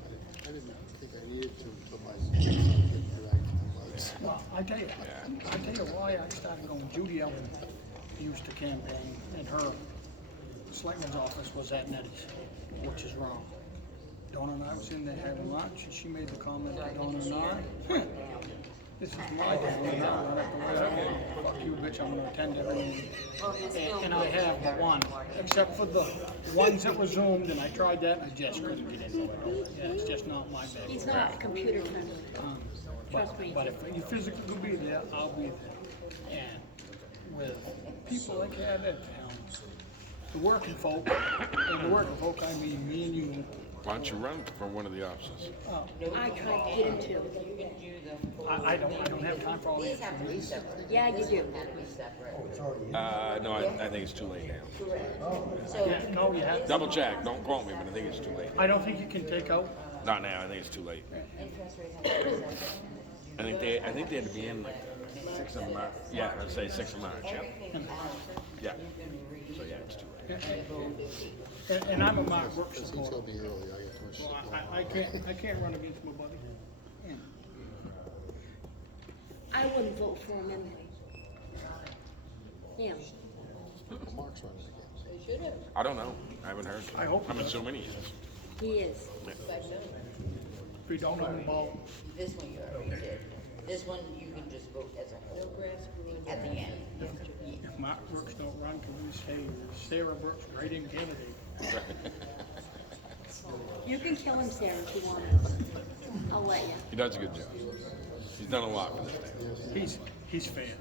I didn't think I needed to until my Well, I tell you why I started going. Judy Ellen used to campaign, and her selectman's office was at Nettie's, which is wrong. Donna and I was in there having lunch, and she made the comment to Donna and I, this is my day, and I run up the way, fuck you, bitch, I'm gonna attend every meeting. And I have but one, except for the ones that were Zoomed, and I tried that, and I just couldn't get into it. Yeah, it's just not my bag. He's not computer friendly. Trust me. But if you physically will be there, I'll be there. And with people like that at the working folk, and the working folk, I mean me and you. Why don't you run for one of the offices? I tried to get him to. I don't have time for all these. Yeah, you do. No, I think it's too late now. No, you have. Double check. Don't call me, but I think it's too late. I don't think you can take out. Not now. I think it's too late. I think they had to be in like 6th of March. Yeah, I'd say 6th of March. Yeah. So yeah, it's too late. And I'm a Mark Brooks He supporter. told me earlier, I get too much So sleep. I can't run against my buddy. Yeah. I wouldn't vote for him anyway. Him. Mark's running again. I don't know. I haven't heard. I hope I'm he does. assuming he is. He is. If we don't know about. This one you already did. This one, you can just vote as a whole at the end. If Mark Brooks don't run, can we say Sarah Brooks, write-in candidate? You can kill him, Sarah, if you want. I'll let you. He does a good job. He's done a lot for this town. He's fair.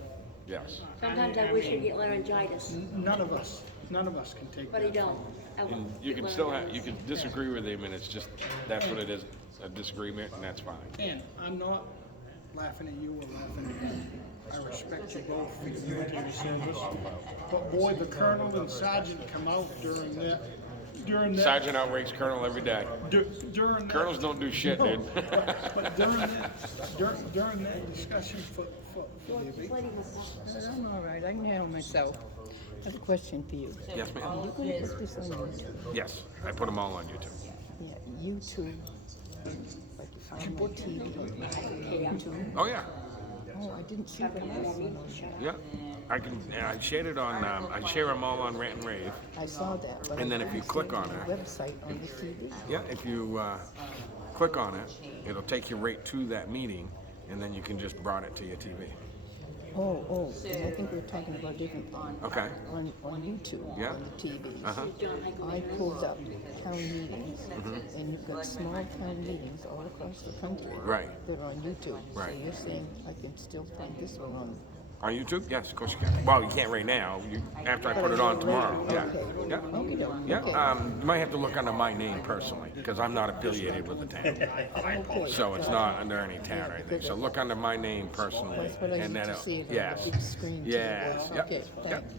Yes. Sometimes I wish he'd get laryngitis, None of us can take but that. he don't. I And won't you get can still have, laryngitis. you can disagree with him, and it's just, that's what it is, a disagreement, and that's fine. And I'm not laughing at you or laughing at him. I respect you both for your military service. But boy, the colonel and sergeant come out during that. Sergeant outranks Colonel every day. During that. Colonels don't do shit, No, dude. But during that discussion for the abatement. I'm all right, I can handle myself. I have a question for you. Yes, ma'am. Are you going to put this on YouTube? Yes, I put them all on YouTube. Yeah, YouTube. Like on my TV. YouTube. Oh, yeah. Oh, I didn't see the last one. Yeah. I shared it on, I share them all on Rant and Rave. I saw that, but And then I if you didn't click see on the it. website on the TV. Yeah, if you click on it, it'll take you right to that meeting, and then you can just broad it to your TV. Oh, 'cause I think we're talking about different things. Okay. On YouTube, Yeah. on the TV. Uh-huh. I pulled up town meetings, and you've got small town meetings all across the country. Right. That are on YouTube. Right. So you're saying I can still find this one on On YouTube? Yes, of course you can. Well, you can't right now. After I put it on tomorrow. Yeah. Yeah. Yeah. You might have to look under my name personally because I'm not affiliated with the town. So it's not under any town or anything. So look under my name personally. That's what I And need then to it'll, see it on yes. the big screen. Yes. Yep. Okay, Yep. thanks.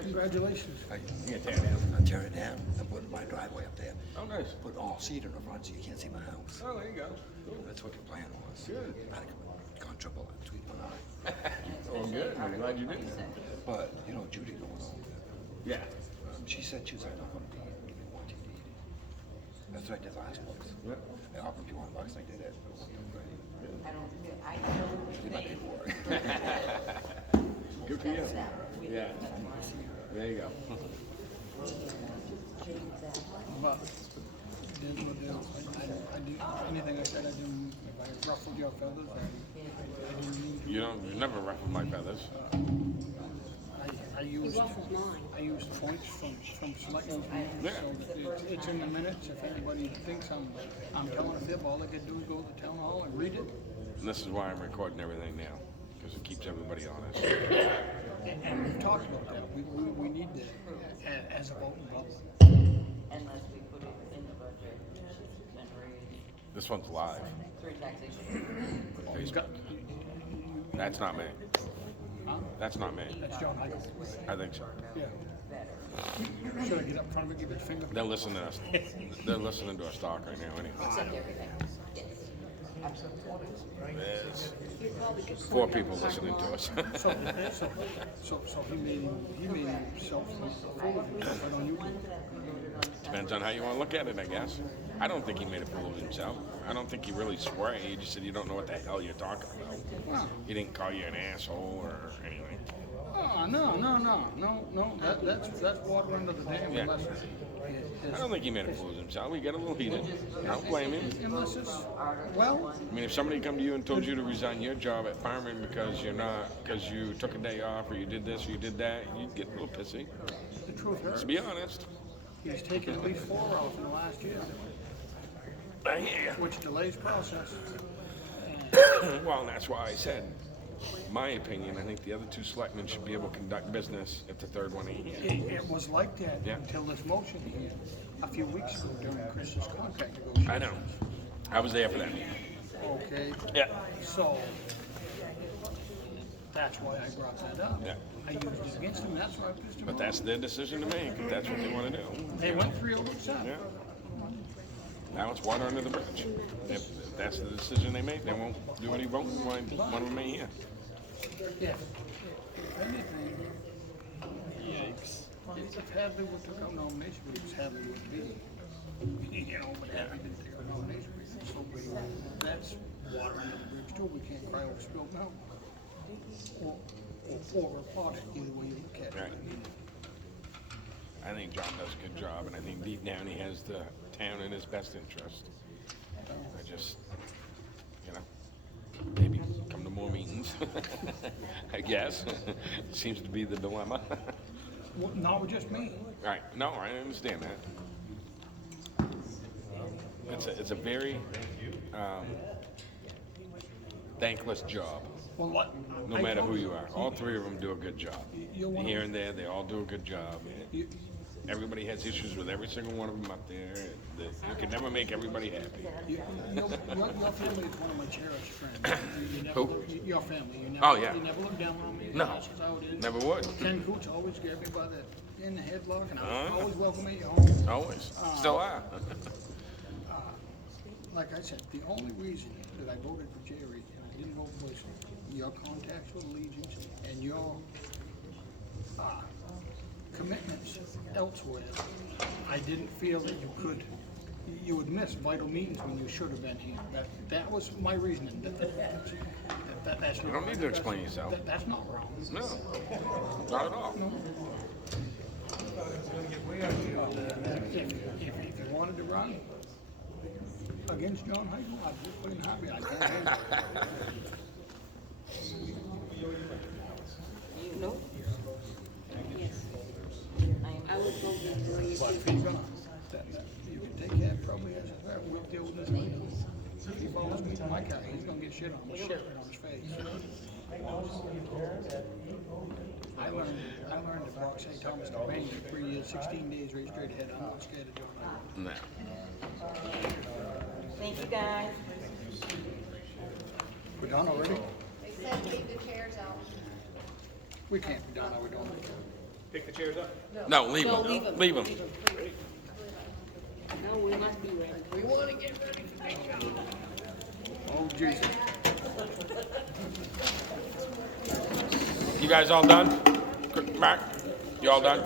Congratulations. You can tear it down. I put my driveway up there. Oh, nice. Put all cedar in the front so you can't see my house. Oh, there you go. That's what the plan was. Good. I'd have gone triple that, sweet one eye. Oh, good. I'm glad you did. But, you know, Judy going on. Yeah. She said she was like, I'm gonna give me one TD. That's what I did last month. I offered you $1, I did it. Did my paperwork. Good for you. Yeah. There you go. But, it is what it is. I do, anything I said, I didn't, if I ruffled your feathers, I didn't mean to. You never ruffle my feathers. I used points from selectmen's meetings, so it's in the minutes. If anybody thinks I'm telling a fib, all they can do is go to the town hall and read it. And this is why I'm recording everything now, because it keeps everybody honest. And we've talked about that. We need that as a voting public. Unless we put it in the budget and raise This one's live. through taxation. Facebook. That's not me. That's not me. That's John Michael. I think so. Yeah. Should I get up front and give it a finger? They're listening to us. They're listening to us talk right now anyway. Except everything. Yes. Absolutely. There's 4 people listening to us. So he made himself full of himself right on YouTube. Depends on how you want to look at it, I guess. I don't think he made a fool of himself. I don't think he really swore. He just said you don't know what the hell you're talking about. Wow. He didn't call you an asshole or anything. Oh, no. That's water under the dam. Yeah. Unless I don't think he made a fool of himself. He got a little heated. I don't blame him. unless it's, well, I mean, if somebody come to you and told you to resign your job at farming because you took a day off or you did this or you did that, you'd get a little pissy. the truth hurts. To be honest. He's taken at least 4 off in the last year, I hear ya. which delays process. Well, and that's why I said, my opinion, I think the other 2 selectmen should be able to conduct business if the third one ain't here. It was like that Yeah. until this motion here a few weeks ago during Chris's contract negotiations. I know. I was there for that meeting. Okay? Yeah. So, that's why I brought that up. Yeah. I used it against him, that's why I pissed him But off. that's their decision to make, if that's what they want to do. They went 3-0-7. Yeah. Now it's water under the bridge. If that's the decision they make, they won't do any voting when one of them ain't here. Yeah. If anything, yikes. If Hadley would have took out nomination, it was Hadley would be. You know, but Hadley didn't take out nomination. So that's water under the bridge too. We can't cry over spilled milk. Or report it, either way you look at it. Right. I think John does a good job, and I think deep down he has the town in his best interest. I just, maybe come to more meetings, I guess. Seems to be the dilemma. Well, not with just me. Right, no, I understand that. It's a very thankless job. Well, what? No matter who you are, all 3 of them do a good job. You're one of Here them. and there, they all do a good job. Everybody has issues with every single one of them up there. You can never make everybody happy. Your family is one of my cherished friends. You never Who? Your family. You never, Oh, yeah. You never look down on me. No. That's just how it is. Never would. Ken Cooch always grabbed me by in the headlock, and I was Uh-huh. always welcome at your home. Always. Still are. Like I said, the only reason that I voted for Jerry and I didn't vote for your contacts with Allegiance and your commitments elsewhere, I didn't feel that you would miss vital meetings when you should have been here. That was my reasoning. That's You don't need to explain yourself. That's not wrong. No, not at all. No. If you wanted to run against John Heigl, I'd just put in Harvey. I can't do Nope. Yes. I would vote for you. But if he's gonna, then you can take that probably as a threat, we'll deal with this later. If he follows me to my car, he's gonna get shit right on his face. I learned at Brock St. Thomas to Maine, 3 years, 16 days, right straight ahead, I'm not scared of doing that. Thank you, guys. We're done already? They said leave the chairs out. We can't be done, are we done? Pick the chairs up? No, leave them. Leave them. No, we must be ready. We wanna get ready for big job. Oh, Jesus. You guys all done? Mark, you all done?